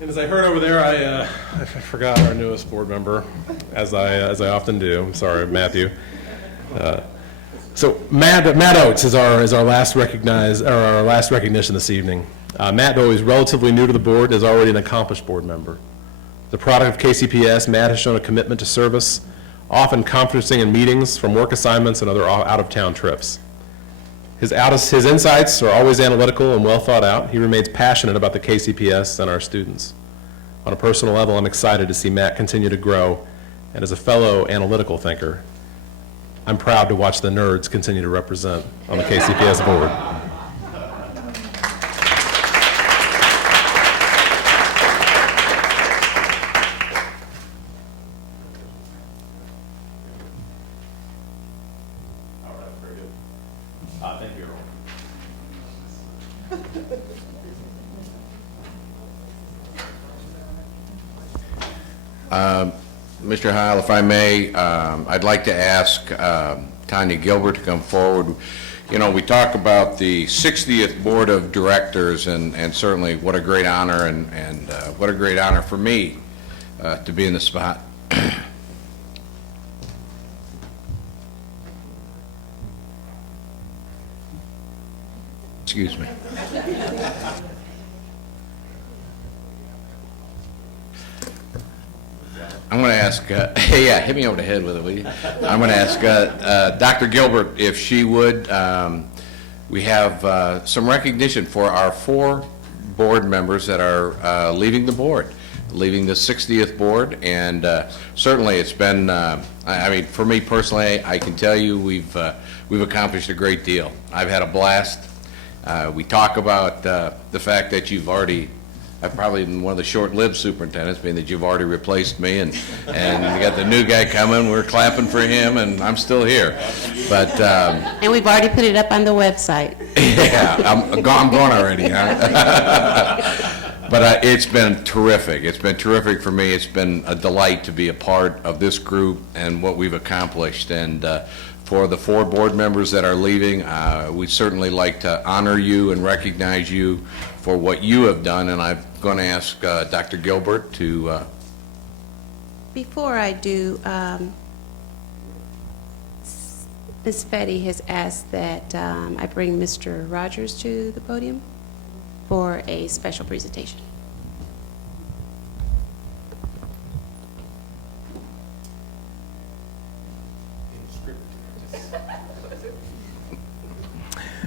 And as I heard over there, I forgot our newest board member, as I often do. I'm sorry, Matthew. So Matt Oates is our last recognition this evening. Matt, though he's relatively new to the board, is already an accomplished board member. The product of KCPS, Matt has shown a commitment to service, often conferencing in meetings from work assignments and other out-of-town trips. His insights are always analytical and well thought out. He remains passionate about the KCPS and our students. On a personal level, I'm excited to see Matt continue to grow, and as a fellow analytical thinker, I'm proud to watch the nerds continue to represent on the KCPS board. Thank you, Mr. Heil, if I may, I'd like to ask Tanya Gilbert to come forward. You know, we talk about the 60th Board of Directors, and certainly what a great honor, and what a great honor for me to be in the spot. Excuse me. I'm going to ask, yeah, hit me over the head with it, will you? I'm going to ask Dr. Gilbert if she would. We have some recognition for our 4 board members that are leaving the board, leaving the 60th board, and certainly it's been, I mean, for me personally, I can tell you we've accomplished a great deal. I've had a blast. We talk about the fact that I've probably been one of the short-lived superintendents, being that you've already replaced me, and you got the new guy coming. We're clapping for him, and I'm still here. But and we've already put it up on the website. Yeah, I'm gone already. Huh? But it's been terrific. It's been terrific for me. It's been a delight to be a part of this group and what we've accomplished. And for the 4 board members that are leaving, we'd certainly like to honor you and recognize you for what you have done, and I'm going to ask Dr. Gilbert to... Before I do, Ms. Fetty has asked that I bring Mr. Rogers to the podium for a special presentation.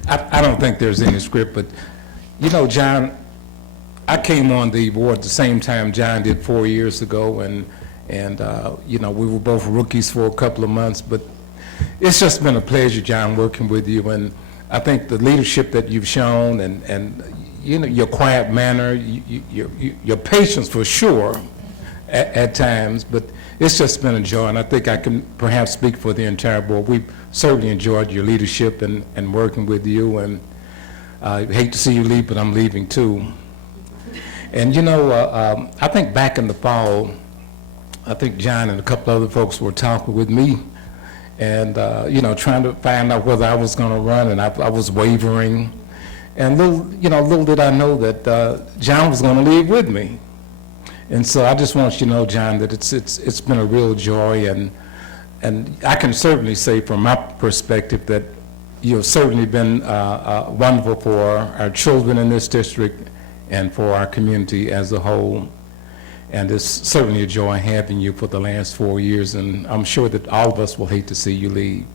I don't think there's any script, but you know, John, I came on the board at the same time John did 4 years ago, and you know, we were both rookies for a couple of months, but it's just been a pleasure, John, working with you, and I think the leadership that you've shown, and you know, your quiet manner, your patience for sure at times, but it's just been a joy, and I think I can perhaps speak for the entire board. We've certainly enjoyed your leadership and working with you, and I hate to see you leave, but I'm leaving too. And you know, I think back in the fall, I think John and a couple other folks were talking with me, and you know, trying to find out whether I was going to run, and I was wavering. And little did I know that John was going to leave with me. And so I just want you to know, John, that it's been a real joy, and I can certainly say from my perspective that you've certainly been wonderful for our children in this district and for our community as a whole. And it's certainly a joy having you for the last 4 years, and I'm sure that all of us will hate to see you leave.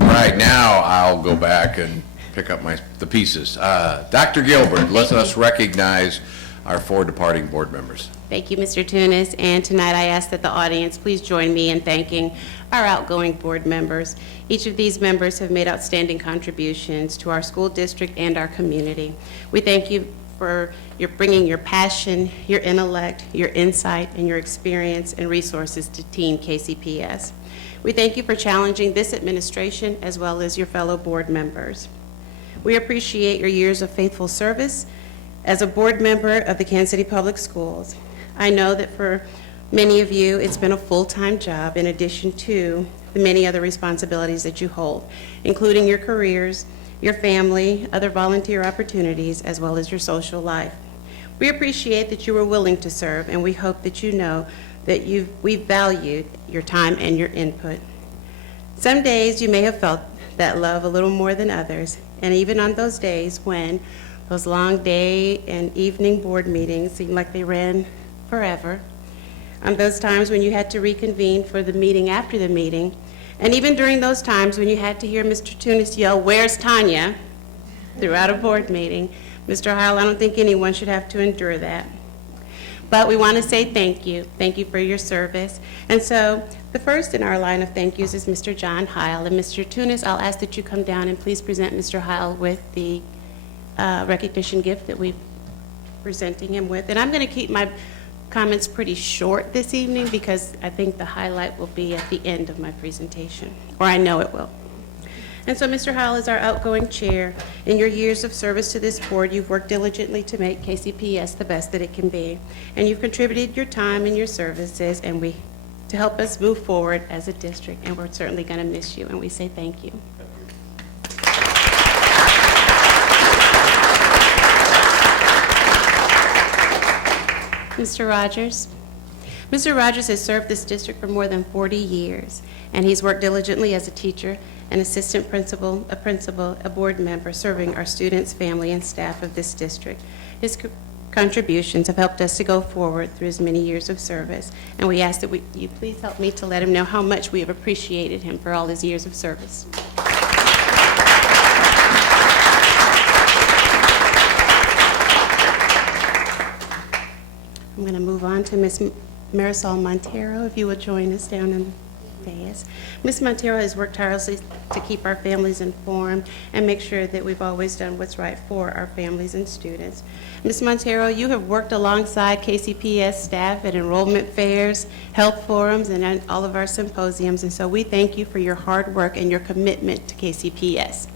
Right now, I'll go back and pick up the pieces. Dr. Gilbert, let us recognize our 4 departing board members. Thank you, Mr. Tunis, and tonight I ask that the audience please join me in thanking our outgoing board members. Each of these members have made outstanding contributions to our school district and our community. We thank you for your bringing your passion, your intellect, your insight, and your experience and resources to Team KCPS. We thank you for challenging this administration as well as your fellow board members. We appreciate your years of faithful service as a board member of the Kansas City Public Schools. I know that for many of you, it's been a full-time job in addition to the many other responsibilities that you hold, including your careers your family, other volunteer opportunities, as well as your social life. We appreciate that you were willing to serve, and we hope that you know that we valued your time and your input. Some days you may have felt that love a little more than others, and even on those days when those long day and evening board meetings seemed like they ran forever, on those times when you had to reconvene for the meeting after the meeting, and even during those times when you had to hear Mr. Tunis yell, "Where's Tanya?" throughout a board meeting, Mr. Heil, I don't think anyone should have to endure that. But we want to say thank you. Thank you for your service. And so the first in our line of thank yous is Mr. John Heil. And Mr. Tunis, I'll ask that you come down and please present Mr. Heil with the recognition gift that we're presenting him with. And I'm going to keep my comments pretty short this evening because I think the highlight will be at the end of my presentation, or I know it will. And so Mr. Heil is our outgoing chair. In your years of service to this board, you've worked diligently to make KCPS the best that it can be. And you've contributed your time and your services to help us move forward as a district. And we're certainly going to miss you, and we say thank you. Mr. Rogers. Mr. Rogers has served this district for more than 40 years, and he's worked diligently as a teacher, an assistant principal, a board member, serving our students, family, and staff of this district. His contributions have helped us to go forward through his many years of service, and we ask that you please help me to let him know how much we have appreciated him for all his years of service. I'm going to move on to Ms. Marisol Montero, if you would join us down in the dais. Ms. Montero has worked tirelessly to keep our families informed and make sure that we've always done what's right for our families and students. Ms. Montero, you have worked alongside KCPS staff at enrollment fairs, health forums, and at all of our symposiums, and so we thank you for your hard work and your commitment to KCPS.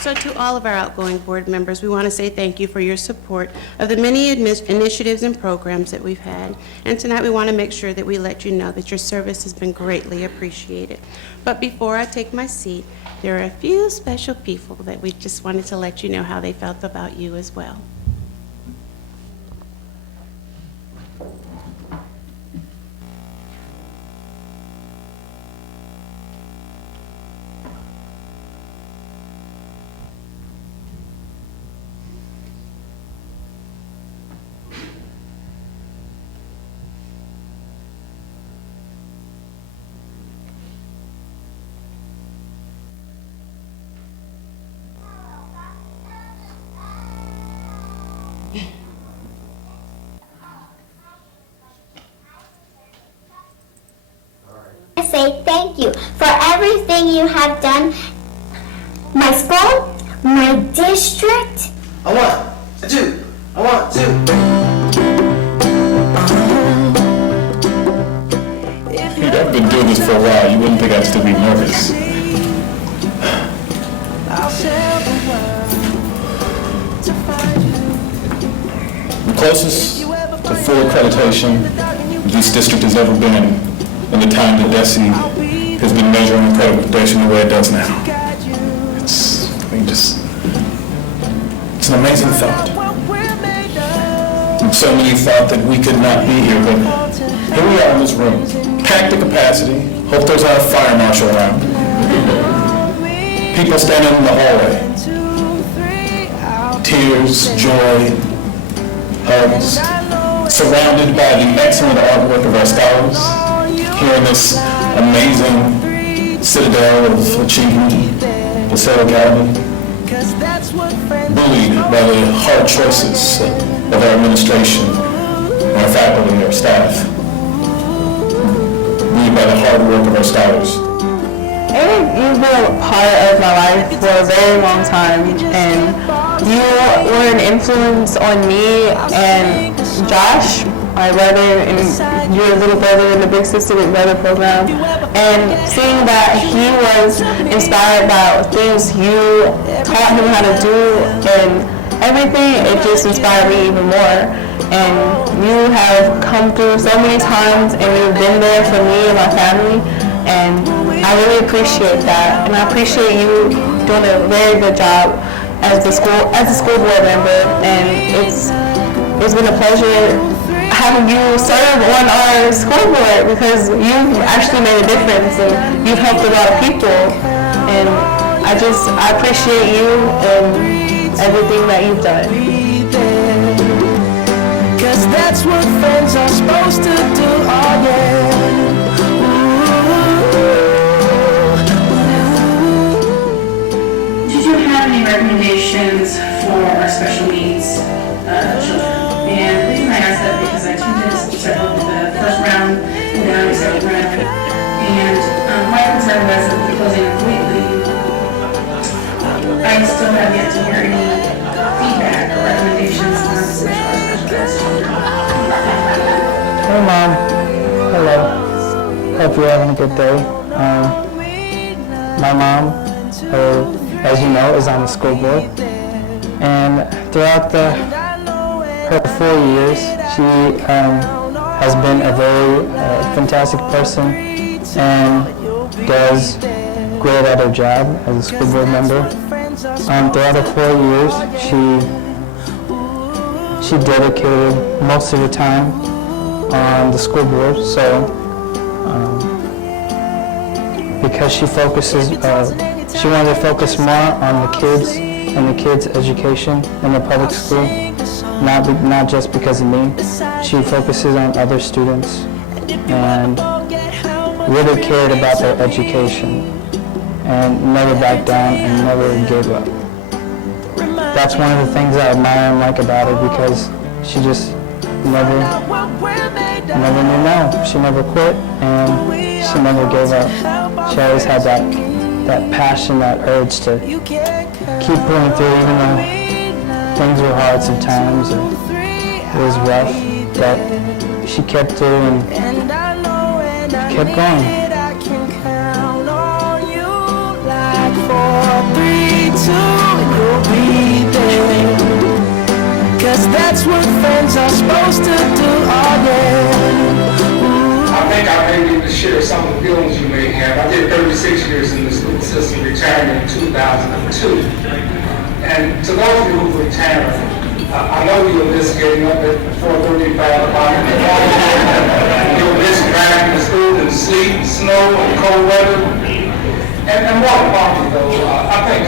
So to all of our outgoing board members, we want to say thank you for your support of the many initiatives and programs that we've had. And tonight we want to make sure that we let you know that your service has been greatly appreciated. But before I take my seat, there are a few special people that we just wanted to let you know how they felt about you as well. Say thank you for everything you have done. My school, my district. I want to. I've been doing this for a while. You wouldn't think I'd still be nervous. The closest to full accreditation this district has ever been in the time that DESE has been measuring accreditation the way it does now. It's an amazing thought. And so many thought that we could not be here, but here we are in this room, packed to capacity. Hope there's not a fire marshal around. People standing in the hallway. Tears, joy, hugs, surrounded by the excellent artwork of our scholars. Here in this amazing citadel of achievement, LaSalle Academy, buoyed by the hard choices of our administration, our faculty, our staff, buoyed by the hard work of our scholars. You've been a part of my life for a very long time, and you were an influence on me and Josh, my brother, and your little brother in the Big Sister Big Brother program, and seeing that he was inspired by things you taught him how to do, and everything, it just inspired me even more. And you have come through so many times, and you've been there for me and my family, and I really appreciate that. And I appreciate you doing a very good job as the school board member, and it's been a pleasure having you serve on our school board, because you've actually made a difference and you've helped a lot of people, and I appreciate you and everything that you've done. 'Cause that's what friends are supposed to do, oh yeah. Did you have any recommendations for our special needs children? And the reason I ask that because I attended several of the first round and now the second round. And my concern was that because they completely, I still have yet to hear any feedback or recommendations on special children. Hey Mom, hello. Hope you're having a good day. My mom, as you know, is on the school board, and throughout her 4 years, she has been a very fantastic person and does great at her job as a school board member. Throughout her 4 years, she dedicated most of the time on the school board, so because she wanted to focus more on the kids and the kids' education in the public school, not just because of me. She focuses on other students and really cared about their education and never backed down and never gave up. That's one of the things I admire and like about her, because she just never knew no. She never quit and she never gave up. She always had that passion, that urge to keep pulling through, even though things were hard sometimes and it was rough, but she kept through and kept going. 4, 3, 2, you'll be there. 'Cause that's what friends are supposed to do, oh yeah. I think I may need to share some of the feelings you may have. I did 36 years in the school system, retired in 2002. And to those of you who've retired, I know you'll miss getting up at 4:35 o'clock in the morning. You'll miss driving to school in sleet, snow, and cold weather. And more importantly, though, I think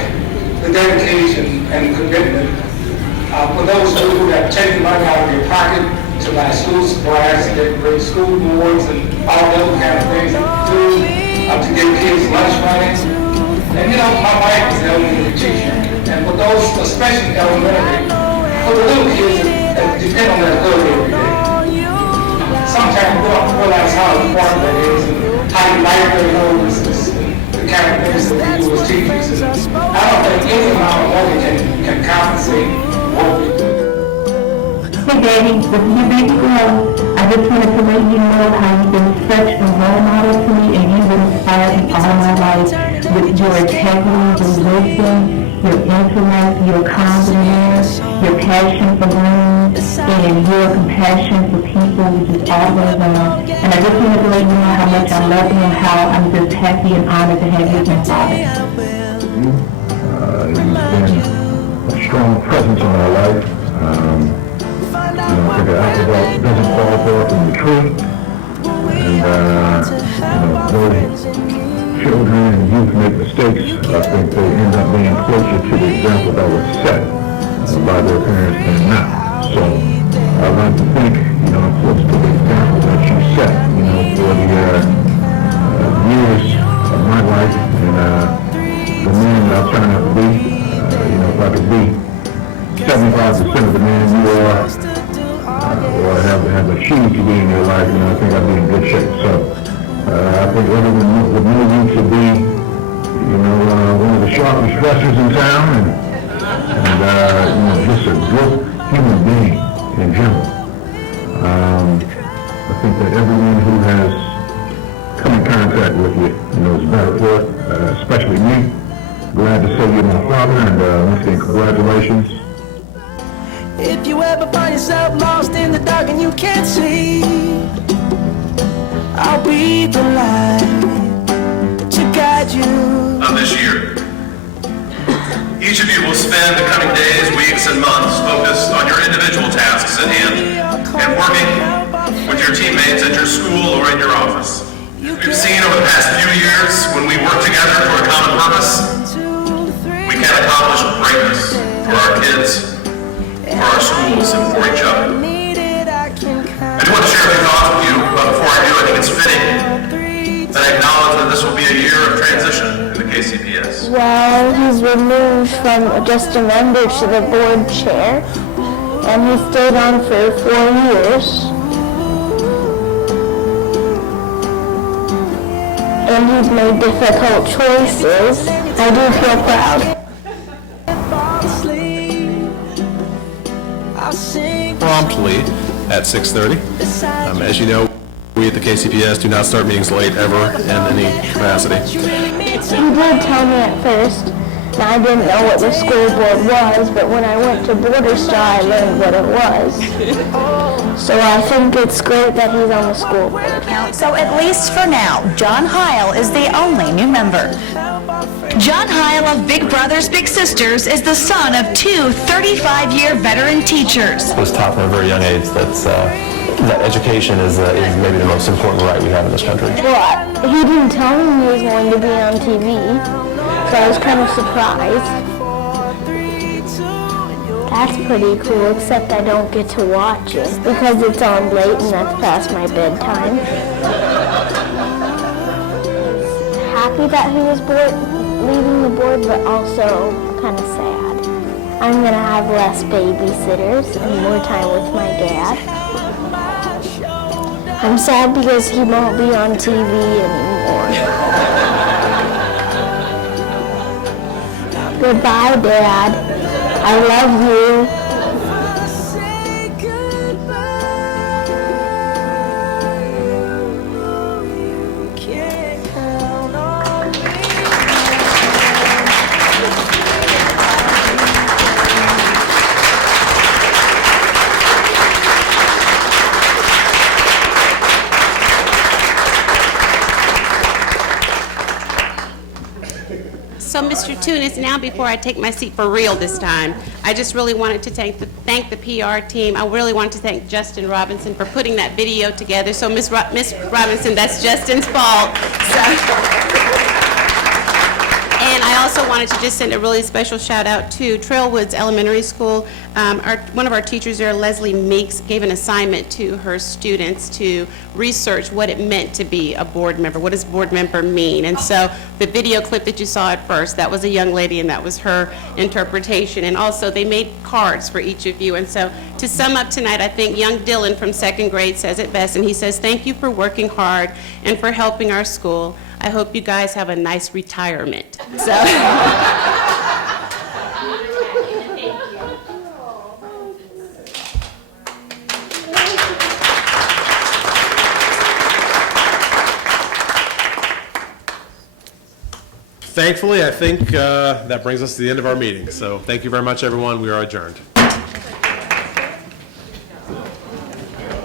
the dedication and commitment for those who have taken money out of your pocket to buy school supplies, to decorate school boards, and all those kind of things that you do to give kids lunch money. And you know, my wife is an elementary teacher, and for those, especially elementary, for the little kids that depend on their food every day. Sometimes we don't realize how important that is, and how you like their noses, the kind of things that we do as teachers. And I don't think any amount of money can compensate what we do. Hey Daddy, this is your baby girl. I just wanted to let you know how you've been such a role model to me, and you've inspired me all my life with your integrity, your wisdom, your intellect, your confidence, your passion for learning, and your compassion for people, which is all the way around. And I just wanted to let you know how much I love you and how I'm just happy and honored to have you as my father. He's been a strong presence in my life. I think an apple doesn't fall far from the tree, and those children and youth make mistakes. I think they end up being closer to the example that was set by their parents than not. So I'd like to think, I'm close to the example that you set, for the years of my life and the man that I'm trying out to be. If I could be 75% of the man you are, or have achieved to be in your life, I think I'd be in good shape. So I think everyone would know you to be, one of the sharpest dressers in town, and just a good human being in general. I think that everyone who has come in contact with you, is better for it, especially me. Glad to say you're my father, and once again, congratulations. If you ever find yourself lost in the dark and you can't see, I'll be the light to guide you. This year, each of you will spend the coming days, weeks, and months focused on your individual tasks at hand and working with your teammates at your school or in your office. We've seen over the past few years, when we work together for a common purpose, we can accomplish greatness for our kids, for our schools, and for each other. I do want to share a few thoughts with you, but before I do, I think it's fitting that I acknowledge that this will be a year of transition in the KCPS. Well, he's removed from just a member to the board chair, and he stayed on for 4 years. And he's made difficult choices. I do feel proud. Promptly at 6:30. As you know, we at the KCPS do not start meetings late ever in any capacity. He did tell me at first, and I didn't know what the school board was, but when I went to Border Star, I learned what it was. So I think it's great that he's on the school board. So at least for now, John Heil is the only new member. John Heil of Big Brothers Big Sisters is the son of two 35-year veteran teachers. I was taught from a very young age that education is maybe the most important right we have in this country. Well, he didn't tell me he was going to be on TV, so I was kind of surprised. That's pretty cool, except I don't get to watch it because it's on late and that's past my bedtime. Happy that he was leaving the board, but also kind of sad. I'm going to have less babysitters and more time with my dad. I'm sad because he won't be on TV anymore. Goodbye, Dad. I love you. So, Mr. Tunis, now before I take my seat for real this time, I just really wanted to thank the PR team. I really wanted to thank Justin Robinson for putting that video together. So, Miss Robinson, that's Justin's fault. And I also wanted to just send a really special shout out to Trailwoods Elementary School. One of our teachers there, Leslie Meeks, gave an assignment to her students to research what it meant to be a board member. What does board member mean? And so the video clip that you saw at first, that was a young lady and that was her interpretation. And also they made cards for each of you. And so to sum up tonight, I think young Dylan from 2nd grade says it best, and he says, "Thank you for working hard and for helping our school. I hope you guys have a nice retirement." So. Thankfully, I think that brings us to the end of our meeting. So thank you very much, everyone. We are adjourned.